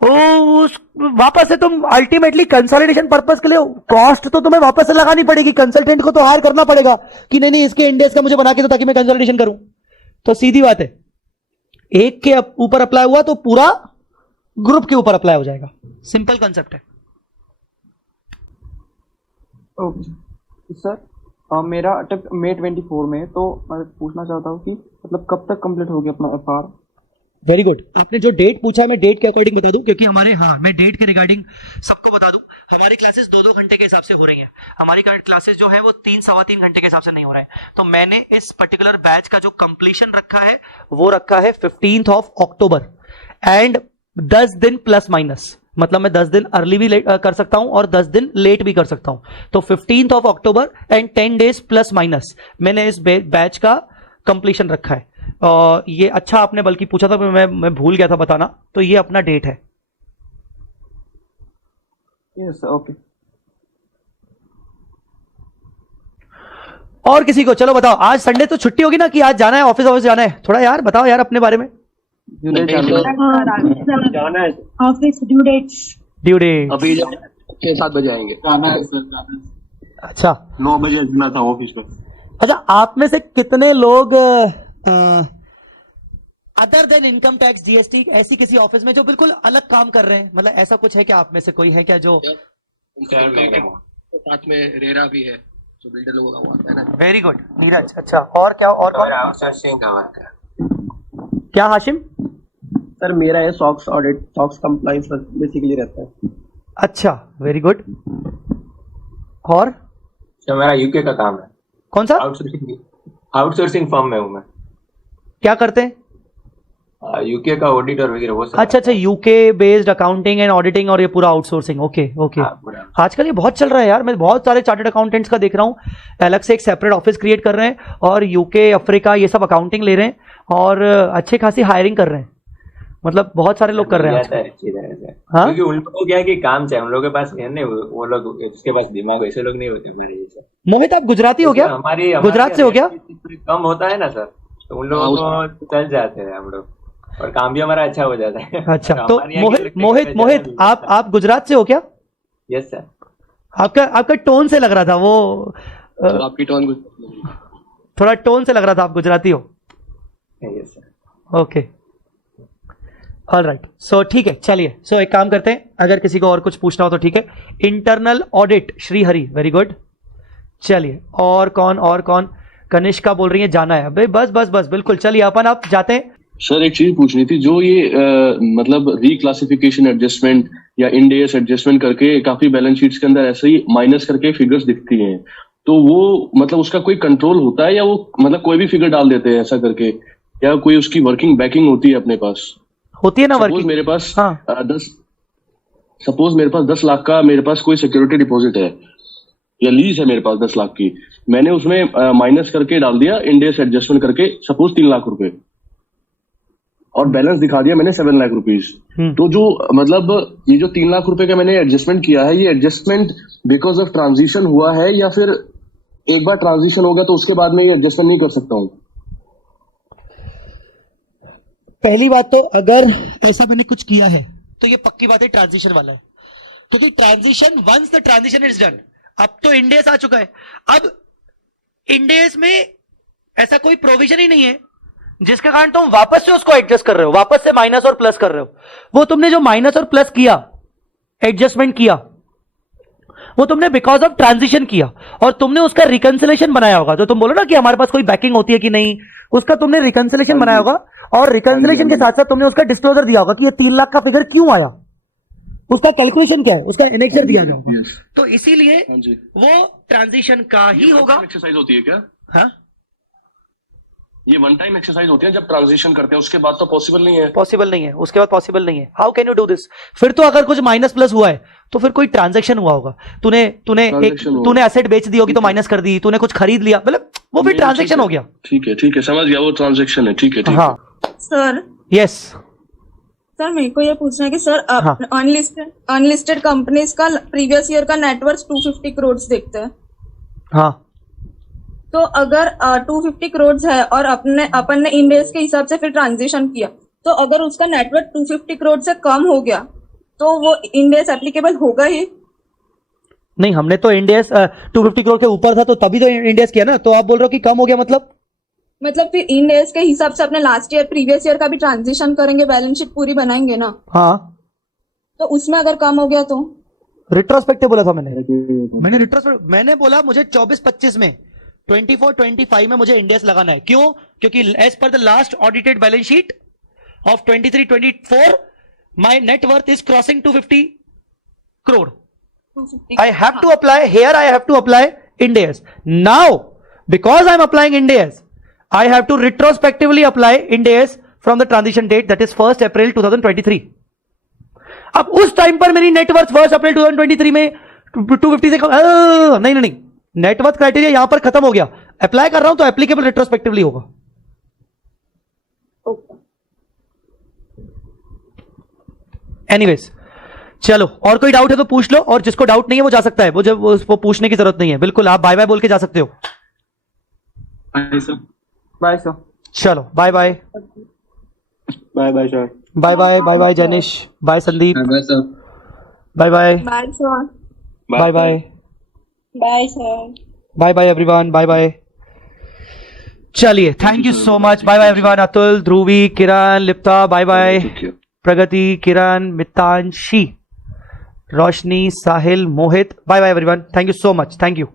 वापस से तुम अल्टीमेटली कंसोलिडेशन पर्पस के लिए कॉस्ट तो तुम्हें वापस से लगानी पड़ेगी। कंसल्टेंट को तो हायर करना पड़ेगा कि नहीं इसके इंडेस का मुझे बना के दो ताकि मैं कंसोलिडेशन करूं। तो सीधी बात है, एक के ऊपर अप्लाई हुआ तो पूरा ग्रुप के ऊपर अप्लाई हो जाएगा। सिंपल कॉन्सेप्ट है। ओके सर, मेरा अटेम्प्ट मई 24 में, तो मैं पूछना चाहता हूँ कि मतलब कब तक कंप्लीट होगी अपना एफआर? वेरी गुड, आपने जो डेट पूछा है मैं डेट के अकॉर्डिंग बता दूं, क्योंकि हमारे मैं डेट के रिगार्डिंग सबको बता दूं, हमारी क्लासेस 2-2 घंटे के हिसाब से हो रही हैं। हमारी क्लासेस जो है वो 3-3.25 घंटे के हिसाब से नहीं हो रहे हैं। तो मैंने इस पर्टिकुलर बैच का जो कंप्लीशन रखा है वो रखा है 15 अक्टूबर एंड 10 दिन प्लस माइनस, मतलब मैं 10 दिन अर्ली भी कर सकता हूं और 10 दिन लेट भी कर सकता हूं। तो 15 October and 10 days plus minus मैंने इस बैच का कंप्लीशन रखा है। ये अच्छा आपने बल्कि पूछा था, मैं भूल गया था बताना, तो ये अपना डेट है। Yes okay. और किसी को? चलो बताओ, आज संडे तो छुट्टी होगी ना कि आज जाना है ऑफिस जाना है? थोड़ा यार बताओ यार अपने बारे में। जाना है ऑफिस ड्यू डेट अभी 6-7 बजे आएंगे। जाना है सर, जाना है। अच्छा 9 बजे जाना था ऑफिस में। अच्छा, आप में से कितने लोग other than income tax GST ऐसी किसी ऑफिस में जो बिल्कुल अलग काम कर रहे हैं? मतलब ऐसा कुछ है क्या आप में से कोई है क्या जो? साथ में रेरा भी है जो बिल्डर लोगों का वो आता है ना। Very good Neeraj. अच्छा और क्या, और कौन? आउटसोर्सिंग का वर्क है। क्या हाशिम? सर मेरा है socks audit, socks compliance basically रहता है। अच्छा वेरी गुड। और तो मेरा यूके का काम है। कौन सा? आउटसोर्सिंग फर्म में हूँ मैं। क्या करते हैं? यूके का ऑडिटर वगैरह वो सब। अच्छा UK based accounting and auditing और ये पूरा आउटसोर्सिंग। ओके आजकल ये बहुत चल रहा है यार, मैं बहुत सारे चार्टर्ड अकाउंटेंट्स का देख रहा हूँ अलग से एक सेपरेट ऑफिस क्रिएट कर रहे हैं और यूके अफ्रीका ये सब अकाउंटिंग ले रहे हैं और अच्छे खासी हायरिंग कर रहे हैं। मतलब बहुत सारे लोग कर रहे हैं अच्छी तरह से। हाँ? क्योंकि उन लोगों को क्या है कि काम चाहिए, उन लोगों के पास नहीं, वो लोग जिसके पास दिमाग ऐसे लोग नहीं होते हमारे जैसे। मोहित आप गुजराती हो क्या? हमारी गुजरात से हो क्या? कम होता है ना सर, तो उन लोगों को चल जाते हैं हम लोग और काम भी हमारा अच्छा हो जाता है। अच्छा तो मोहित आप गुजरात से हो क्या? Yes sir. आपका टोन से लग रहा था वो, आपकी टोन थोड़ा टोन से लग रहा था आप गुजराती हो। Yes sir. ओके ऑलराइट, सो ठीक है, चलिए सो एक काम करते हैं, अगर किसी को और कुछ पूछना हो तो ठीक है। Internal audit Shrihari, very good. चलिए और कौन? कनिष्का बोल रही है जाना है। अबे बस बिल्कुल, चलिए अपन आप जाते हैं। सर एक चीज पूछनी थी, जो ये मतलब रिक्लासिफिकेशन एडजस्टमेंट या इंडेस एडजस्टमेंट करके काफी बैलेंस शीट्स के अंदर ऐसे ही माइनस करके फिगर्स दिखती हैं, तो वो मतलब उसका कोई कंट्रोल होता है या वो मतलब कोई भी फिगर डाल देते हैं ऐसा करके, या कोई उसकी वर्किंग बैकिंग होती है अपने पास? होती है ना वर्किंग। मेरे पास हाँ। 10 लाख का मेरे पास कोई सिक्योरिटी डिपॉजिट है या लीज है मेरे पास 10 लाख की, मैंने उसमें माइनस करके डाल दिया इंडेस एडजस्टमेंट करके सपोज 3 लाख रुपए और बैलेंस दिखा दिया मैंने 7 लाख रुपीज। तो जो मतलब ये जो 3 लाख रुपए का मैंने एडजस्टमेंट किया है, ये एडजस्टमेंट बिकॉज ऑफ ट्रांजिशन हुआ है या फिर एक बार ट्रांजिशन हो गया तो उसके बाद में ये एडजस्टमेंट नहीं कर सकता हूं? पहली बात तो अगर ऐसा मैंने कुछ किया है तो ये पक्की बात है ट्रांजिशन वाला है, क्योंकि transition once the transition is done, अब तो इंडेस आ चुका है। अब इंडेस में ऐसा कोई प्रोविजन ही नहीं है जिसके कारण तुम वापस से उसको एडजस्ट कर रहे हो, वापस से माइनस और प्लस कर रहे हो। वो तुमने जो माइनस और प्लस किया, एडजस्टमेंट किया, वो तुमने बिकॉज ऑफ ट्रांजिशन किया और तुमने उसका रिकंसिलेशन बनाया होगा। तो तुम बोलो ना कि हमारे पास कोई बैकिंग होती है कि नहीं, उसका तुमने रिकंसिलेशन बनाया होगा और रिकंसिलेशन के साथ साथ तुमने उसका डिस्क्लोजर दिया होगा कि ये 3 लाख का फिगर क्यों आया, उसका कैलकुलेशन क्या है, उसका एनेक्चर दिया गया होगा। तो इसीलिए वो ट्रांजिशन का ही होगा। एक्सरसाइज होती है क्या? हाँ, ये वन टाइम एक्सरसाइज होती है जब ट्रांजिशन करते हैं, उसके बाद तो पॉसिबल नहीं है। पॉसिबल नहीं है, उसके बाद पॉसिबल नहीं है। How can you do this? फिर तो अगर कुछ माइनस प्लस हुआ है तो फिर कोई ट्रांजैक्शन हुआ होगा। तूने एसेट बेच दी होगी तो माइनस कर दी, तूने कुछ खरीद लिया, मतलब वो फिर ट्रांजैक्शन हो गया। ठीक है, समझ गया, वो ट्रांजैक्शन है। ठीक है। हाँ सर, यस सर मेरे को ये पूछना है कि सर अनलिस्टेड कंपनीज का प्रीवियस ईयर का नेटवर्थ 250 करोड़ देखते हैं। हाँ, तो अगर 250 करोड़ है और अपन ने इंडेस के हिसाब से फिर ट्रांजिशन किया, तो अगर उसका नेटवर्थ 250 करोड़ से कम हो गया तो वो इंडेस एप्लीकेबल होगा ही? नहीं, हमने तो इंडेस 250 करोड़ के ऊपर था तो तभी तो इंडेस किया ना। तो आप बोल रहे हो कि कम हो गया, मतलब फिर इंडेस के हिसाब से अपने लास्ट ईयर प्रीवियस ईयर का भी ट्रांजिशन करेंगे, बैलेंस शीट पूरी बनाएंगे ना। हाँ, तो उसमें अगर कम हो गया तो रिट्रोस्पेक्टिव बोला था मैंने रिट्रोस्पेक्टिव मैंने बोला मुझे 24-25 में 24-25 में मुझे इंडेस लगाना है। क्यों? क्योंकि as per the last audited balance sheet of 23-24 my net worth is crossing 250 crore. I have to apply here. I have to apply Ind AS. Now, because I am applying Ind AS, I have to retrospectively apply Ind AS from the transition date, that is 1st April 2023. अब उस time पर मेरी net worth 1st April 2023 में 250 से नहीं, net worth criteria यहां पर खत्म हो गया। अप्लाई कर रहा हूं तो एप्लीकेबल रेट्रोस्पेक्टिवली होगा। एनीवेज, चलो, और कोई डाउट है तो पूछ लो, और जिसको डाउट नहीं है वो जा सकता है। वो जब वो पूछने की जरूरत नहीं है, बिल्कुल आप बाय बाय बोल के जा सकते हो। Bye sir. चलो, bye bye. Bye sir. Bye Jainish, bye Sandeep, bye bye sir, bye everyone, bye. चलिए, thank you so much, bye everyone. Atul, Dhruvi, Kiran, Lipta, bye. Pragati, Kiran, Mitanshi, Roshni, Sahil, Mohit, bye everyone. Thank you so much, thank you.